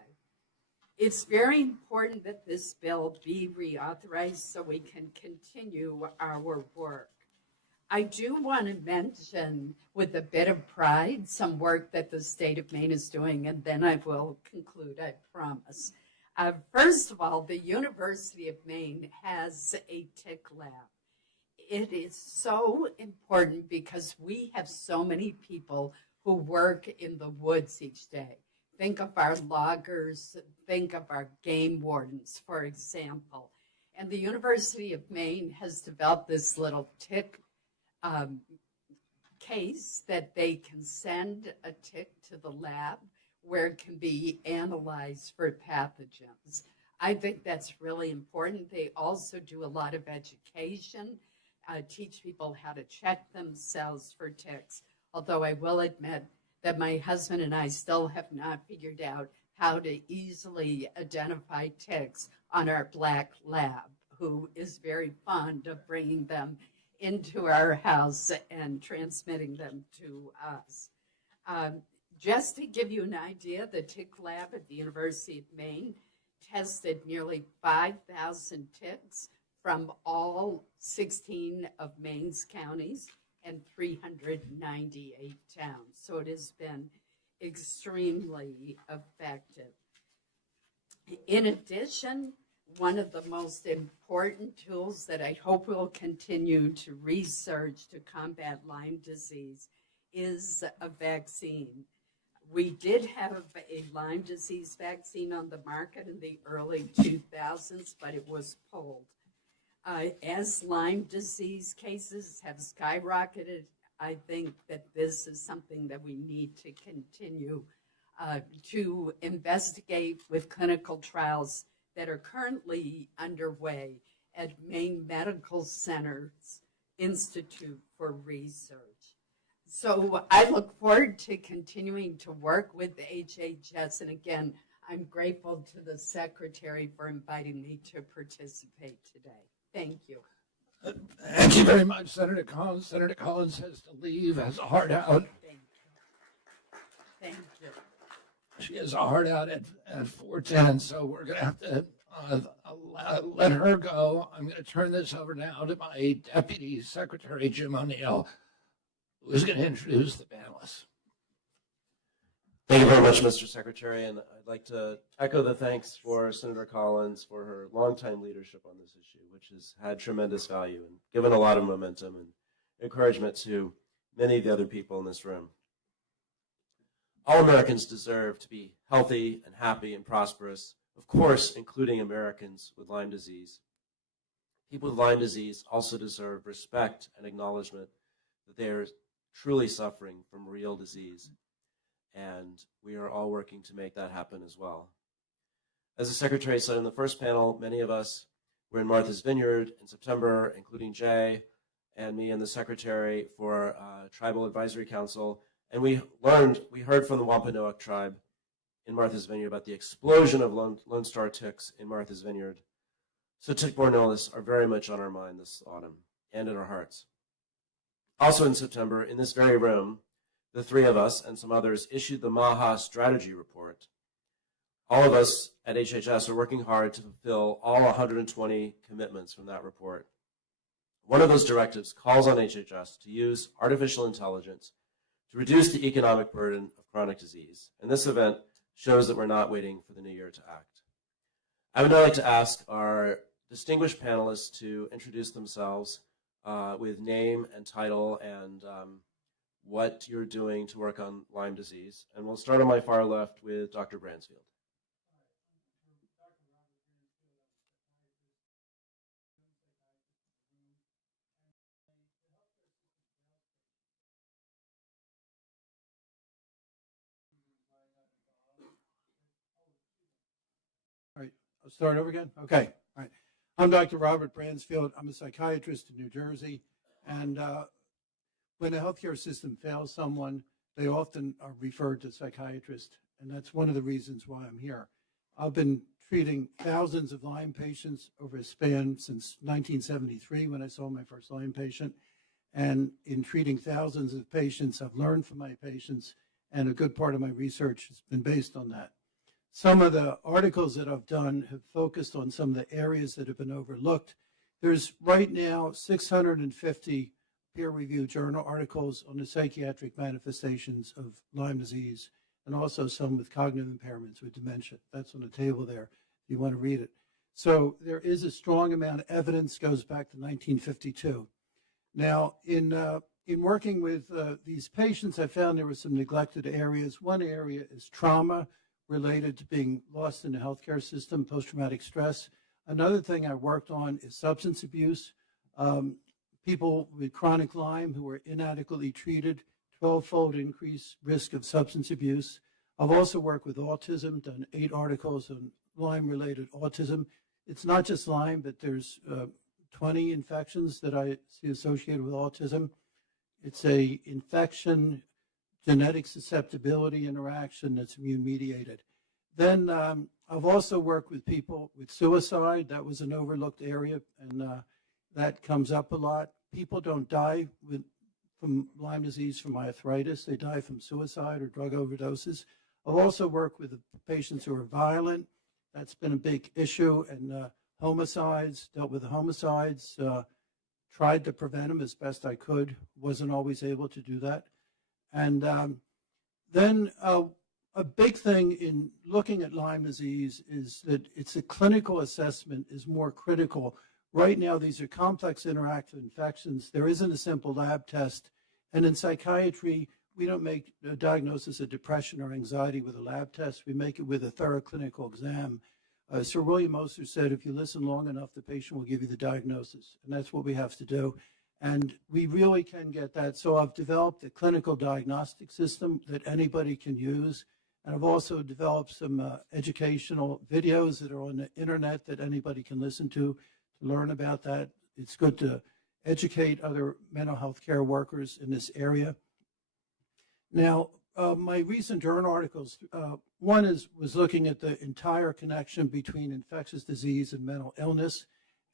It's very important that this bill be reauthorized so we can continue our work. I do want to mention with a bit of pride some work that the state of Maine is doing, and then I will conclude, I promise. First of all, the University of Maine has a tick lab. It is so important because we have so many people who work in the woods each day. Think of our loggers, think of our game wardens, for example. And the University of Maine has developed this little tick case that they can send a tick to the lab where it can be analyzed for pathogens. I think that's really important. They also do a lot of education, teach people how to check themselves for ticks, although I will admit that my husband and I still have not figured out how to easily identify ticks on our black lab, who is very fond of bringing them into our house and transmitting them to us. Just to give you an idea, the tick lab at the University of Maine tested nearly 5,000 ticks from all 16 of Maine's counties and 398 towns. So it has been extremely effective. In addition, one of the most important tools that I hope we'll continue to research to combat Lyme disease is a vaccine. We did have a Lyme disease vaccine on the market in the early 2000s, but it was pulled. As Lyme disease cases have skyrocketed, I think that this is something that we need to continue to investigate with clinical trials that are currently underway at Maine Medical Center's Institute for Research. So I look forward to continuing to work with the HHS, and again, I'm grateful to the Secretary for inviting me to participate today. Thank you. Thank you very much, Senator Collins. Senator Collins has to leave, has a heart out. Thank you. Thank you. She has a heart out at 4:10, so we're going to have to let her go. I'm going to turn this over now to my Deputy Secretary, Jim O'Neill, who is going to introduce the panelists. Thank you very much, Mr. Secretary, and I'd like to echo the thanks for Senator Collins for her longtime leadership on this issue, which has had tremendous value and given a lot of momentum and encouragement to many of the other people in this room. All Americans deserve to be healthy and happy and prosperous, of course, including Americans with Lyme disease. People with Lyme disease also deserve respect and acknowledgement that they are truly suffering from real disease. And we are all working to make that happen as well. As the Secretary said in the first panel, many of us were in Martha's Vineyard in September, including Jay and me and the Secretary for Tribal Advisory Council. And we heard from the Wampanoag tribe in Martha's Vineyard about the explosion of Lone Star ticks in Martha's Vineyard. So tick-borne illness are very much on our mind this autumn and in our hearts. Also in September, in this very room, the three of us and some others issued the MAHA strategy report. All of us at HHS are working hard to fulfill all 120 commitments from that report. One of those directives calls on HHS to use artificial intelligence to reduce the economic burden of chronic disease. And this event shows that we're not waiting for the new year to act. I would now like to ask our distinguished panelists to introduce themselves with name and title and what you're doing to work on Lyme disease. And we'll start on my far left with Dr. Bransfield. All right, I'll start over again. Okay, all right. I'm Dr. Robert Bransfield. I'm a psychiatrist in New Jersey. And when a healthcare system fails someone, they often are referred to a psychiatrist. And that's one of the reasons why I'm here. I've been treating thousands of Lyme patients over a span since 1973 when I saw my first Lyme patient. And in treating thousands of patients, I've learned from my patients, and a good part of my research has been based on that. Some of the articles that I've done have focused on some of the areas that have been overlooked. There's right now 650 peer-reviewed journal articles on the psychiatric manifestations of Lyme disease, and also some with cognitive impairments with dementia. That's on the table there if you want to read it. So there is a strong amount of evidence, goes back to 1952. Now, in working with these patients, I found there were some neglected areas. One area is trauma related to being lost in the healthcare system, post-traumatic stress. Another thing I worked on is substance abuse. People with chronic Lyme who are inadequately treated, 12-fold increased risk of substance abuse. I've also worked with autism, done 8 articles on Lyme-related autism. It's not just Lyme, but there's 20 infections that I see associated with autism. It's a infection, genetic susceptibility interaction that's immune-mediated. Then I've also worked with people with suicide. That was an overlooked area, and that comes up a lot. People don't die from Lyme disease from arthritis. They die from suicide or drug overdoses. I've also worked with patients who are violent. That's been a big issue. And homicides, dealt with homicides, tried to prevent them as best I could, wasn't always able to do that. And then a big thing in looking at Lyme disease is that it's a clinical assessment is more critical. Right now, these are complex interactive infections. There isn't a simple lab test. And in psychiatry, we don't make a diagnosis of depression or anxiety with a lab test. We make it with a thorough clinical exam. Sir William Moser said, if you listen long enough, the patient will give you the diagnosis. And that's what we have to do. And we really can get that. So I've developed a clinical diagnostic system that anybody can use. And I've also developed some educational videos that are on the internet that anybody can listen to learn about that. It's good to educate other mental health care workers in this area. Now, my recent journal articles, one was looking at the entire connection between infectious disease and mental illness,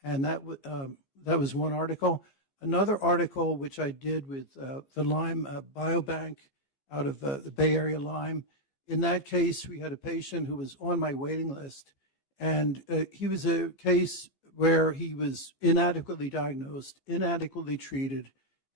and that was one article. Another article, which I did with the Lyme Biobank out of the Bay Area Lyme. In that case, we had a patient who was on my waiting list, and he was a case where he was inadequately diagnosed, inadequately treated,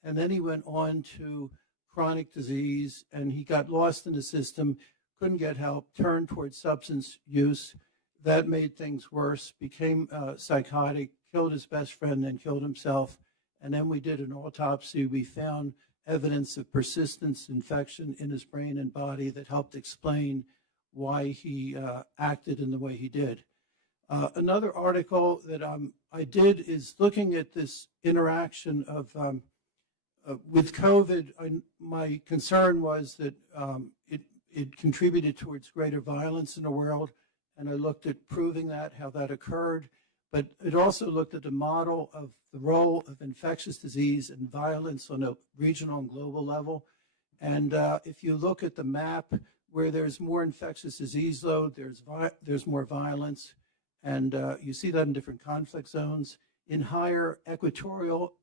and then he went on to chronic disease, and he got lost in the system, couldn't get help, turned towards substance use. That made things worse, became psychotic, killed his best friend, and killed himself. And then we did an autopsy. We found evidence of persistent infection in his brain and body that helped explain why he acted in the way he did. Another article that I did is looking at this interaction of with COVID. My concern was that it contributed towards greater violence in the world, and I looked at proving that, how that occurred. But it also looked at the model of the role of infectious disease and violence on a regional and global level. And if you look at the map, where there's more infectious disease load, there's more violence. And you see that in different conflict zones. In higher equatorial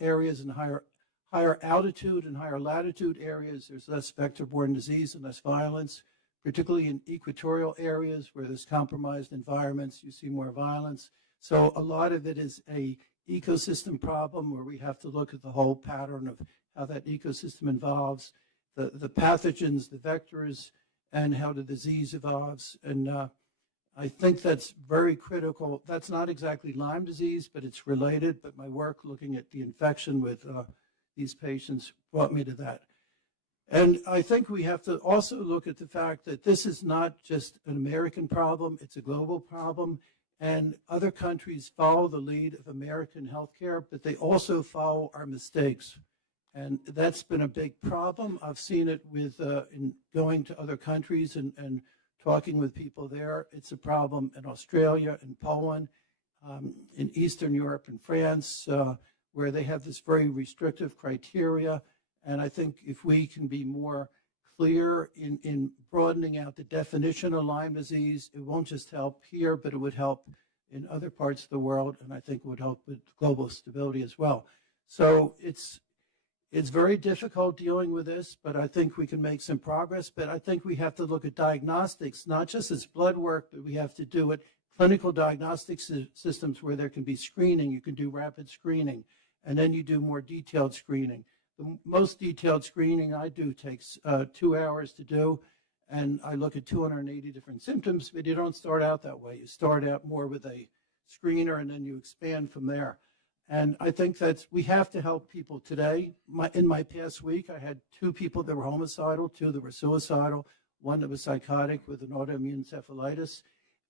areas and higher altitude and higher latitude areas, there's less vector-borne disease and less violence. Particularly in equatorial areas where there's compromised environments, you see more violence. So a lot of it is a ecosystem problem where we have to look at the whole pattern of how that ecosystem evolves, the pathogens, the vectors, and how the disease evolves. And I think that's very critical. That's not exactly Lyme disease, but it's related. But my work looking at the infection with these patients brought me to that. And I think we have to also look at the fact that this is not just an American problem, it's a global problem. And other countries follow the lead of American healthcare, but they also follow our mistakes. And that's been a big problem. I've seen it with in going to other countries and talking with people there. It's a problem in Australia and Poland, in Eastern Europe and France, where they have this very restrictive criteria. And I think if we can be more clear in broadening out the definition of Lyme disease, it won't just help here, but it would help in other parts of the world, and I think it would help with global stability as well. So it's very difficult dealing with this, but I think we can make some progress. But I think we have to look at diagnostics, not just as blood work, but we have to do it clinical diagnostic systems where there can be screening. You can do rapid screening, and then you do more detailed screening. The most detailed screening I do takes 2 hours to do, and I look at 280 different symptoms, but you don't start out that way. You start out more with a screener, and then you expand from there. And I think we have to help people today. In my past week, I had 2 people that were homicidal, 2 that were suicidal, 1 that was psychotic with an autoimmune encephalitis.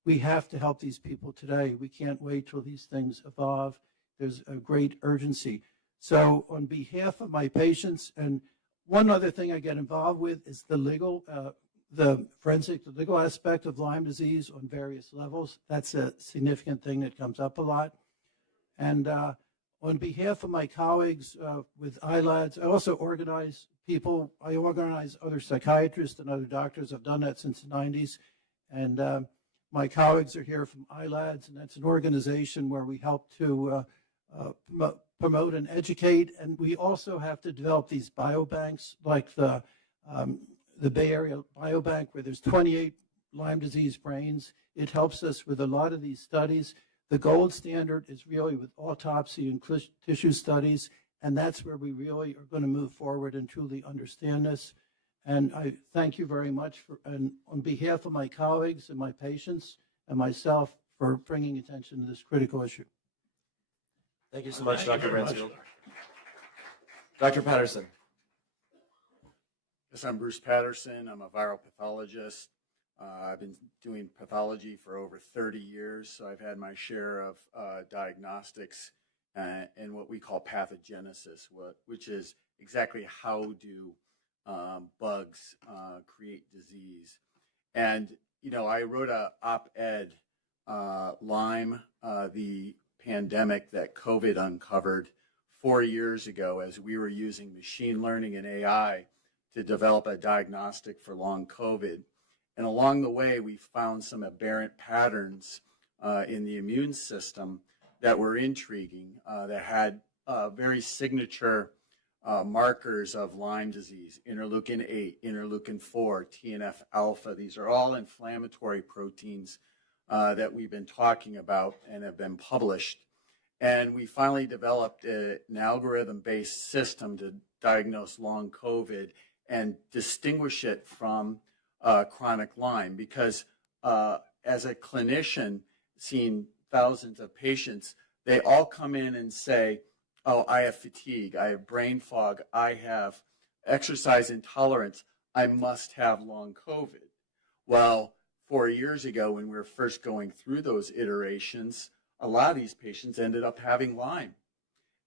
We have to help these people today. We can't wait till these things evolve. There's a great urgency. So on behalf of my patients, and one other thing I get involved with is the legal, the legal aspect of Lyme disease on various levels. That's a significant thing that comes up a lot. And on behalf of my colleagues with ILADS, I also organize people. I organize other psychiatrists and other doctors. I've done that since the 90s. And my colleagues are here from ILADS, and that's an organization where we help to promote and educate. And we also have to develop these biobanks, like the Bay Area Biobank, where there's 28 Lyme disease brains. It helps us with a lot of these studies. The gold standard is really with autopsy and tissue studies, and that's where we really are going to move forward and truly understand this. And I thank you very much and on behalf of my colleagues and my patients and myself for bringing attention to this critical issue. Thank you so much, Dr. Bransfield. Dr. Patterson. Yes, I'm Bruce Patterson. I'm a viral pathologist. I've been doing pathology for over 30 years, so I've had my share of diagnostics and what we call pathogenesis, which is exactly how do bugs create disease. And, you know, I wrote an op-ed, Lyme, the pandemic that COVID uncovered 4 years ago as we were using machine learning and AI to develop a diagnostic for long COVID. And along the way, we found some aberrant patterns in the immune system that were intriguing, that had very signature markers of Lyme disease, interleukin 8, interleukin 4, TNF alpha. These are all inflammatory proteins that we've been talking about and have been published. And we finally developed an algorithm-based system to diagnose long COVID and distinguish it from chronic Lyme, because as a clinician seeing thousands of patients, they all come in and say, oh, I have fatigue, I have brain fog, I have exercise intolerance, I must have long COVID. Well, 4 years ago when we were first going through those iterations, a lot of these patients ended up having Lyme.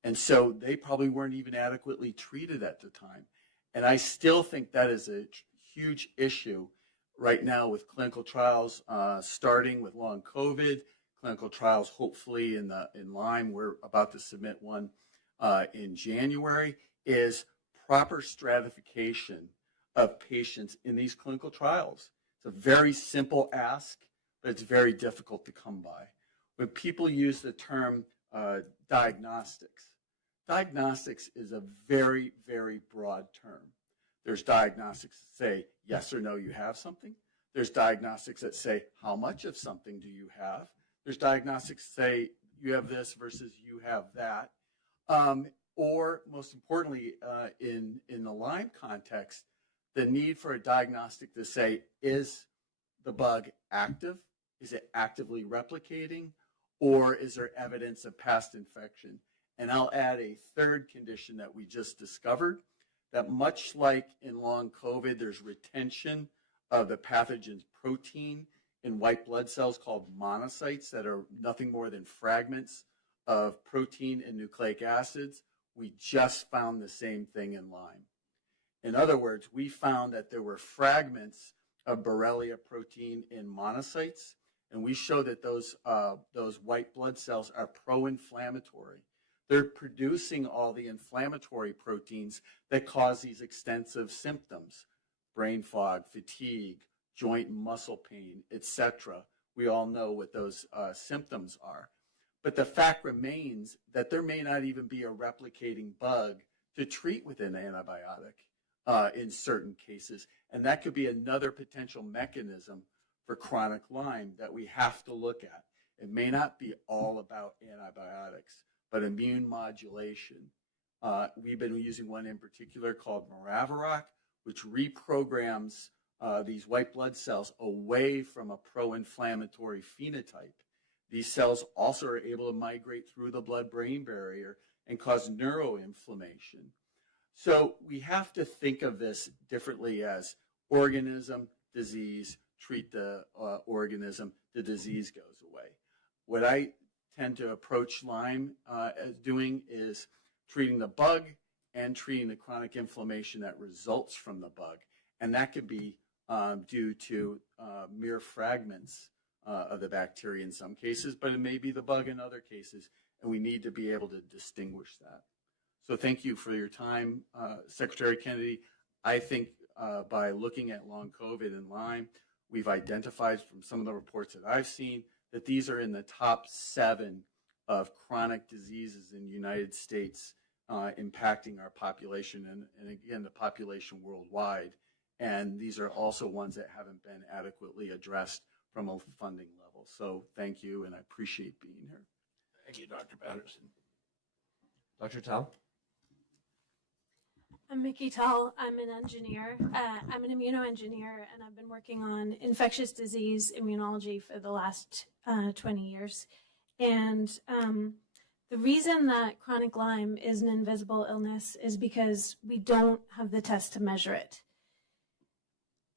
And so they probably weren't even adequately treated at the time. And I still think that is a huge issue right now with clinical trials starting with long COVID, clinical trials hopefully in Lyme. We're about to submit one in January, is proper stratification of patients in these clinical trials. It's a very simple ask, but it's very difficult to come by. When people use the term diagnostics, diagnostics is a very, very broad term. There's diagnostics that say yes or no, you have something. There's diagnostics that say how much of something do you have. There's diagnostics that say you have this versus you have that. Or most importantly, in the Lyme context, the need for a diagnostic to say, is the bug active Is it actively replicating, or is there evidence of past infection? And I'll add a third condition that we just discovered, that much like in long COVID, there's retention of the pathogen's protein in white blood cells called monocytes that are nothing more than fragments of protein and nucleic acids. We just found the same thing in Lyme. In other words, we found that there were fragments of Borrelia protein in monocytes, and we show that those white blood cells are pro-inflammatory. They're producing all the inflammatory proteins that cause these extensive symptoms: brain fog, fatigue, joint and muscle pain, etc. We all know what those symptoms are. But the fact remains that there may not even be a replicating bug to treat with an antibiotic in certain cases. And that could be another potential mechanism for chronic Lyme that we have to look at. It may not be all about antibiotics, but immune modulation. We've been using one in particular called Maraviroc, which reprograms these white blood cells away from a pro-inflammatory phenotype. These cells also are able to migrate through the blood-brain barrier and cause neuroinflammation. So we have to think of this differently as organism, disease, treat the organism, the disease goes away. What I tend to approach Lyme as doing is treating the bug and treating the chronic inflammation that results from the bug. And that could be due to mere fragments of the bacteria in some cases, but it may be the bug in other cases, and we need to be able to distinguish that. So thank you for your time, Secretary Kennedy. I think by looking at long COVID and Lyme, we've identified from some of the reports that I've seen that these are in the top 7 of chronic diseases in the United States impacting our population and again, the population worldwide. And these are also ones that haven't been adequately addressed from a funding level. So thank you, and I appreciate being here. Thank you, Dr. Patterson. Dr. Tal? I'm Mickey Tull. I'm an engineer. I'm an immunoengineer, and I've been working on infectious disease immunology for the last 20 years. And the reason that chronic Lyme is an invisible illness is because we don't have the test to measure it.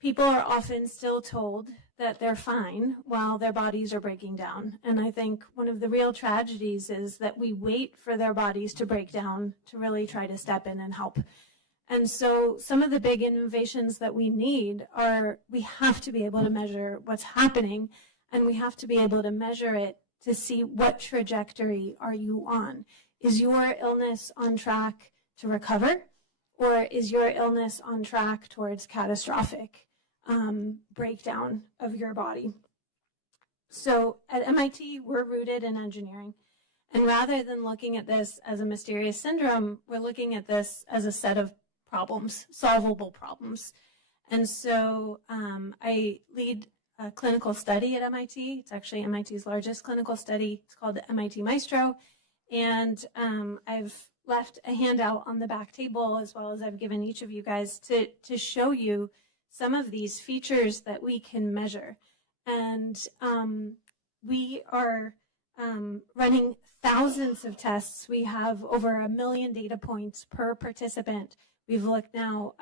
People are often still told that they're fine while their bodies are breaking down. And I think one of the real tragedies is that we wait for their bodies to break down to really try to step in and help. And so some of the big innovations that we need are, we have to be able to measure what's happening, and we have to be able to measure it to see what trajectory are you on. Is your illness on track to recover, or is your illness on track towards catastrophic breakdown of your body? So at MIT, we're rooted in engineering. And rather than looking at this as a mysterious syndrome, we're looking at this as a set of problems, solvable problems. And so I lead a clinical study at MIT. It's actually MIT's largest clinical study. It's called the MIT Maestro. And I've left a handout on the back table, as well as I've given each of you guys to show you some of these features that we can measure. And we are running thousands of tests. We have over 1 million data points per participant. We've looked now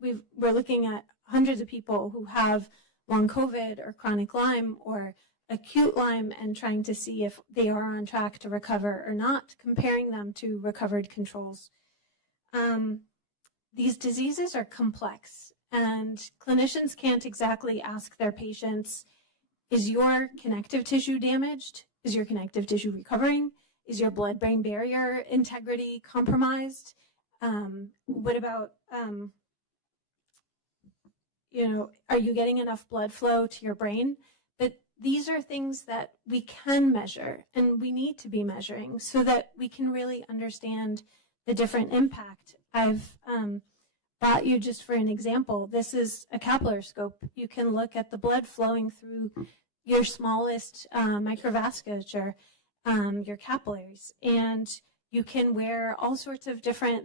we're looking at hundreds of people who have long COVID or chronic Lyme or acute Lyme and trying to see if they are on track to recover or not, comparing them to recovered controls. These diseases are complex, and clinicians can't exactly ask their patients, is your connective tissue damaged? Is your connective tissue recovering? Is your blood-brain barrier integrity compromised? What about, are you getting enough blood flow to your brain? But these are things that we can measure, and we need to be measuring so that we can really understand the different impact. I've brought you just for an example. This is a capillary scope. You can look at the blood flowing through your smallest microvasculature, your capillaries, and You can wear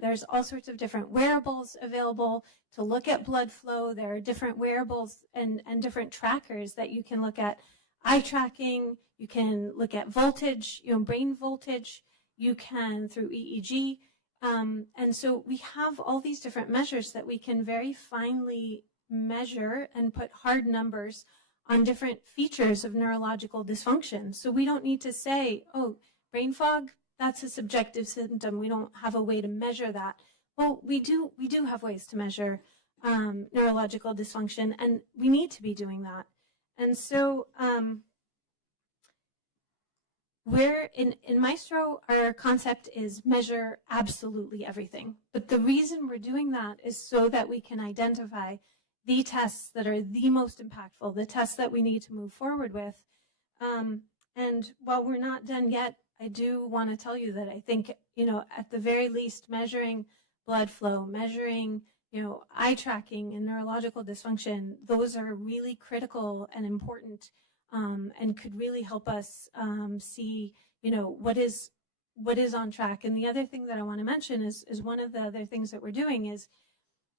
there's all sorts of different wearables available to look at blood flow. There are different wearables and different trackers that you can look at. Eye tracking, you can look at voltage, brain voltage, you can through EEG. And so we have all these different measures that we can very finely measure and put hard numbers on different features of neurological dysfunction. So we don't need to say, oh, brain fog, that's a subjective symptom. We don't have a way to measure that. Well, we do have ways to measure neurological dysfunction, and we need to be doing that. And so we're in Maestro, our concept is measure absolutely everything. But the reason we're doing that is so that we can identify the tests that are the most impactful, the tests that we need to move forward with. And while we're not done yet, I do want to tell you that I think, at the very least, measuring blood flow, measuring, eye tracking and neurological dysfunction, those are really critical and important, and could really help us see, what is on track. And the other thing that I want to mention is one of the other things that we're doing is,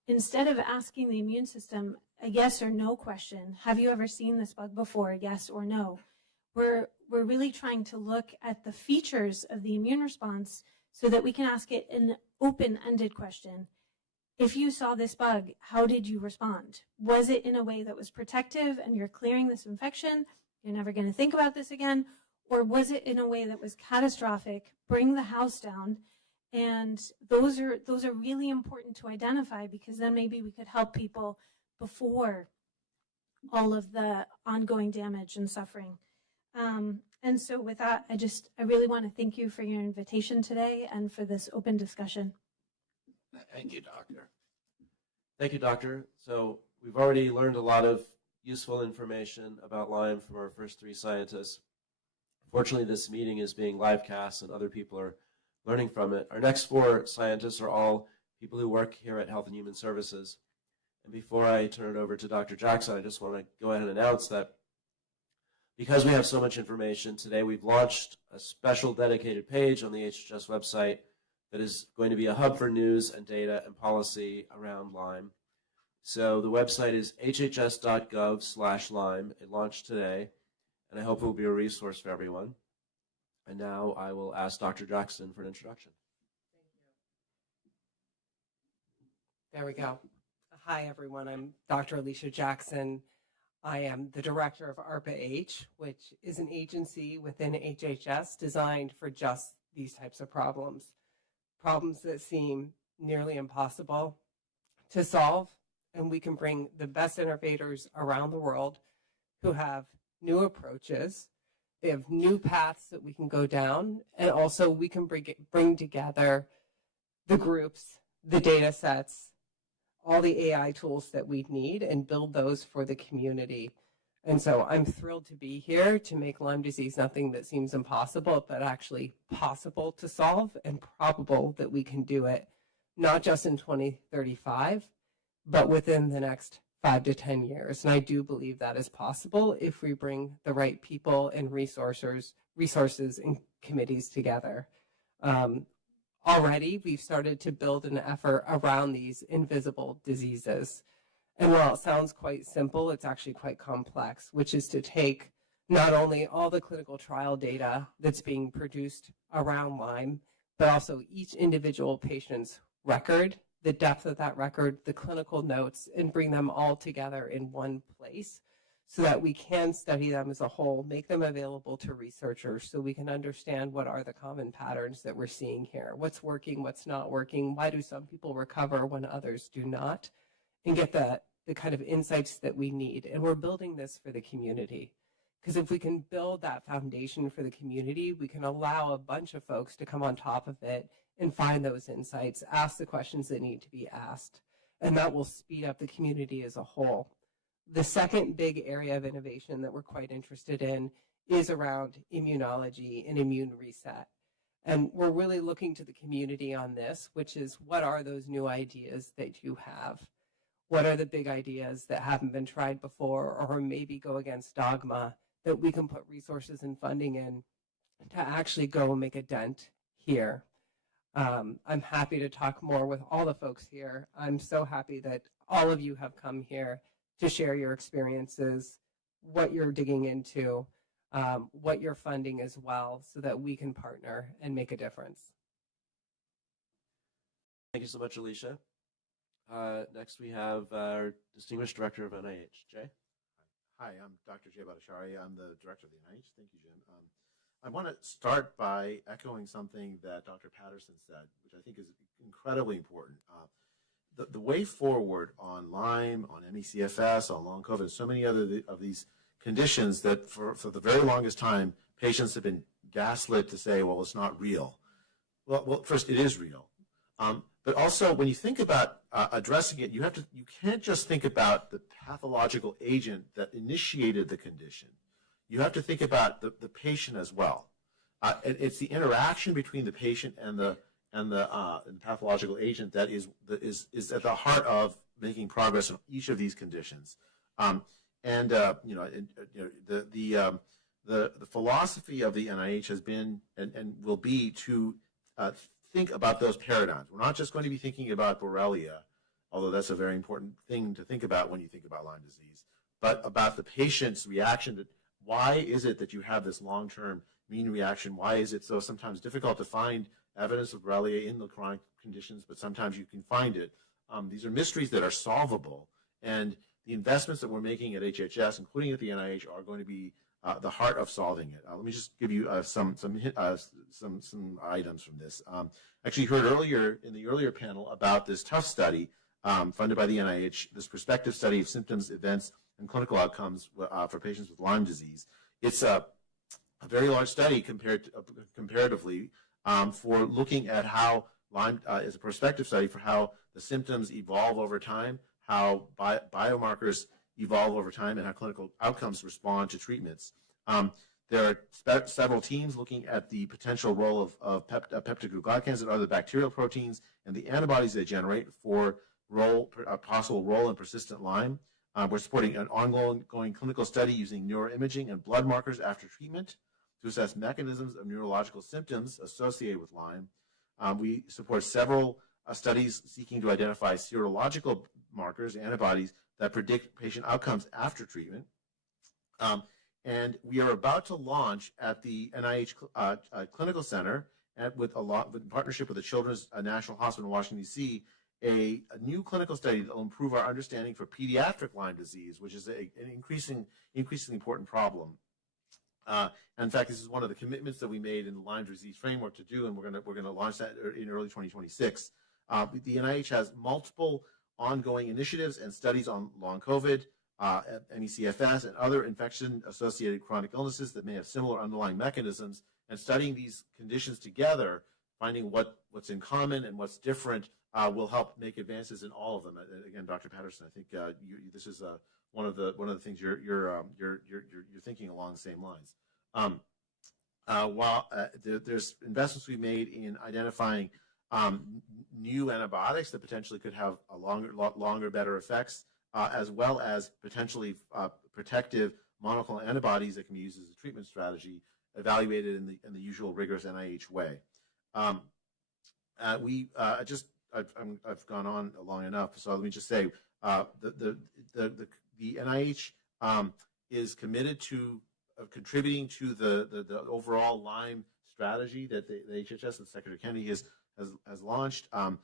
instead of asking the immune system a yes or no question, have you ever seen this bug before, yes or no, we're really trying to look at the features of the immune response so that we can ask it an open-ended question. If you saw this bug, how did you respond? Was it in a way that was protective and you're clearing this infection, you're never going to think about this again? Or was it in a way that was catastrophic, bring the house down? And those are really important to identify, because then maybe we could help people before all of the ongoing damage and suffering. And so with that, I really want to thank you for your invitation today and for this open discussion. Thank you, Doctor. Thank you, Doctor. So we've already learned a lot of useful information about Lyme from our first three scientists. Fortunately, this meeting is being live cast and other people are learning from it. Our next four scientists are all people who work here at Health and Human Services. And before I turn it over to Dr. Jackson, I just want to go ahead and announce that because we have so much information today, we've launched a special dedicated page on the HHS website that is going to be a hub for news and data and policy around Lyme. So the website is hhs.gov/Lyme. It launched today, and I hope it will be a resource for everyone. And now I will ask Dr. Jackson for an introduction. There we go. Hi, everyone. I'm Dr. Alicia Jackson. I am the director of ARPA-H, which is an agency within HHS designed for just these types of problems that seem nearly impossible to solve. And we can bring the best innovators around the world who have new approaches. They have new paths that we can go down. And also we can bring together the groups, the data sets, all the AI tools that we need and build those for the community. And so I'm thrilled to be here to make Lyme disease nothing that seems impossible, but actually possible to solve and probable that we can do it, not just in 2035, but within the next 5 to 10 years. And I do believe that is possible if we bring the right people and resources and committees together. Already, we've started to build an effort around these invisible diseases. And while it sounds quite simple, it's actually quite complex, which is to take not only all the clinical trial data that's being produced around Lyme, but also each individual patient's record, the depth of that record, the clinical notes, and bring them all together in one place so that we can study them as a whole, make them available to researchers so we can understand what are the common patterns that we're seeing here, what's working, what's not working, why do some people recover when others do not, and get the kind of insights that we need. And we're building this for the community, because if we can build that foundation for the community, we can allow a bunch of folks to come on top of it and find those insights, ask the questions that need to be asked, and that will speed up the community as a whole. The second big area of innovation that we're quite interested in is around immunology and immune reset. And we're really looking to the community on this, which is what are those new ideas that you have? What are the big ideas that haven't been tried before or maybe go against dogma that we can put resources and funding in to actually go and make a dent here? I'm happy to talk more with all the folks here. I'm so happy that all of you have come here to share your experiences, what you're digging into, what you're funding as well, so that we can partner and make a difference. Thank you so much, Alicia. Next, we have our Distinguished Director of NIH, Jay. Hi, I'm Dr. Jay Bhattacharya. I'm the Director of the NIH. Thank you, Jim. I want to start by echoing something that Dr. Patterson said, which I think is incredibly important. The way forward on Lyme, on ME/CFS, on long COVID, so many other of these conditions that for the very longest time, patients have been gaslit to say, well, it's not real. Well, first, it is real. But also, when you think about addressing it, you can't just think about the pathological agent that initiated the condition. You have to think about the patient as well. It's the interaction between the patient and the pathological agent that is at the heart of making progress on each of these conditions. The philosophy of the NIH has been and will be to think about those paradigms. We're not just going to be thinking about Borrelia, although that's a very important thing to think about when you think about Lyme disease, but about the patient's reaction to why is it that you have this long-term immune reaction? Why is it so sometimes difficult to find evidence of Borrelia in the chronic conditions, but sometimes you can find it? These are mysteries that are solvable, and the investments that we're making at HHS, including at the NIH, are going to be the heart of solving it. Let me just give you some items from this. Actually, you heard earlier in the earlier panel about this TOUGH study funded by the NIH, this prospective study of symptoms, events, and clinical outcomes for patients with Lyme disease. It's a very large study comparatively for looking at how Lyme is a prospective study for how the symptoms evolve over time, how biomarkers evolve over time, and how clinical outcomes respond to treatments. There are several teams looking at the potential role of peptidoglycans and other bacterial proteins and the antibodies they generate for a possible role in persistent Lyme. We're supporting an ongoing clinical study using neuroimaging and blood markers after treatment to assess mechanisms of neurological symptoms associated with Lyme. We support several studies seeking to identify serological markers, antibodies, that predict patient outcomes after treatment. And we are about to launch at the NIH Clinical Center with partnership with the Children's National Hospital in Washington, D.C., a new clinical study that will improve our understanding for pediatric Lyme disease, which is an increasingly important problem. In fact, this is one of the commitments that we made in the Lyme disease framework to do, and we're going to launch that in early 2026. The NIH has multiple ongoing initiatives and studies on long COVID, ME/CFS, and other infection-associated chronic illnesses that may have similar underlying mechanisms. And studying these conditions together, finding what's in common and what's different, will help make advances in all of them. Again, Dr. Patterson, I think this is one of the things you're thinking along the same lines. While there's investments we've made in identifying new antibiotics that potentially could have a longer, better effects, as well as potentially protective monoclonal antibodies that can be used as a treatment strategy, evaluated in the usual rigorous NIH way. I've gone on long enough, so let me just say the NIH is committed to contributing to the overall Lyme strategy that the HHS and Secretary Kennedy has launched. And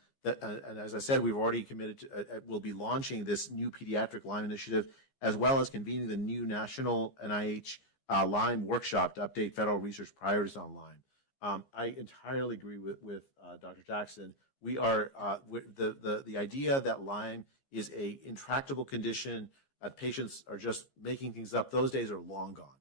as I said, we've already committed to, we'll be launching this new pediatric Lyme initiative, as well as convening the new national NIH Lyme workshop to update federal research priorities on Lyme. I entirely agree with Dr. Jackson. We are the idea that Lyme is a intractable condition, patients are just making things up. Those days are long gone.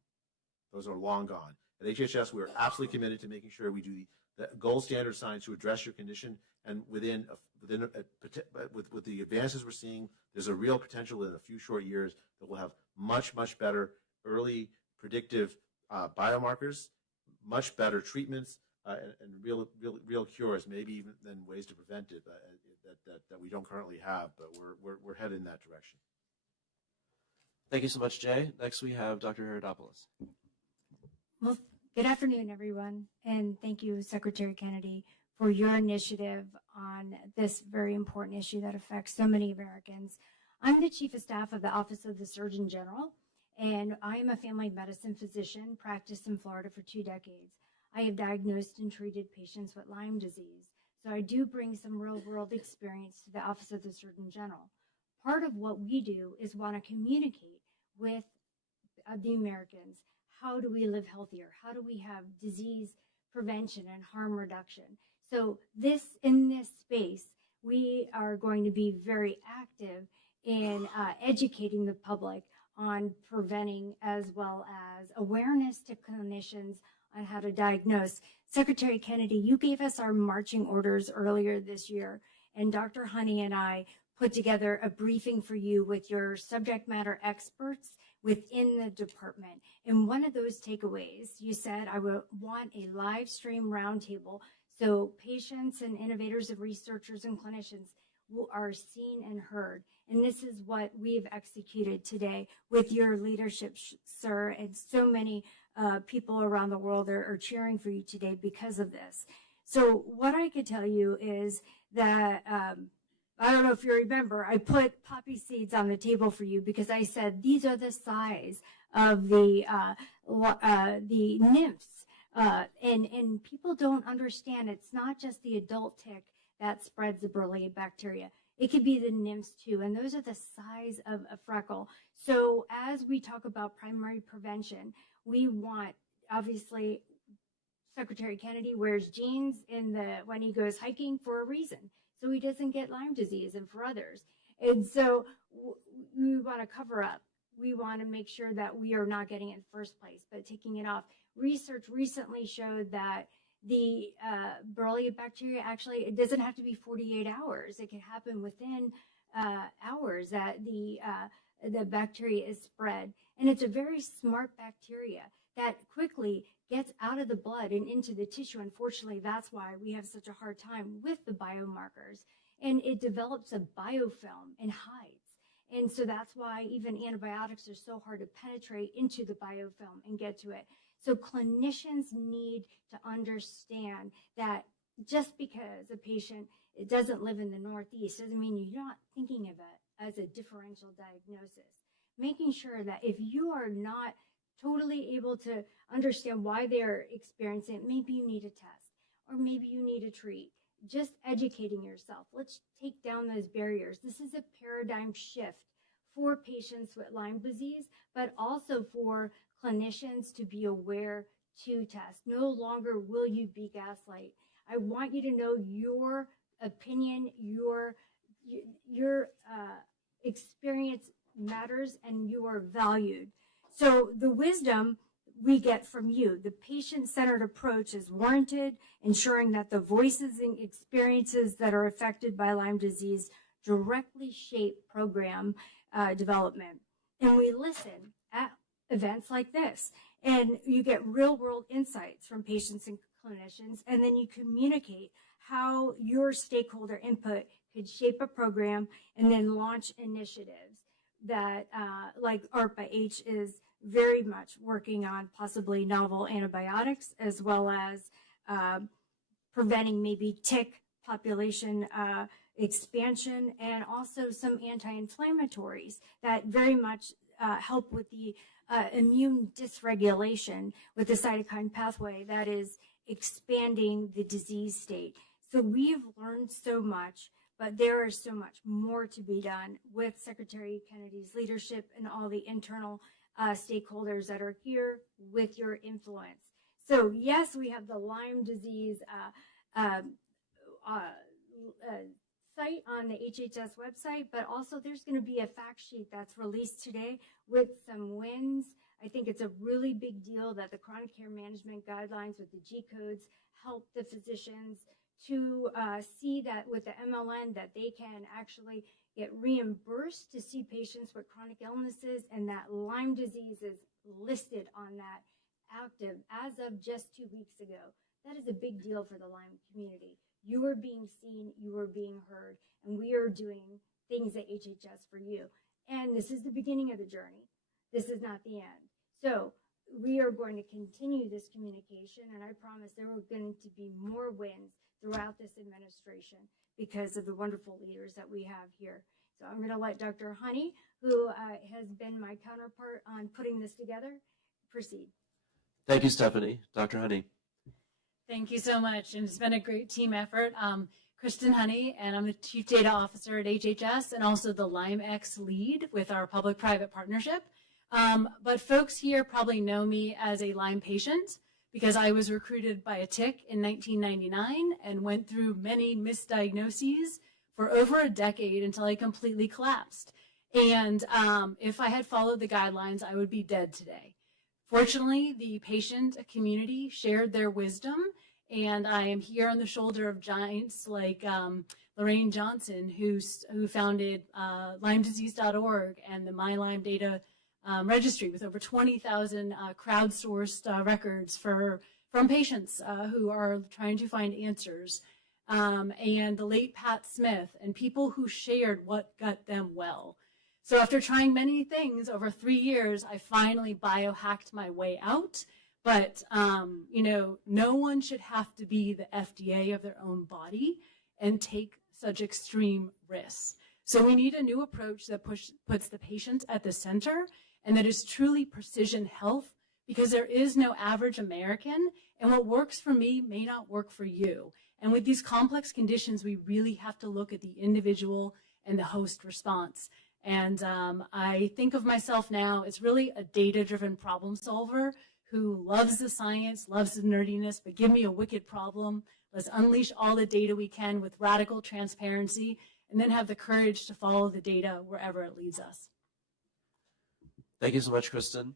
Those are long gone. At HHS, we are absolutely committed to making sure we do the gold standard science to address your condition, and with the advances we're seeing, there's a real potential within a few short years that we'll have much better early predictive biomarkers, much better treatments, and real cures, maybe even then ways to prevent it that we don't currently have, but we're headed in that direction. Thank you so much, Jay. Next, we have Dr. Herodopoulos. Well, good afternoon, everyone, and thank you, Secretary Kennedy, for your initiative on this very important issue that affects so many Americans. I'm the Chief of Staff of the Office of the Surgeon General, and I am a family medicine physician, practiced in Florida for 2 decades. I have diagnosed and treated patients with Lyme disease, so I do bring some real-world experience to the Office of the Surgeon General. Part of what we do is want to communicate with the Americans. How do we live healthier? How do we have disease prevention and harm reduction? So in this space, we are going to be very active in educating the public on preventing, as well as awareness to clinicians on how to diagnose. Secretary Kennedy, you gave us our marching orders earlier this year, and Dr. Honey and I put together a briefing for you with your subject matter experts within the department. And one of those takeaways, you said, I would want a live stream roundtable so patients and innovators and researchers and clinicians are seen and heard. And this is what we've executed today with your leadership, sir, and so many people around the world are cheering for you today because of this. So what I could tell you is that, I don't know if you remember, I put poppy seeds on the table for you because I said these are the size of the nymphs. And people don't understand it's not just the adult tick that spreads the Borrelia bacteria. It could be the nymphs too, and those are the size of a freckle. So as we talk about primary prevention, we want, obviously, Secretary Kennedy wears jeans when he goes hiking for a reason, so he doesn't get Lyme disease and for others. And so we want to cover up. We want to make sure that we are not getting it in the first place, but taking it off. Research recently showed that the Borrelia bacteria, actually, it doesn't have to be 48 hours. It can happen within hours that the bacteria is spread. And it's a very smart bacteria that quickly gets out of the blood and into the tissue. Unfortunately, that's why we have such a hard time with the biomarkers. And it develops a biofilm and hides. And so that's why even antibiotics are so hard to penetrate into the biofilm and get to it. So clinicians need to understand that just because a patient doesn't live in the Northeast doesn't mean you're not thinking of it as a differential diagnosis. Making sure that if you are not totally able to understand why they're experiencing it, maybe you need a test or maybe you need to treat. Just educating yourself. Let's take down those barriers. This is a paradigm shift for patients with Lyme disease, but also for clinicians to be aware to test. No longer will you be gaslight. I want you to know your opinion, your experience matters, and you are valued. So the wisdom we get from you, the patient-centered approach is warranted, ensuring that the voices and experiences that are affected by Lyme disease directly shape program development. And we listen at events like this, and you get real-world insights from patients and clinicians, and then you communicate how your stakeholder input could shape a program and then launch initiatives that, like ARPA-H is very much working on possibly novel antibiotics, as well as preventing maybe tick population expansion, and also some anti-inflammatories that very much help with the immune dysregulation with the cytokine pathway that is expanding the disease state. So we've learned so much, but there is so much more to be done with Secretary Kennedy's leadership and all the internal stakeholders that are here with your influence. So yes, we have the Lyme disease site on the HHS website, but also there's going to be a fact sheet that's released today with some wins. I think it's a really big deal that the chronic care management guidelines with the G codes help the physicians to see that with the MLN that they can actually get reimbursed to see patients with chronic illnesses, and that Lyme disease is listed on that active as of just 2 weeks ago. That is a big deal for the Lyme community. You are being seen, you are being heard, and we are doing things at HHS for you. And this is the beginning of the journey. This is not the end. So we are going to continue this communication, and I promise there are going to be more wins throughout this administration because of the wonderful leaders that we have here. So I'm going to let Dr. Honey, who has been my counterpart on putting this together, proceed. Thank you, Stephanie. Dr. Honey. Thank you so much. And it's been a great team effort. Kristen Honey, and I'm the Chief Data Officer at HHS and also the LymeX lead with our public-private partnership. But folks here probably know me as a Lyme patient because I was recruited by a tick in 1999 and went through many misdiagnoses for over a decade until I completely collapsed. And if I had followed the guidelines, I would be dead today. Fortunately, the patient community shared their wisdom, and I am here on the shoulder of giants like Lorraine Johnson, who founded LymeDisease.org and the My Lyme Data Registry with over 20,000 crowdsourced records from patients who are trying to find answers, and the late Pat Smith, and people who shared what got them well. So after trying many things over 3 years, I finally biohacked my way out. But, no one should have to be the FDA of their own body and take such extreme risks. So we need a new approach that puts the patient at the center and that is truly precision health, because there is no average American, and what works for me may not work for you. And with these complex conditions, we really have to look at the individual and the host response. And I think of myself now as really a data-driven problem solver who loves the science, loves the nerdiness, but give me a wicked problem. Let's unleash all the data we can with radical transparency, and then have the courage to follow the data wherever it leads us. Thank you so much, Kristen.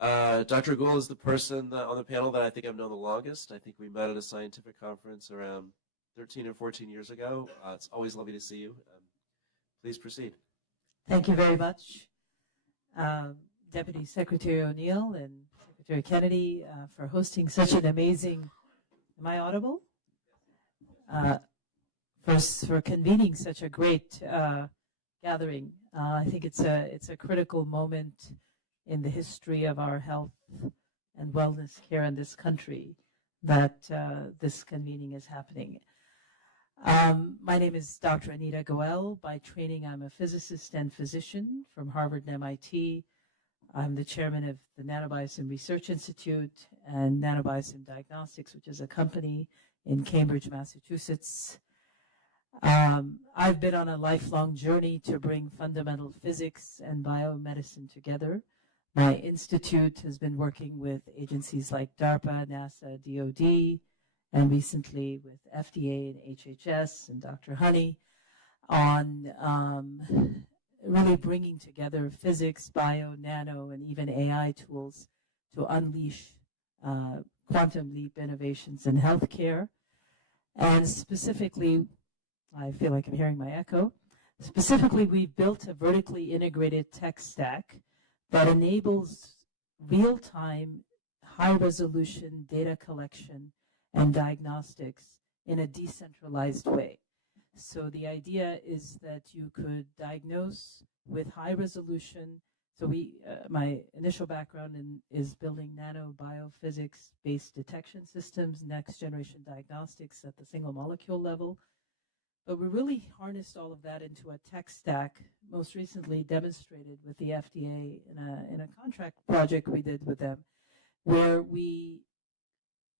Dr. Gould is the person on the panel that I think I've known the longest. I think we met at a scientific conference around 13 or 14 years ago. It's always lovely to see you. Please proceed. Thank you very much, Deputy Secretary O'Neill and Secretary Kennedy, for hosting such an amazing, am I audible? For convening such a great gathering. I think it's a critical moment in the history of our health and wellness care in this country that this convening is happening. My name is Dr. Anita Goel. By training, I'm a physicist and physician from Harvard and MIT. I'm the chairman of the Nanobioscience Research Institute and Nanobioscience Diagnostics, which is a company in Cambridge, Massachusetts. I've been on a lifelong journey to bring fundamental physics and biomedicine together. My institute has been working with agencies like DARPA, NASA, DOD, and recently with FDA and HHS and Dr. Honey on really bringing together physics, bio, nano, and even AI tools to unleash quantum leap innovations in healthcare. And specifically, I feel like I'm hearing my echo. Specifically, we've built a vertically integrated tech stack that enables real-time, high-resolution data collection and diagnostics in a decentralized way. So the idea is that you could diagnose with high resolution. So my initial background is building nanobiophysics-based detection systems, next-generation diagnostics at the single molecule level. But we really harnessed all of that into a tech stack, most recently demonstrated with the FDA in a contract project we did with them, where we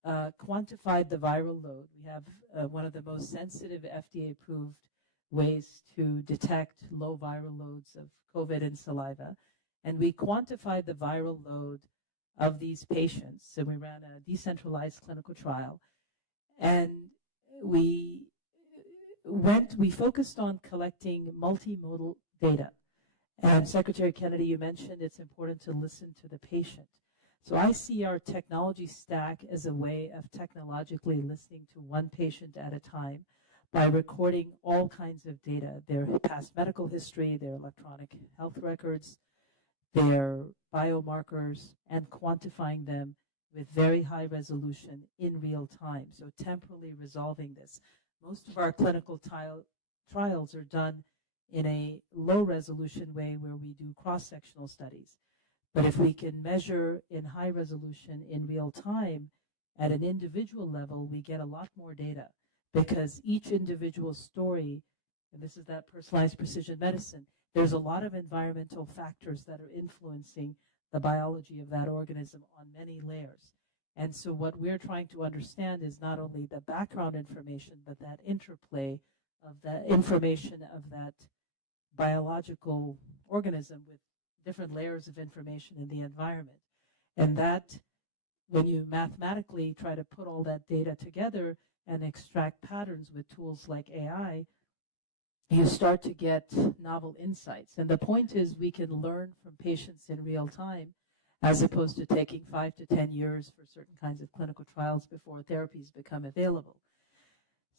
quantified the viral load. We have one of the most sensitive FDA-approved ways to detect low viral loads of COVID in saliva. And we quantified the viral load of these patients. So we ran a decentralized clinical trial. And we focused on collecting multimodal data. And Secretary Kennedy, you mentioned it's important to listen to the patient. So I see our technology stack as a way of technologically listening to one patient at a time by recording all kinds of data, their past medical history, their electronic health records, their biomarkers, and quantifying them with very high resolution in real time, so temporally resolving this. Most of our clinical trials are done in a low resolution way where we do cross-sectional studies. But if we can measure in high resolution in real time at an individual level, we get a lot more data because each individual story, and this is that personalized precision medicine, there's a lot of environmental factors that are influencing the biology of that organism on many layers. And so what we're trying to understand is not only the background information, but that interplay of the information of that biological organism with different layers of information in the environment. And that, when you mathematically try to put all that data together and extract patterns with tools like AI, you start to get novel insights. And the point is we can learn from patients in real time as opposed to taking 5 to 10 years for certain kinds of clinical trials before therapies become available.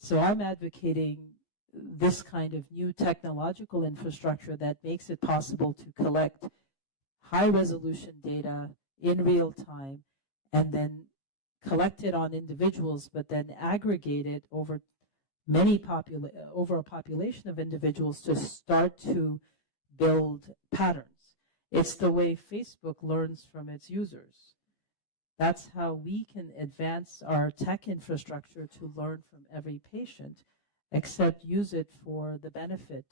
So I'm advocating this kind of new technological infrastructure that makes it possible to collect high-resolution data in real time and then collect it on individuals, but then aggregate it over a population of individuals to start to build patterns. It's the way Facebook learns from its users. That's how we can advance our tech infrastructure to learn from every patient, except use it for the benefit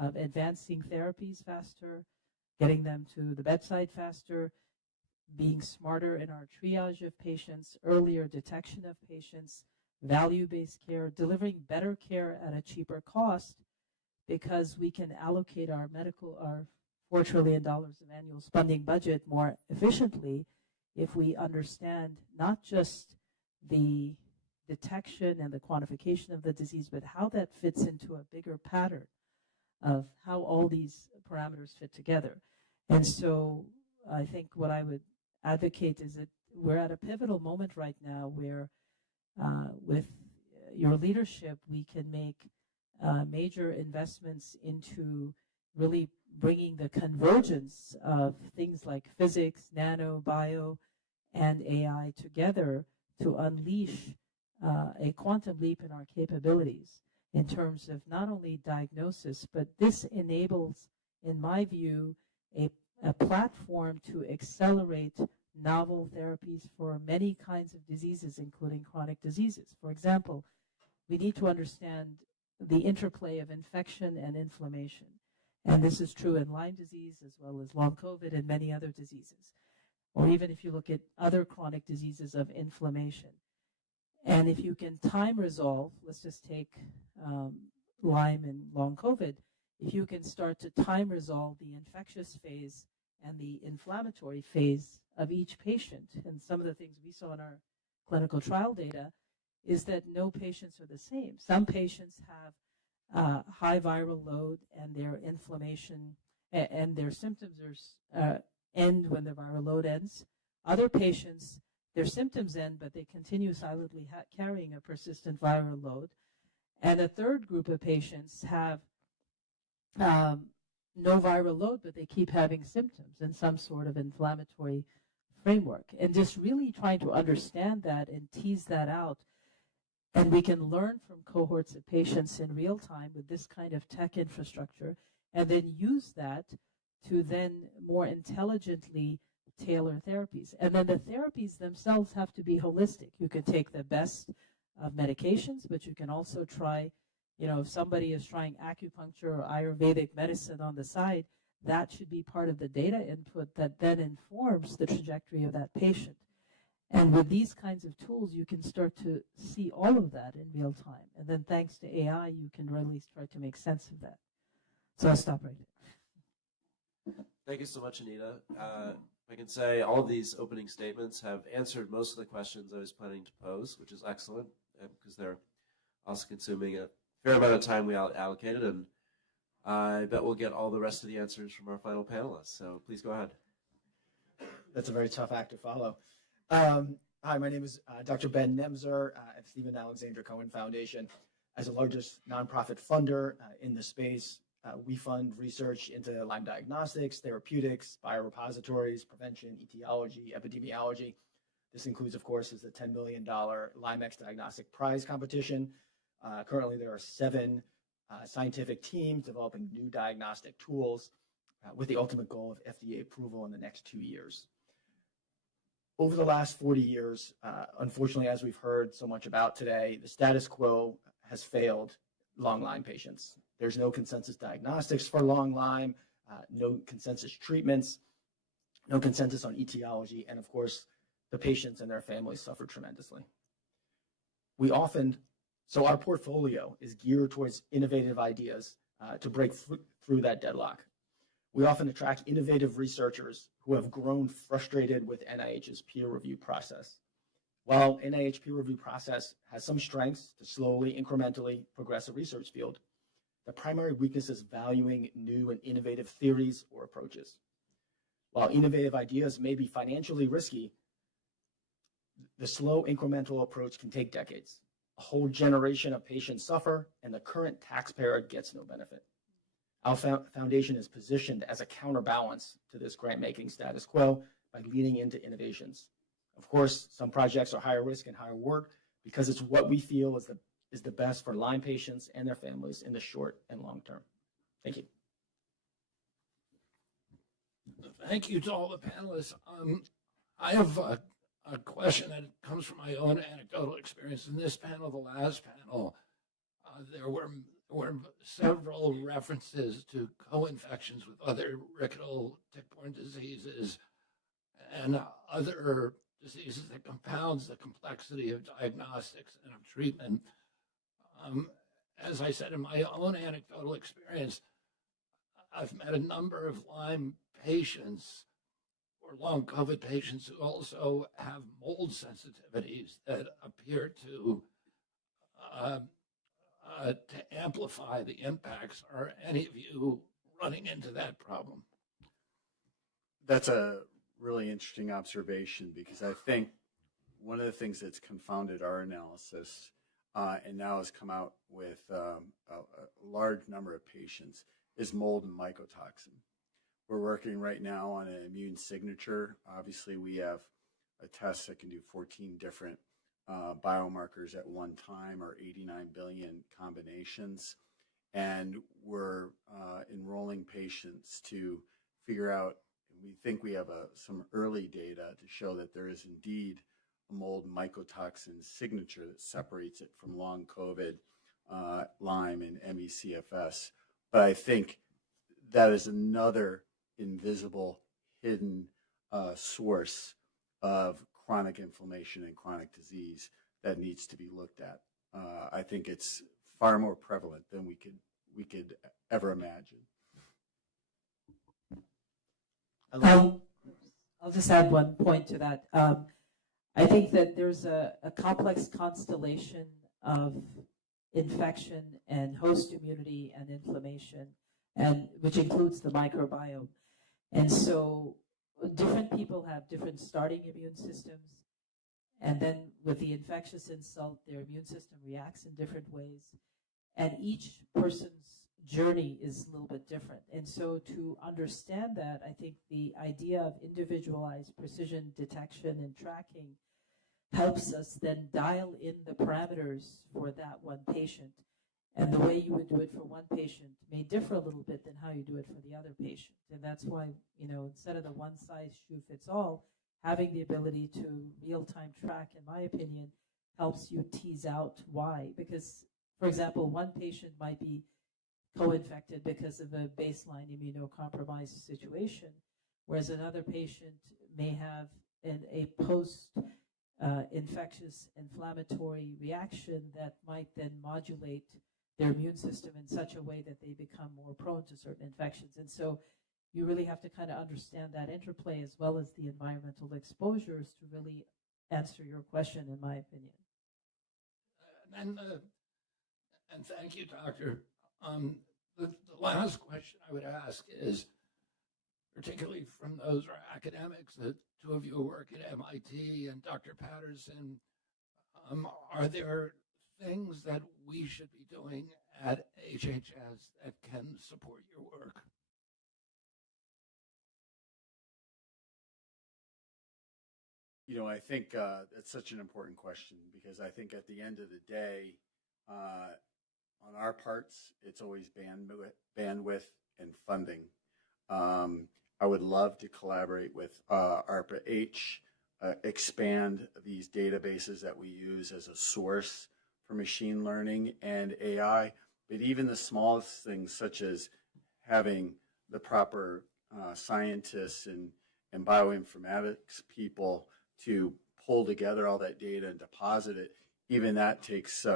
of advancing therapies faster, getting them to the bedside faster, being smarter in our triage of patients, earlier detection of patients, value-based care, delivering better care at a cheaper cost because we can allocate our $4 trillion of annual spending budget more efficiently if we understand not just the detection and the quantification of the disease, but how that fits into a bigger pattern of how all these parameters fit together. And so I think what I would advocate is that we're at a pivotal moment right now where with your leadership, we can make major investments into really bringing the convergence of things like physics, nano, bio, and AI together to unleash a quantum leap in our capabilities in terms of not only diagnosis, but this enables, in my view, a platform to accelerate novel therapies for many kinds of diseases, including chronic diseases. For example, we need to understand the interplay of infection and inflammation. And this is true in Lyme disease as well as long COVID and many other diseases. Or even if you look at other chronic diseases of inflammation. And if you can time resolve, let's just take Lyme and long COVID, if you can start to time resolve the infectious phase and the inflammatory phase of each patient, and some of the things we saw in our clinical trial data is that no patients are the same. Some patients have high viral load and their inflammation and their symptoms end when the viral load ends. Other patients, their symptoms end, but they continue silently carrying a persistent viral load. And a third group of patients have no viral load, but they keep having symptoms and some sort of inflammatory framework. And just really trying to understand that and tease that out. And we can learn from cohorts of patients in real time with this kind of tech infrastructure, and then use that to then more intelligently tailor therapies. And then the therapies themselves have to be holistic. You can take the best of medications, but you can also try, if somebody is trying acupuncture or Ayurvedic medicine on the side, that should be part of the data input that then informs the trajectory of that patient. And with these kinds of tools, you can start to see all of that in real time. And then thanks to AI, you can really start to make sense of that. So I'll stop right there. Thank you so much, Anita. I can say all of these opening statements have answered most of the questions I was planning to pose, which is excellent because they're also consuming a fair amount of time we allocated. And I bet we'll get all the rest of the answers from our final panelists. So please go ahead. That's a very tough act to follow. Hi, my name is Dr. Ben Nemzer at Stephen Alexander Cohen Foundation. As the largest nonprofit funder in the space, we fund research into Lyme diagnostics, therapeutics, biorepositories, prevention, etiology, epidemiology. This includes, of course, is the $10 million LymeX Diagnostic Prize competition. Currently, there are 7 scientific teams developing new diagnostic tools. with the ultimate goal of FDA approval in the next 2 years. Over the last 40 years, unfortunately, as we've heard so much about today, the status quo has failed long Lyme patients. There's no consensus diagnostics for long Lyme, no consensus treatments, no consensus on etiology, and of course, the patients and their families suffer tremendously. So our portfolio is geared towards innovative ideas to break through that deadlock. We often attract innovative researchers who have grown frustrated with NIH's peer review process. While NIH peer review process has some strengths to slowly, incrementally progress a research field, the primary weakness is valuing new and innovative theories or approaches. While innovative ideas may be financially risky, the slow incremental approach can take decades. A whole generation of patients suffer, and the current taxpayer gets no benefit. Our foundation is positioned as a counterbalance to this grant-making status quo by leaning into innovations. Of course, some projects are higher risk and higher work because it's what we feel is the best for Lyme patients and their families in the short and long term. Thank you. Thank you to all the panelists. I have a question that comes from my own anecdotal experience. In this panel, the last panel, there were several references to co-infections with other rickettsial tick-borne diseases and other diseases that compounds the complexity of diagnostics and of treatment. As I said, in my own anecdotal experience, I've met a number of Lyme patients or long COVID patients who also have mold sensitivities that appear to amplify the impacts. Are any of you running into that problem? That's a really interesting observation, because I think one of the things that's confounded our analysis and now has come out with a large number of patients is mold and mycotoxin. We're working right now on an immune signature. Obviously, we have a test that can do 14 different biomarkers at one time, or 89 billion combinations. And we're enrolling patients to figure out, we think we have some early data to show that there is indeed a mold mycotoxin signature that separates it from long COVID, Lyme, and ME/CFS. But I think that is another invisible, hidden source of chronic inflammation and chronic disease that needs to be looked at. I think it's far more prevalent than we could ever imagine. I'll just add one point to that. I think that there's a complex constellation of infection and host immunity and inflammation, and which includes the microbiome. And so different people have different starting immune systems, and then with the infectious insult, their immune system reacts in different ways, and each person's journey is a little bit different. And so to understand that, I think the idea of individualized precision detection and tracking helps us then dial in the parameters for that one patient. And the way you would do it for one patient may differ a little bit than how you do it for the other patient. And that's why, instead of the one size shoe fits all, having the ability to real-time track, in my opinion, helps you tease out why. Because, for example, one patient might be co-infected because of a baseline immunocompromised situation, whereas another patient may have a post-infectious inflammatory reaction that might then modulate their immune system in such a way that they become more prone to certain infections. And so you really have to kind of understand that interplay as well as the environmental exposures to really answer your question, in my opinion. And thank you, Doctor. The last question I would ask is, particularly from those who are academics, the two of you work at MIT and Dr. Patterson, are there things that we should be doing at HHS that can support your work? I think that's such an important question, because I think at the end of the day, on our parts, it's always bandwidth and funding. I would love to collaborate with ARPA-H, expand these databases that we use as a source for machine learning and AI, but even the smallest things such as having the proper scientists and bioinformatics people to pull together all that data and deposit it, even that takes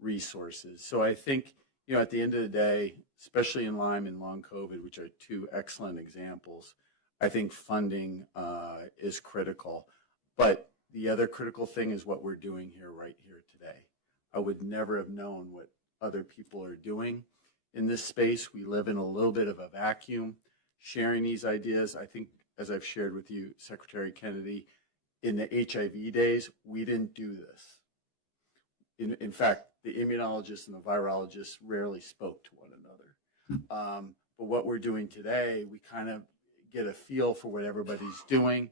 resources. So I think, at the end of the day, especially in Lyme and long COVID, which are two excellent examples, I think funding is critical. But the other critical thing is what we're doing right here today. I would never have known what other people are doing in this space. We live in a little bit of a vacuum. Sharing these ideas, I think, as I've shared with you, Secretary Kennedy, in the HIV days, we didn't do this. In fact, the immunologists and the virologists rarely spoke to one another. But what we're doing today, we kind of get a feel for what everybody's doing.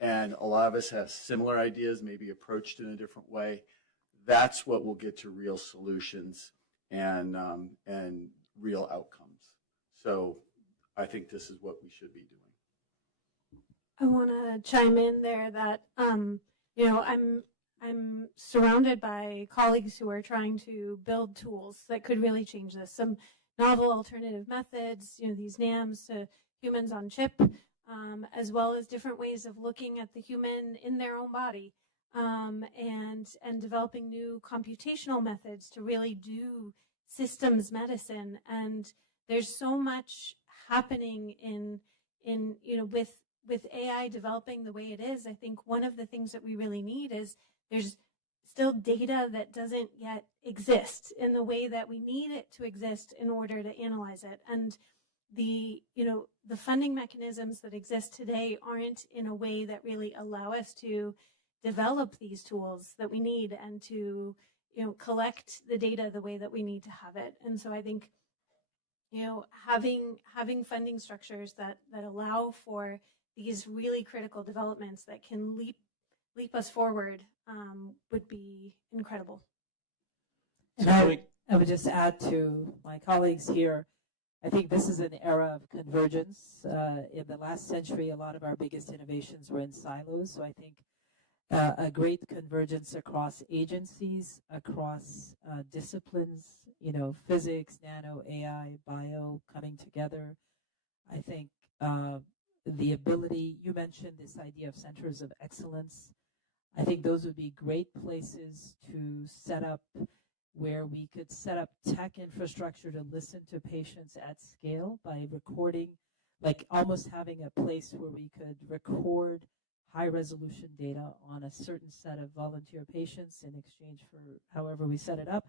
And a lot of us have similar ideas, maybe approached in a different way. That's what will get to real solutions and real outcomes. So I think this is what we should be doing. I want to chime in there that, I'm surrounded by colleagues who are trying to build tools that could really change this. Some novel alternative methods, these NAMs to humans on chip, as well as different ways of looking at the human in their own body, and developing new computational methods to really do systems medicine. And there's so much happening with AI developing the way it is. I think one of the things that we really need is there's still data that doesn't yet exist in the way that we need it to exist in order to analyze it. And the funding mechanisms that exist today aren't in a way that really allow us to develop these tools that we need and to collect the data the way that we need to have it. And so I think having funding structures that allow for these really critical developments that can leap us forward would be incredible. And I would just add to my colleagues here, I think this is an era of convergence. In the last century, a lot of our biggest innovations were in silos. So I think a great convergence across agencies, across disciplines, physics, nano, AI, bio coming together. I think the ability, you mentioned this idea of centers of excellence. I think those would be great places to set up where we could set up tech infrastructure to listen to patients at scale by recording, like almost having a place where we could record high resolution data on a certain set of volunteer patients in exchange for however we set it up.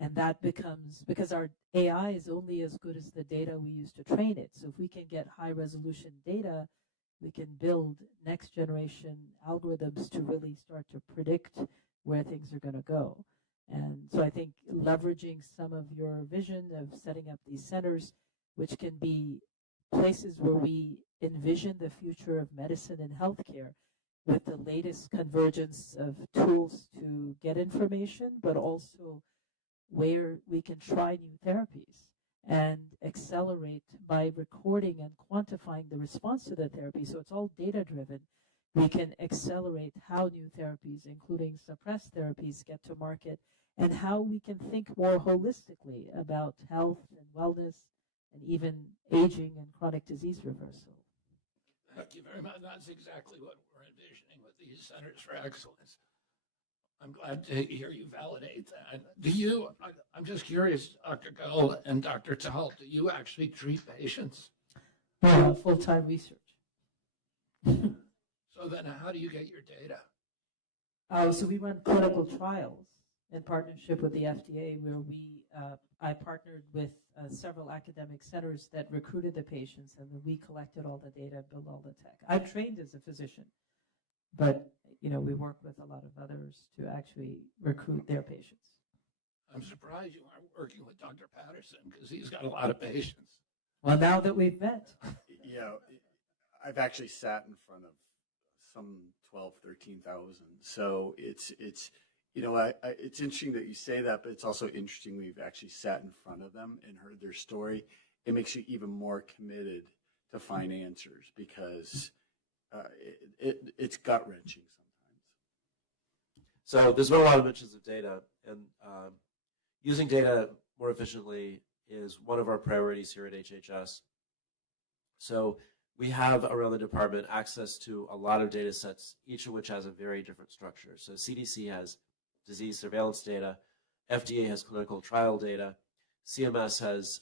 And that becomes, because our AI is only as good as the data we use to train it. So if we can get high resolution data, we can build next generation algorithms to really start to predict where things are going to go. And so I think leveraging some of your vision of setting up these centers, which can be places where we envision the future of medicine and healthcare with the latest convergence of tools to get information, but also where we can try new therapies and accelerate by recording and quantifying the response to the therapy. So it's all data driven. We can accelerate how new therapies, including suppressed therapies, get to market, and how we can think more holistically about health and wellness and even aging and chronic disease reversal. Thank you very much. That's exactly what we're envisioning with these centers for excellence. I'm glad to hear you validate that. I'm just curious, Dr. Gull and Dr. Tal, do you actually treat patients? Full-time research. So then how do you get your data? So we run clinical trials in partnership with the FDA where I partnered with several academic centers that recruited the patients, and then we collected all the data and built all the tech. I'm trained as a physician, but we work with a lot of others to actually recruit their patients. I'm surprised you aren't working with Dr. Patterson because he's got a lot of patients. Well, now that we've met. I've actually sat in front of some 12, 13,000. So it's interesting that you say that, but it's also interesting we've actually sat in front of them and heard their story. It makes you even more committed to find answers, because it's gut-wrenching sometimes. So there's been a lot of mentions of data, and using data more efficiently is one of our priorities here at HHS. So we have around the department access to a lot of data sets, each of which has a very different structure. So CDC has disease surveillance data, FDA has clinical trial data, CMS has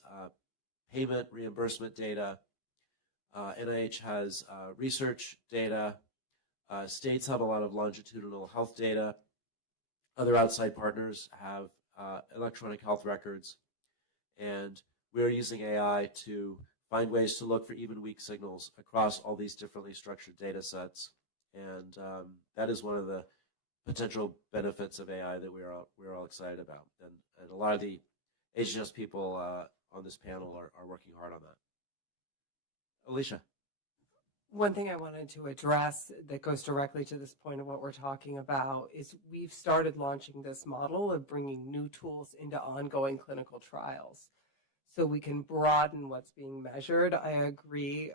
payment reimbursement data, NIH has research data, states have a lot of longitudinal health data, other outside partners have electronic health records, and we're using AI to find ways to look for even weak signals across all these differently structured data sets. And that is one of the potential benefits of AI that we're all excited about. And a lot of the HHS people on this panel are working hard on that. Alicia. One thing I wanted to address that goes directly to this point of what we're talking about is we've started launching this model of bringing new tools into ongoing clinical trials so we can broaden what's being measured. I agree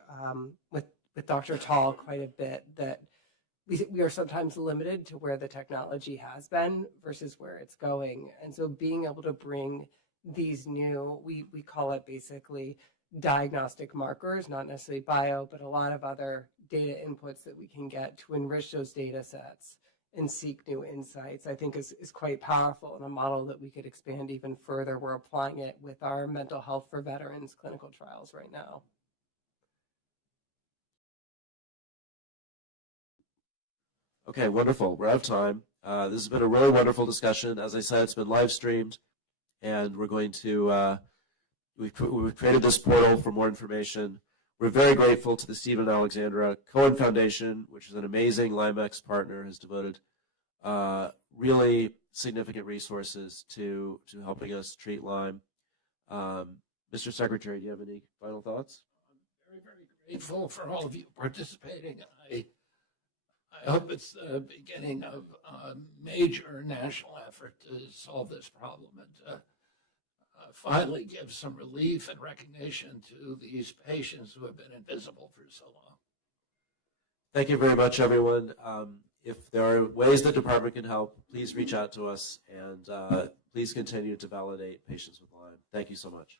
with Dr. Tall quite a bit that we are sometimes limited to where the technology has been versus where it's going. And so being able to bring these new, we call it basically diagnostic markers, not necessarily bio, but a lot of other data inputs that we can get to enrich those data sets and seek new insights, I think is quite powerful, and a model that we could expand even further. We're applying it with our mental health for veterans clinical trials right now. Okay, wonderful. We're out of time. This has been a really wonderful discussion. As I said, it's been live streamed, and we're going to we've created this portal for more information. We're very grateful to the Stephen and Alexandra Cohen Foundation, which is an amazing LymeX partner, has devoted really significant resources to helping us treat Lyme. Mr. Secretary, do you have any final thoughts? I'm very, very grateful for all of you participating. I hope it's the beginning of a major national effort to solve this problem and to finally give some relief and recognition to these patients who have been invisible for so long. Thank you very much, everyone. If there are ways the department can help, please reach out to us, and please continue to validate patients with Lyme. Thank you so much.